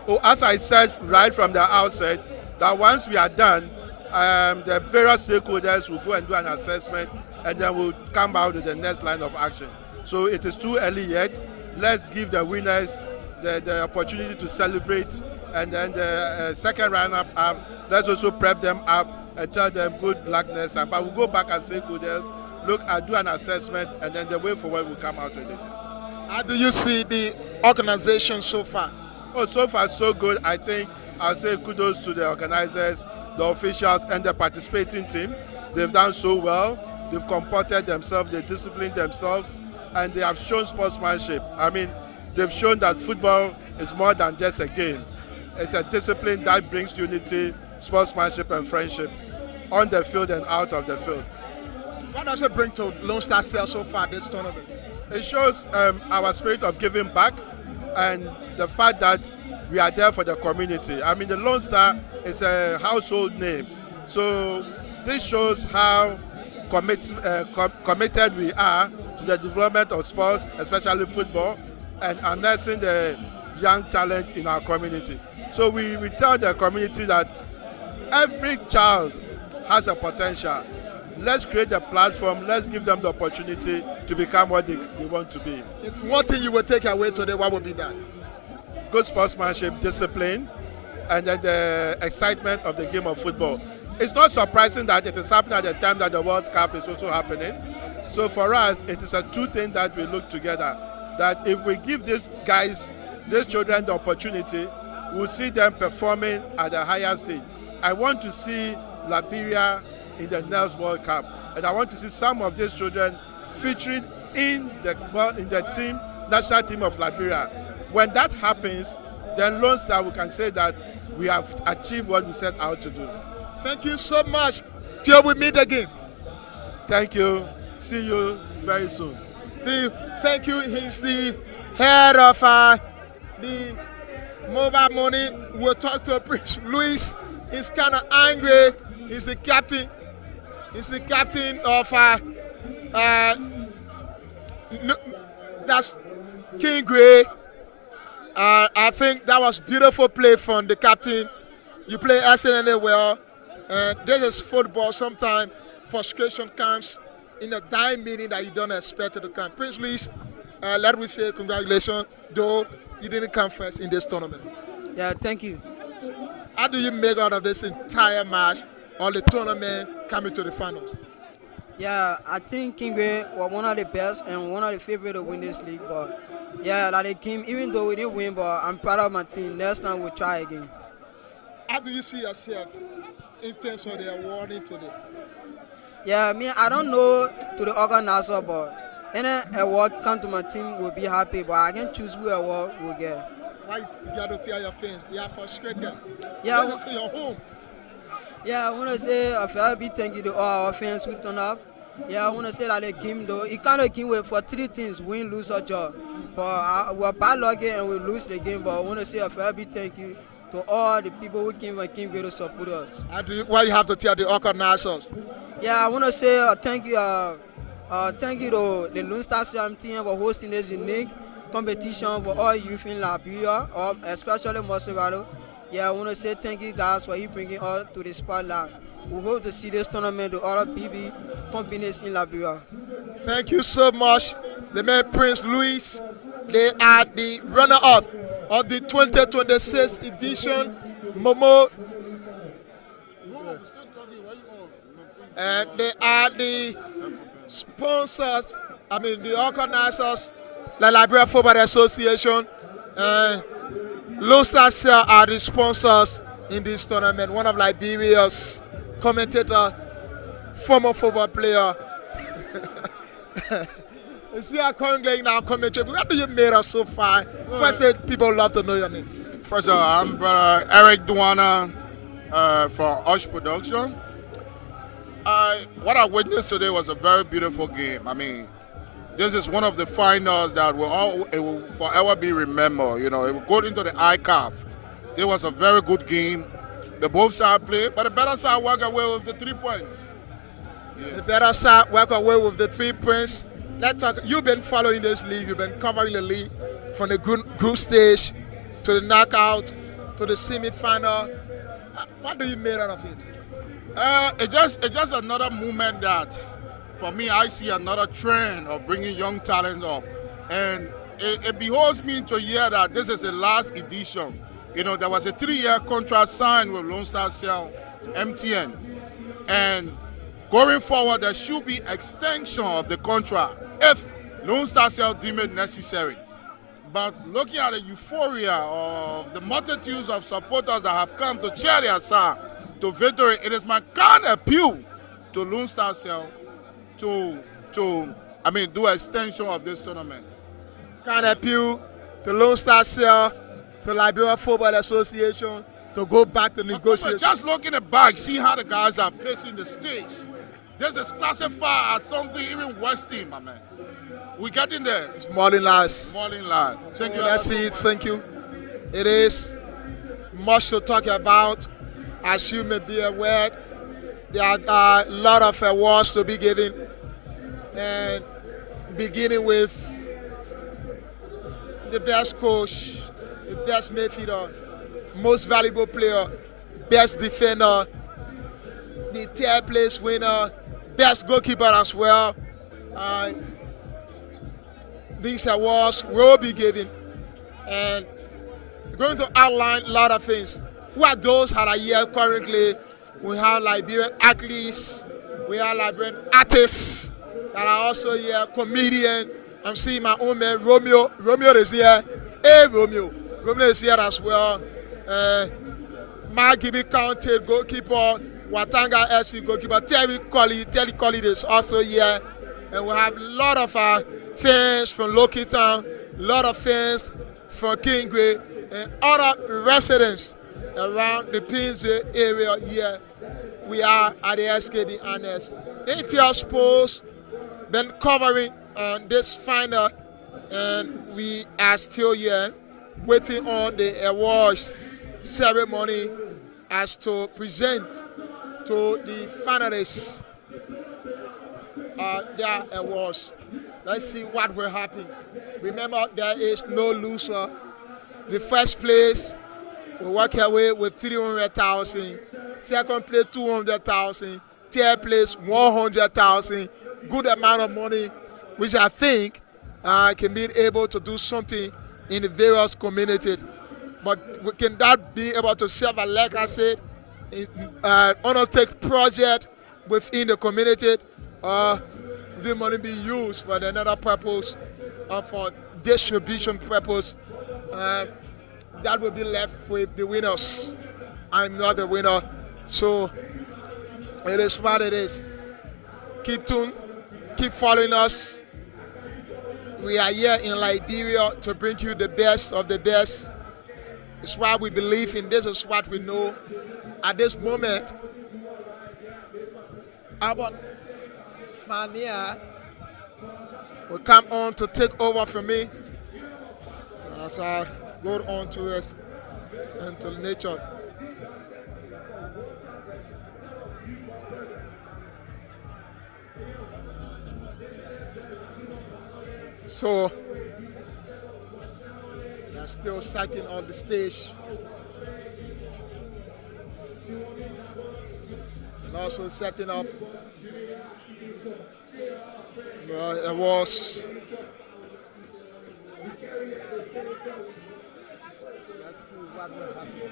Oh, as I said right from the outset, that once we are done, the various stakeholders will go and do an assessment, and then we'll come out with the next line of action. So it is too early yet. Let's give the winners the opportunity to celebrate, and then the second round-up, let's also prep them up and tell them good luckness. But we'll go back as stakeholders, look and do an assessment, and then the way forward will come out with it. How do you see the organization so far? Oh, so far so good. I think I'll say kudos to the organizers, the officials, and the participating team. They've done so well. They've comported themselves, they disciplined themselves, and they have shown sportsmanship. I mean, they've shown that football is more than just a game. It's a discipline that brings unity, sportsmanship, and friendship on the field and out of the field. What does it bring to Lone Star Cell so far this tournament? It shows our spirit of giving back and the fact that we are there for the community. I mean, the Lone Star is a household name. So this shows how committed we are to the development of sports, especially football, and harnessing the young talent in our community. So we tell the community that every child has a potential. Let's create a platform, let's give them the opportunity to become what they want to be. If one thing you will take away today, what would be that? Good sportsmanship, discipline, and then the excitement of the game of football. It's not surprising that it is happening at the time that the World Cup is also happening. So for us, it is a two thing that we look together. That if we give these guys, these children the opportunity, we'll see them performing at a higher stage. I want to see Liberia in the next World Cup, and I want to see some of these children featuring in the team, national team of Liberia. When that happens, then Lone Star, we can say that we have achieved what we set out to do. Thank you so much. Till we meet again. Thank you. See you very soon. Thank you. He's the head of the Mobile money. We'll talk to Prince Louis. He's kind of angry. He's the captain. He's the captain of that's King Gray. I think that was beautiful play from the captain. You play excellently well. And this is football. Sometimes frustration comes in a dying meeting that you don't expect it to come. Prince Louis, let me say congratulations, though you didn't come first in this tournament. Yeah, thank you. How do you make out of this entire match or the tournament coming to the finals? Yeah, I think Kingway was one of the best and one of the favorites to win this league. But yeah, like they came, even though we didn't win, but I'm proud of my team. Next time we'll try again. How do you see yourself in terms of the awarding today? Yeah, I don't know to the organizer, but any award come to my team will be happy. But I can choose who award we'll get. Why you got to tell your fans? They are frustrated. Yeah, This is your home. Yeah, I want to say a very big thank you to all our fans who turn up. Yeah, I want to say that the game though, it kind of came for 3 things, win, lose or draw. But we're bad lucky and we lose the game. But I want to say a very big thank you to all the people who came and came here to support us. Why you have to tell the organizers? Yeah, I want to say thank you to the Lone Star team for hosting this unique competition for all youth in Liberia, especially Mosevado. Yeah, I want to say thank you guys for bringing us to the spotlight. We hope to see this tournament to other BB companies in Liberia. Thank you so much. The man Prince Louis, they are the runner-up of the 2026 edition Momo. And they are the sponsors, the organizers, the Liberia Football Association, and Lone Star Cell are the sponsors in this tournament. One of Liberia's commentator, former football player. You see how Congress now commentator. What do you made us so far? First, people love to know your name. First of all, I'm Brother Eric Duana from Ush Production. What I witnessed today was a very beautiful game. This is one of the finals that it will forever be remembered. You know, it will go into the ICAF. It was a very good game. The both sides played, but the better side walked away with the 3 points. Yeah. The better side walked away with the 3 points. Let's talk. You've been following this league. You've been covering the league from the group stage to the knockout to the semi-final. What do you make out of it? It's just another movement that, for me, I see another trend of bringing young talent up. And it behoves me to hear that this is the last edition. You know, there was a 3-year contract signed with Lone Star Cell, MTN. And going forward, there should be extension of the contract if Lone Star Cell deem it necessary. But looking at the euphoria of the multitudes of supporters that have come to cheer their side to victory, it is my kind appeal to Lone Star Cell to do extension of this tournament. Kind appeal to Lone Star Cell, to Liberia Football Association to go back to negotiation. Just look in the back, see how the guys are facing the stage. This is classified as something even worse team, my man. We're getting there. It's morning last. Morning last. Thank you. That's it. Thank you. It is much to talk about. As you may be aware, there are a lot of awards to be given. And beginning with the best coach, the best midfielder, most valuable player, best defender, the 3rd place winner, best goalkeeper as well. These awards will be given, and we're going to outline a lot of things. Who are those that are here currently? We have Liberian athletes, we have Liberian artists that are also here, comedian. I'm seeing my own man, Romeo. Romeo is here. Hey, Romeo. Romeo is here as well. Margibi County goalkeeper, Watanga FC goalkeeper, Terry Colley is also here. And we have a lot of fans from Loki Town, a lot of fans from Kingway, and other residents around the Pinsville area here. We are at the SKD Annex. ATL Sports been covering this final, and we are still here. waiting on the awards ceremony as to present to the finalists their awards. Let's see what will happen. Remember, there is no loser. The first place will walk away with 300,000. Second place, 200,000. Third place, 100,000. Good amount of money, which I think can be able to do something in the various communities. But can that be able to serve a legacy, undertake project within the community, or the money be used for another purpose or for distribution purpose? That will be left with the winners. I'm not the winner, so it is what it is. Keep tuned, keep following us. We are here in Liberia to bring you the best of the best. It's what we believe in. This is what we know. At this moment, our Fania will come on to take over from me as I go on to us into nature. So they are still sitting on the stage and also setting up the awards. Let's see what will happen.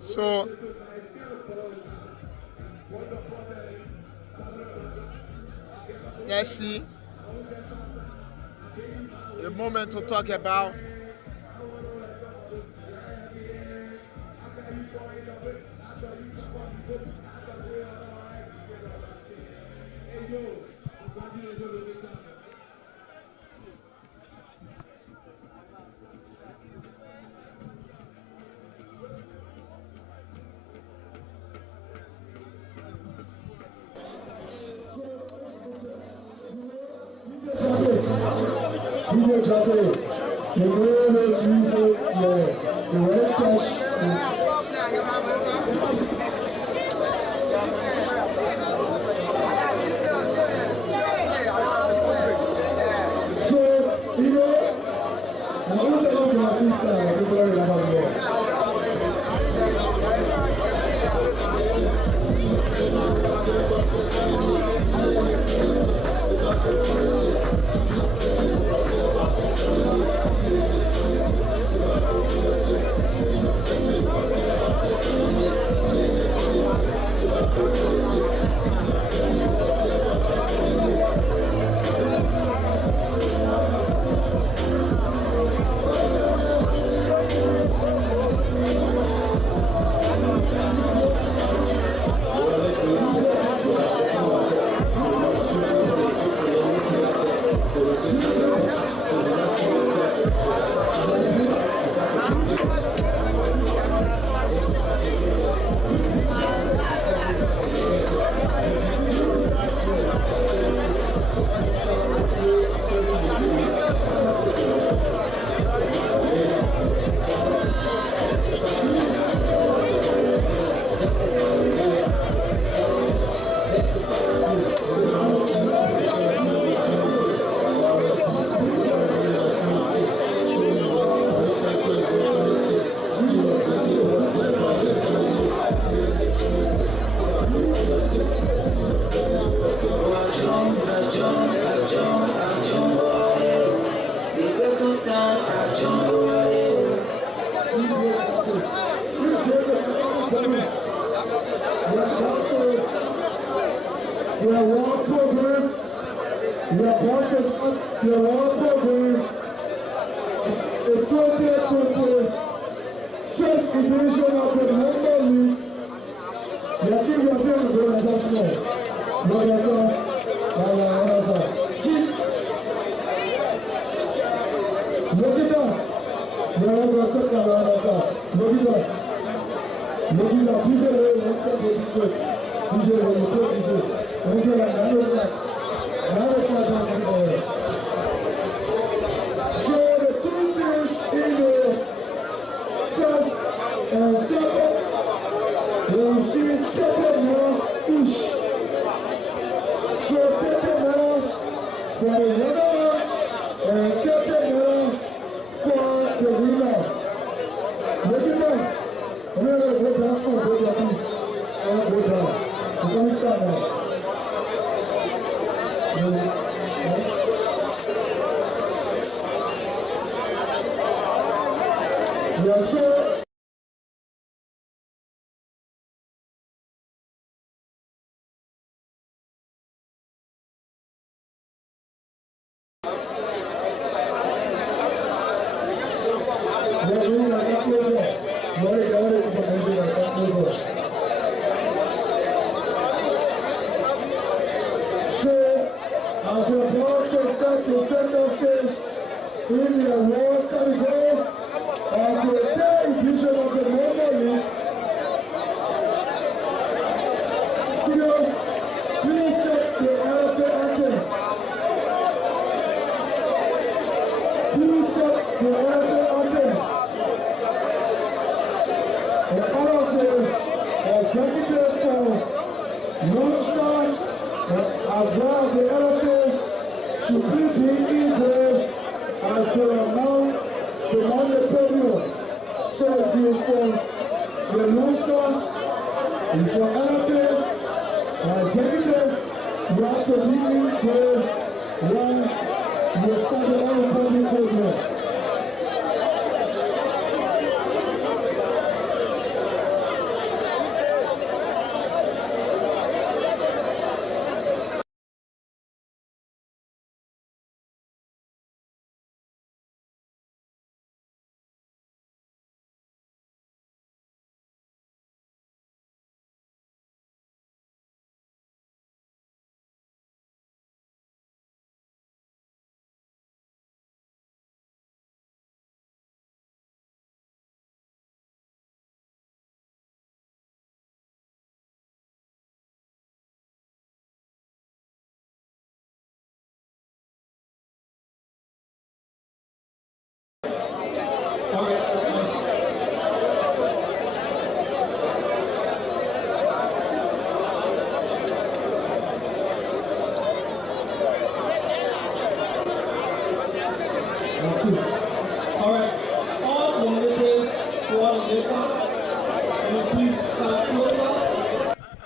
So let's see a moment to talk about DJ Chape, the way music, the red cash. So, you know, I'm going to talk about this before we have more. The 2026 edition of the Momo League qui vient faire le organisation. Logan Cross, voilà ça. Qui Lokita, voilà ça. Lokita, toujours le conseil de l'équipe. Toujours le conseil. Donc, il y a so the two teams in the first and second will receive 30 minutes each. So 30 minutes for the winner and 30 minutes for the winner. Look at that. I'm going to go down for a good piece. I'm going to go down. We're going to start now. Yes, sir. So, as we're about to start the center stage in the award category of the third edition of the Momo League, still, please set the LFA anthem. Please set the LFA anthem. And all of the executive for Lone Star, as well as the LFA, should please be engraved as they are now the podium. So if you for the Lone Star, and for LFA, executive, you have to be engraved when you start the podium.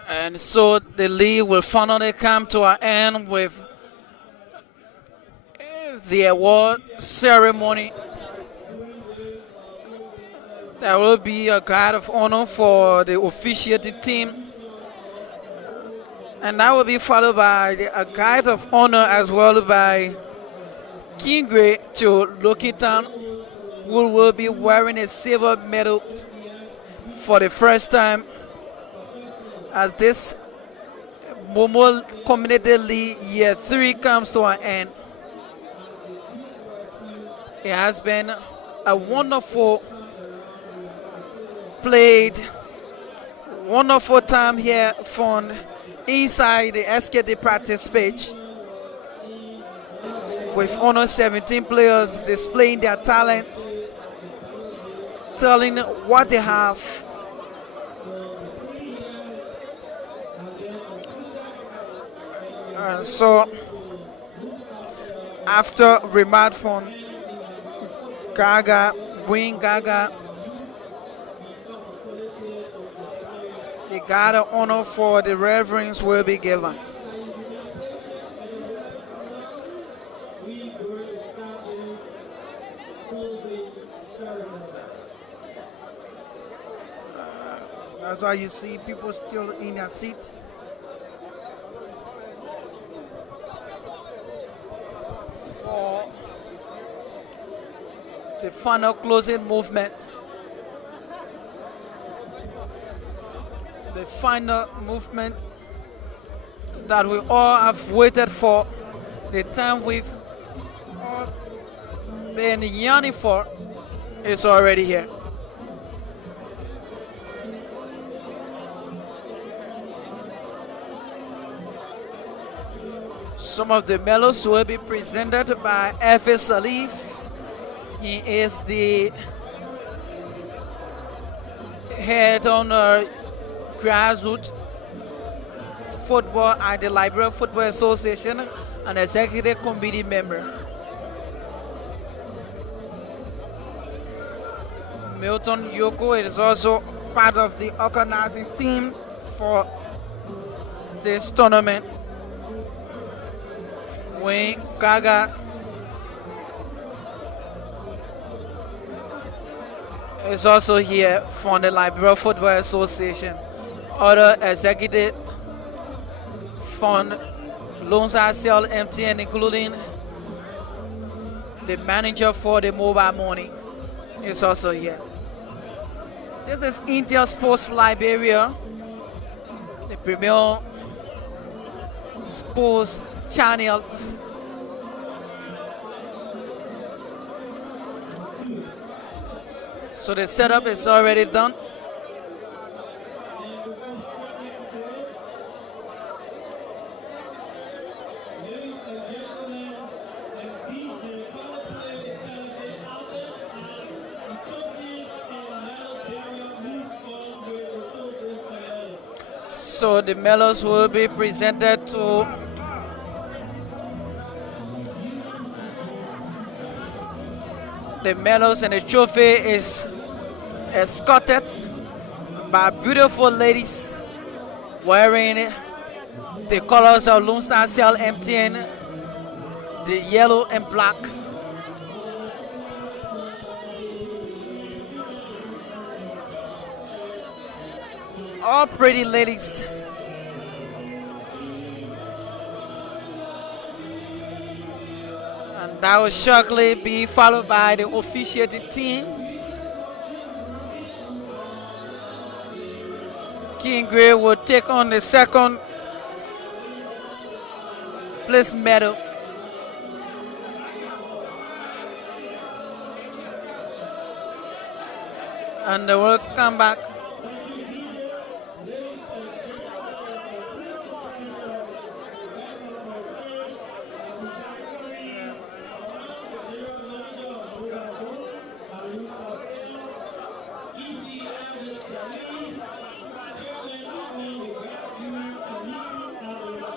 And so the league will finally come to an end with the award ceremony. There will be a guard of honor for the officiating team, and that will be followed by a guard of honor as well by Kingre to Lokitan, who will be wearing a silver medal for the first time as this Momo Community League Year 3 comes to an end. It has been a wonderful time here fun inside the SKD practice pitch, with honor 17 players displaying their talent, telling what they have. And so after remark from Gaga, Wing Gaga, the guard of honor for the reverends will be given. That's why you see people still in their seats. For the final closing movement. The final movement that we all have waited for, the time we've all been yearning for, is already here. Some of the medals will be presented by F.A. Salif. He is the head on grassroots football at the Liberia Football Association and executive committee member. Milton Yoko is also part of the organizing team for this tournament. Wayne Gaga is also here from the Liberia Football Association. Other executive from Lone Star Cell MTN, including the manager for the mobile money, is also here. This is Intel Sports Liberia, the premier sports channel. So the setup is already done. So the medals will be presented to the medals, and the trophy is escorted by beautiful ladies wearing the colors of Lone Star Cell MTN, the yellow and black. All pretty ladies. And that will shortly be followed by the officiating team. King Gray will take on the second place medal. And they will come back.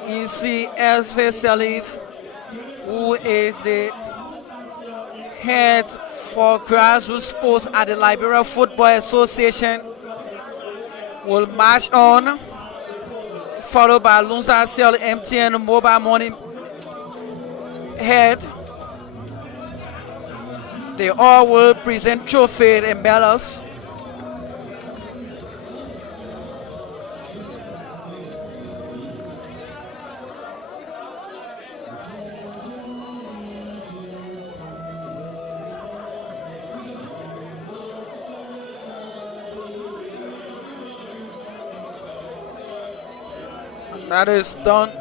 You see F.A. Salif, who is the head for grassroots sports at the Liberia Football Association, will march on, followed by Lone Star Cell MTN Mobile Money head. They all will present trophies and medals. That is done.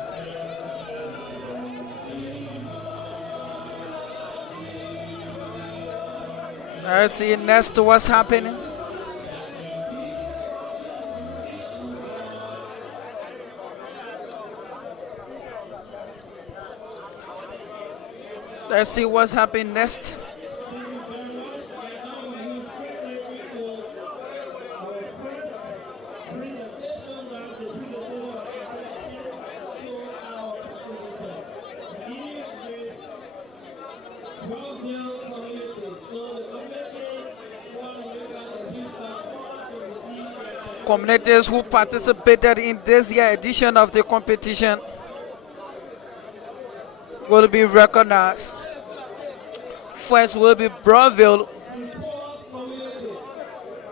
Let's see next what's happening. Let's see what's happening next. Communities who participated in this year's edition of the competition will be recognized. First will be Broadville,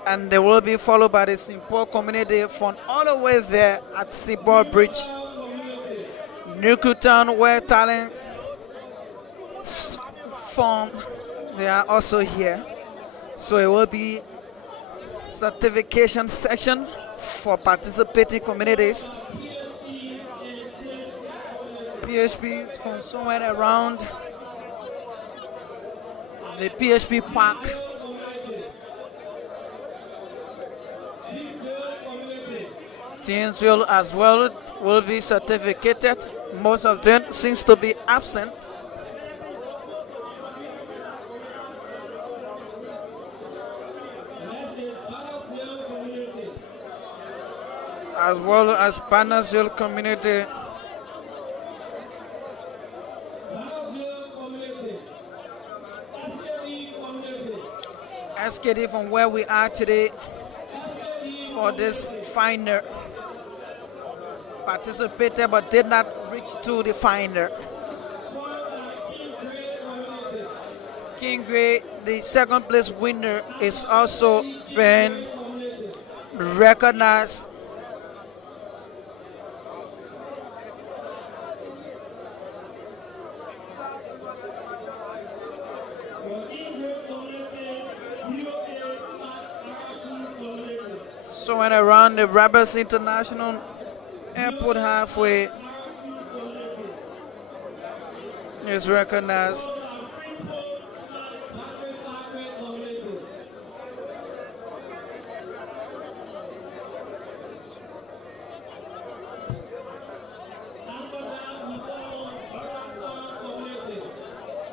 and they will be followed by the Simple community from all the way there at Seaboard Bridge. Newtown, where talents form, they are also here. So it will be certification section for participating communities. PHP from somewhere around the PHP Park. Teams will as well will be certificated. Most of them seems to be absent. As well as Bannersville community. SKD from where we are today for this final. Participated but did not reach to the final. King Gray, the second place winner, is also been recognized. So when around the Roberts International Airport halfway is recognized.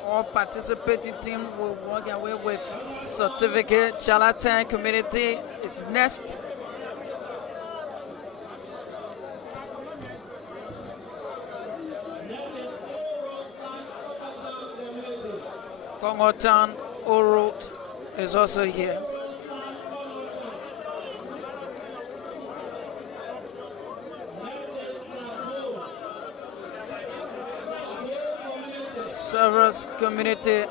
All participating teams will walk away with certificate. Charlatan community is next. Kongotan Orot is also here. Service community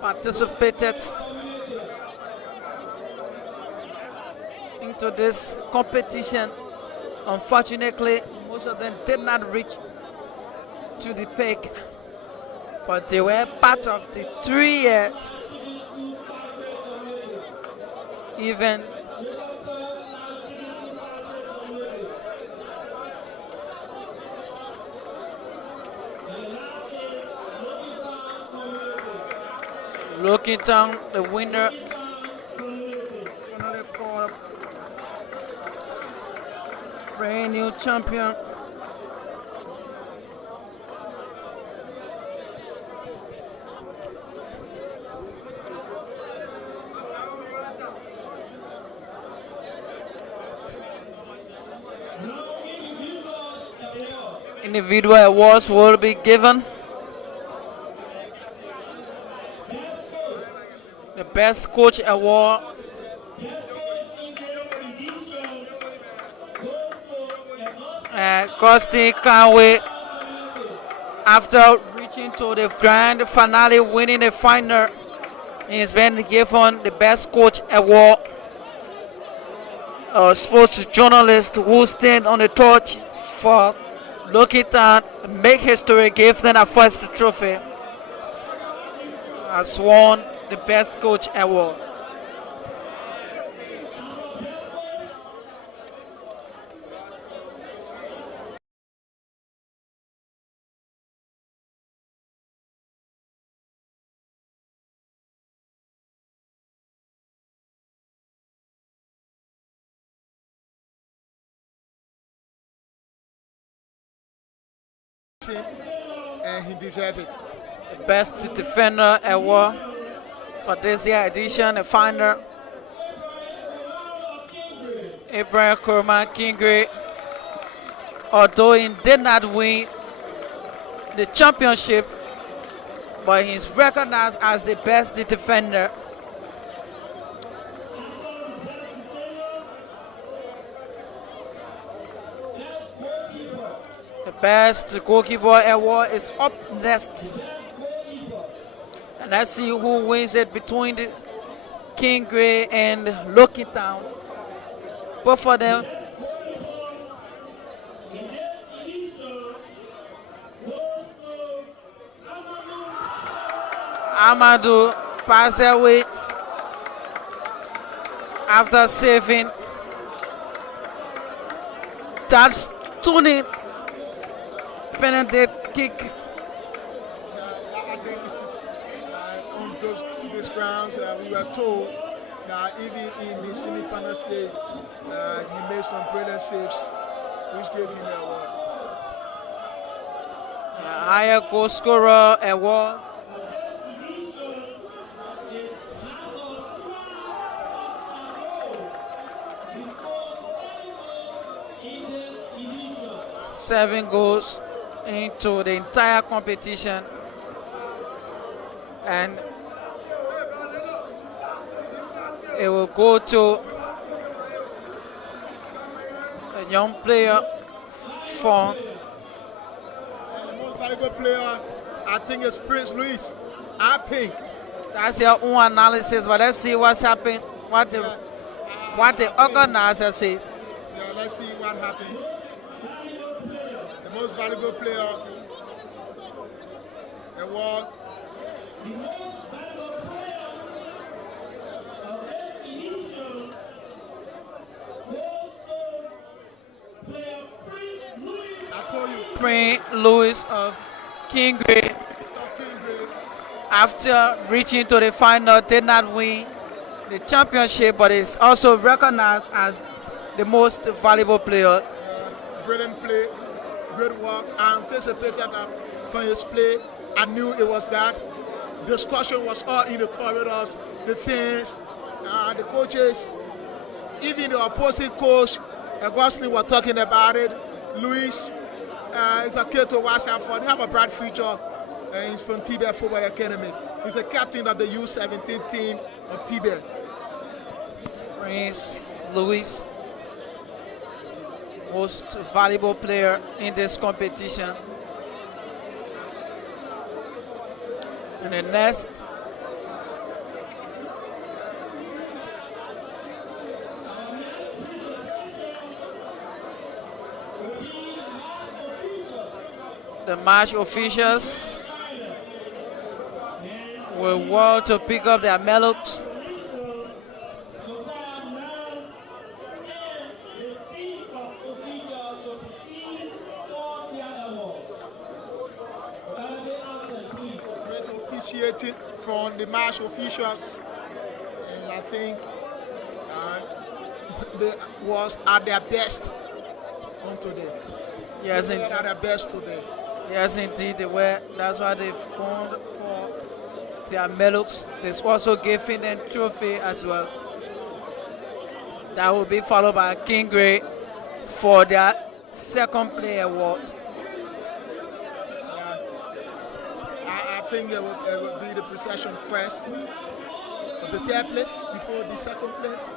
participated into this competition. Unfortunately, most of them did not reach to the peak, but they were part of the 3 years event. Looking down the winner, brand new champion. Individual awards will be given. The best coach award Costi Conway, after reaching to the grand finale, winning the final, he's been given the best coach award. A sports journalist who stand on the torch for looking at make history, give them a first trophy, has won the best coach award. And he deserves it. The best defender award for this year edition, the final. Abraham Kurman Kingre, although he did not win the championship, but he's recognized as the best defender. The best goalkeeper award is up next. And let's see who wins it between the King Gray and Lucky Town. Both of them. Amadou pass away. after saving that stunning penalty kick. I think on those grounds, we were told that even in the semi-final stage, he made some brilliant saves, which gave him the award. Higher goal scorer award. Seven goals into the entire competition, and it will go to a young player from The most valuable player, I think, is Prince Louis. I think. that's your own analysis, but let's see what's happened, what the organizer says. Yeah, let's see what happens. The most valuable player award. I told you, Prince Louis of Kingray, after reaching to the final, did not win the championship, but is also recognized as the most valuable player. brilliant play, great work. I anticipated that from his play. I knew it was that. Discussion was all in the corridors, the fans, the coaches, even the opposing coach, Gosling, were talking about it. Luis is a kid to watch out for. They have a bright future. He's from Tibet Football Academy. He's the captain of the U17 team of Tibet. Prince Louis, most valuable player in this competition. And the next, the match officials will want to pick up their melons. Great officiating from the match officials, and I think they was at their best on today. Yes, They were indeed. at their best today. Yes, indeed, they were. That's why they've gone for their melons. They've also given them trophy as well. That will be followed by Kingray for their second play award. I think it will be the procession first of the third place before the second place.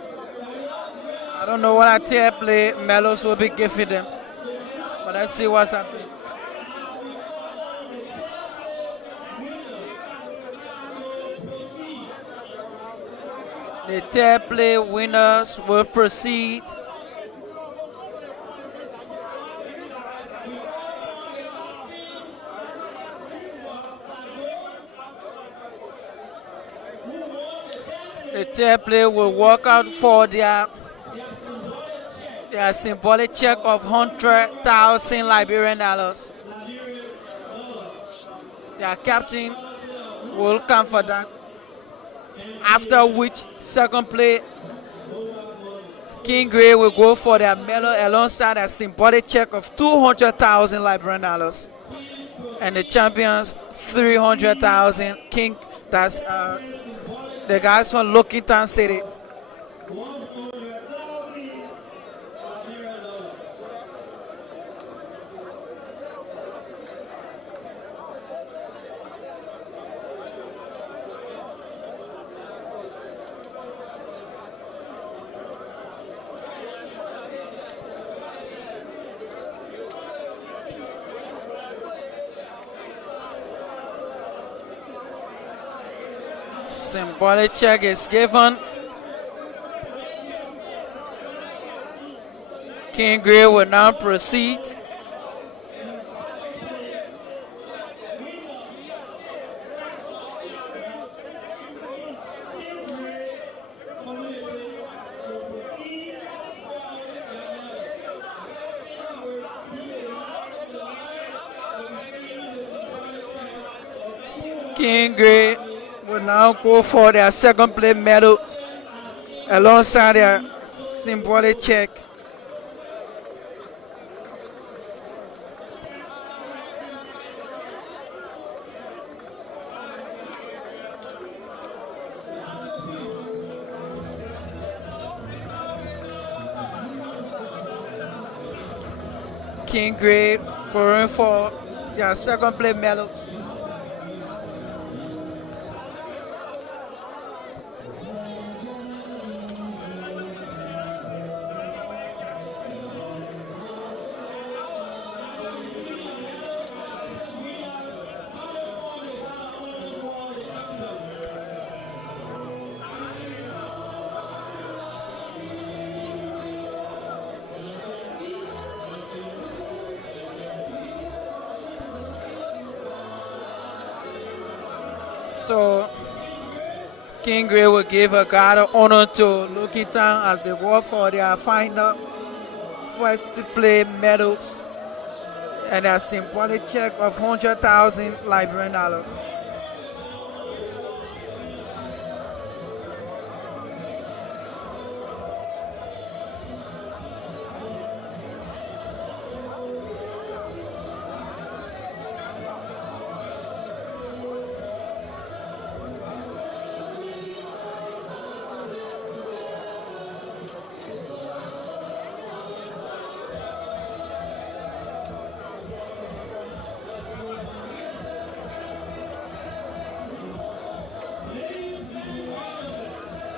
I don't know what a tier play Melos will be giving them, but let's see what's happening. The tier play winners will proceed. The tier play will work out for their symbolic check of 100,000 Liberian dollars. Their captain will come for that. After which, second play, Kingray will go for their medal alongside a symbolic check of 200,000 Liberian dollars. And the champions, 300,000. King, that's the guys from Lokitan City. Symbolic check is given. Kingray will now proceed. King Gray will now go for their second place medal alongside their symbolic check. King Gray going for their second place medals. So King Gray will give a guard of honor to Lucky Town as they work for their final first place medals and a symbolic check of 100,000 Liberian dollars.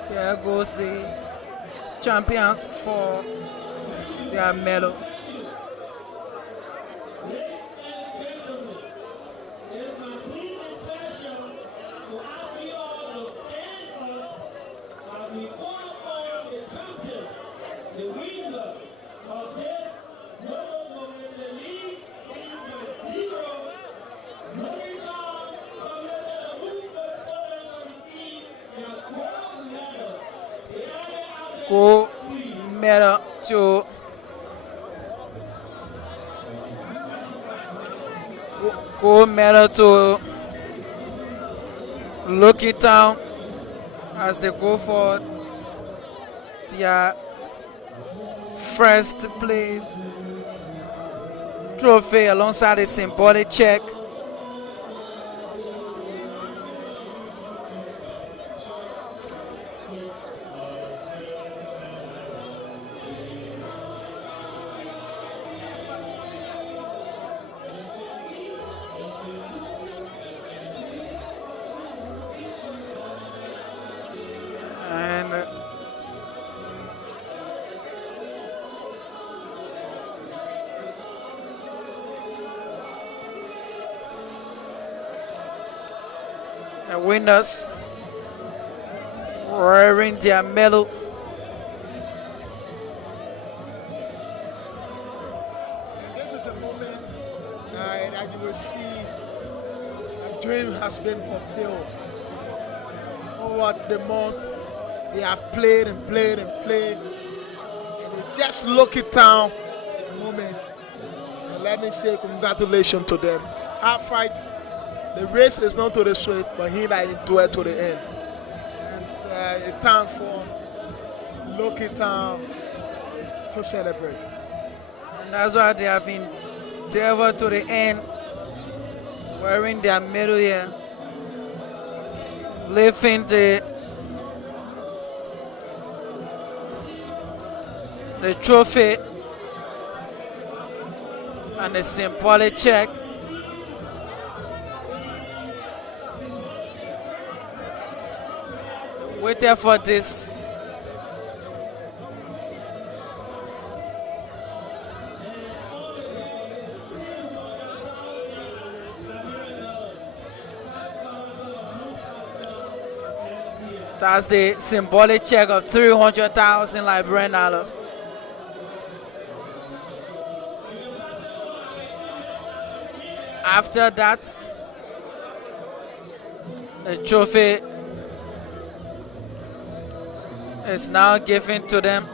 There goes the champions for their medal. Gold medal to Lucky Town as they go for their first place trophy alongside a symbolic check. The winners wearing their medal. This is a moment that you will see a dream has been fulfilled. Over the month, they have played and played and played. And they just look it down moment. And let me say congratulations to them. Our fight, the race is not to the swift, but he that endure to the end. It's a time for look it down to celebrate. And that's why they have been endeavored to the end, wearing their medal here, lifting the trophy and the symbolic check. Waiting for this. That's the symbolic check of 300,000 Liberian dollars. After that, the trophy is now given to them.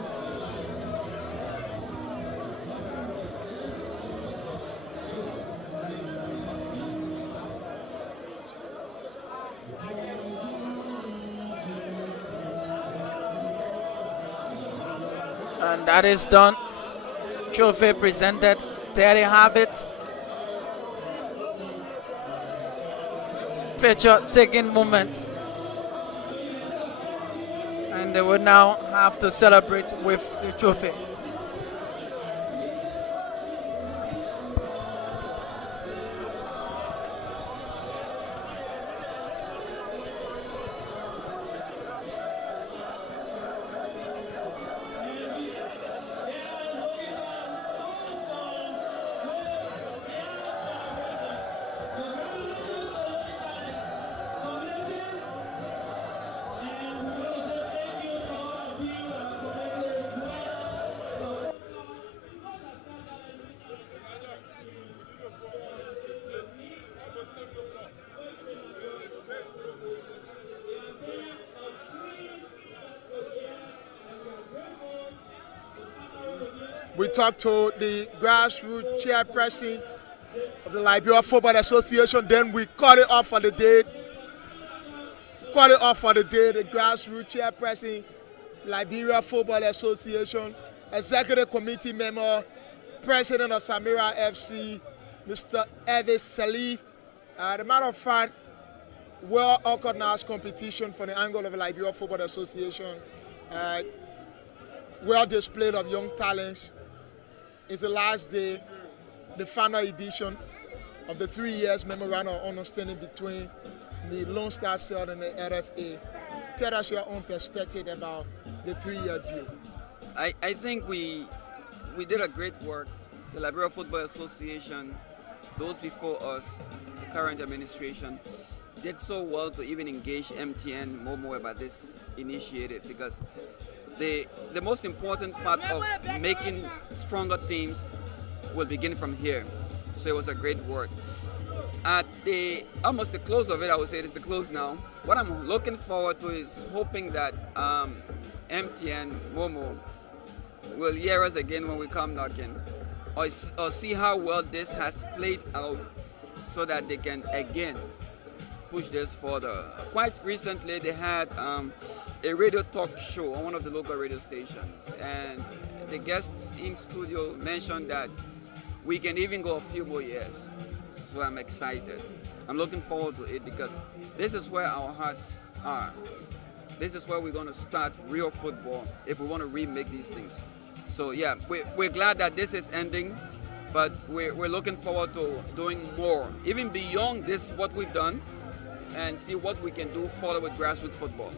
And that is done. Trophy presented. There you have it. Picture taking moment. And they will now have to celebrate with the trophy. We talked to the grassroots chairperson of the Liberia Football Association. Then we cut it off for the day. The grassroots chairperson, Liberia Football Association, executive committee member, president of Samira FC, Mr. Evis Salif. As a matter of fact, well-organized competition from the angle of the Liberia Football Association. Well displayed of young talents. It's the last day, the final edition of the 3 years memorandum of understanding between the Lone Star Cell and the RFA. Tell us your own perspective about the 3-year deal. I think we did a great work. The Liberia Football Association, those before us, the current administration, did so well to even engage MTN Momo about this initiative, because the most important part of making stronger teams will begin from here. So it was a great work. At almost the close of it, I would say it is the close now. What I'm looking forward to is hoping that MTN Momo will hear us again when we come knocking, or see how well this has played out, so that they can again push this further. Quite recently, they had a radio talk show on one of the local radio stations, and the guests in studio mentioned that we can even go a few more years. So I'm excited. I'm looking forward to it, because this is where our hearts are. This is where we're going to start real football if we want to remake these things. So yeah, we're glad that this is ending, but we're looking forward to doing more, even beyond this, what we've done, and see what we can do further with grassroots football.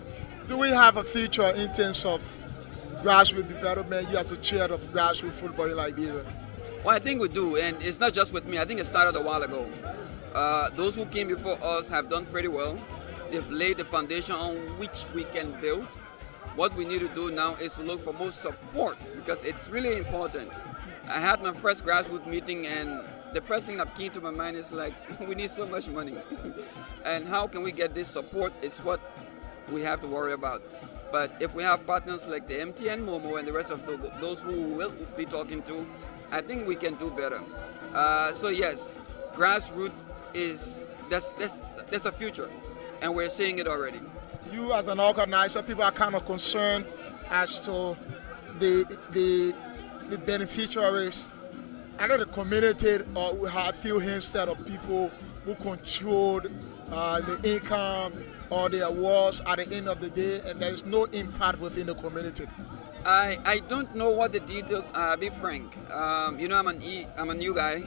Do we have a future in terms of grassroots development? You as a chair of grassroots football in Liberia. Well, I think we do, and it's not just with me. I think it started a while ago. Those who came before us have done pretty well. They've laid the foundation on which we can build. What we need to do now is to look for more support, because it's really important. I had my first grassroots meeting, and the first thing that came to my mind is like, we need so much money. And how can we get this support is what we have to worry about. But if we have partners like the MTN Momo and the rest of those who will be talking to, I think we can do better. So yes, grassroots there's a future, and we're seeing it already. You as an organizer, people are kind of concerned as to the beneficiaries. I know the community have few instead of people who control the income or the awards at the end of the day, and there is no impact within the community. I don't know what the details are, I'll be frank. You know, I'm a new guy,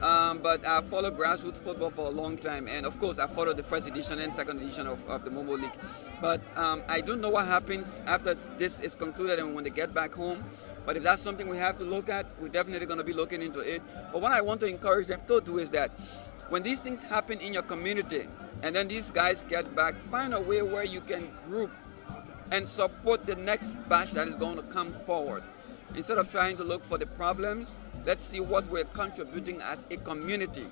but I followed grassroots football for a long time, and of course I followed the first edition and second edition of the Momo League. But I don't know what happens after this is concluded and when they get back home. But if that's something we have to look at, we're definitely going to be looking into it. But what I want to encourage them to do is that when these things happen in your community, and then these guys get back, find a way where you can group and support the next batch that is going to come forward. Instead of trying to look for the problems, let's see what we're contributing as a community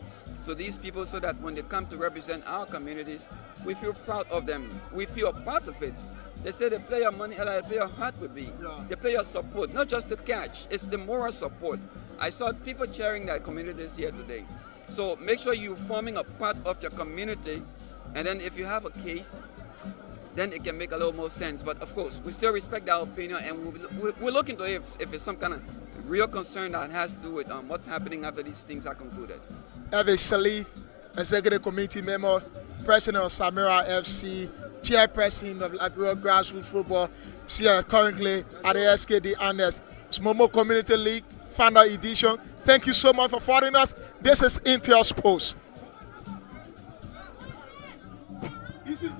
to these people, so that when they come to represent our communities, we feel proud of them. We feel a part of it. They say they play your money, and I play your heart would be. Yeah. They play your support, not just the catch, it's the moral support. I saw people cheering their communities here today. So make sure you're forming a part of your community, and then if you have a case, then it can make a little more sense. But of course, we still respect their opinion, and we'll look into it if it's some kind of real concern that has to do with what's happening after these things are concluded. Eve Shalif, Executive Committee member, President of Samira FC, Chairperson of Liberia Grassroots Football. She is currently at the SKD Annex. It's Momo Community League, final edition. Thank you so much for following us. This is Intel Sports. Easy.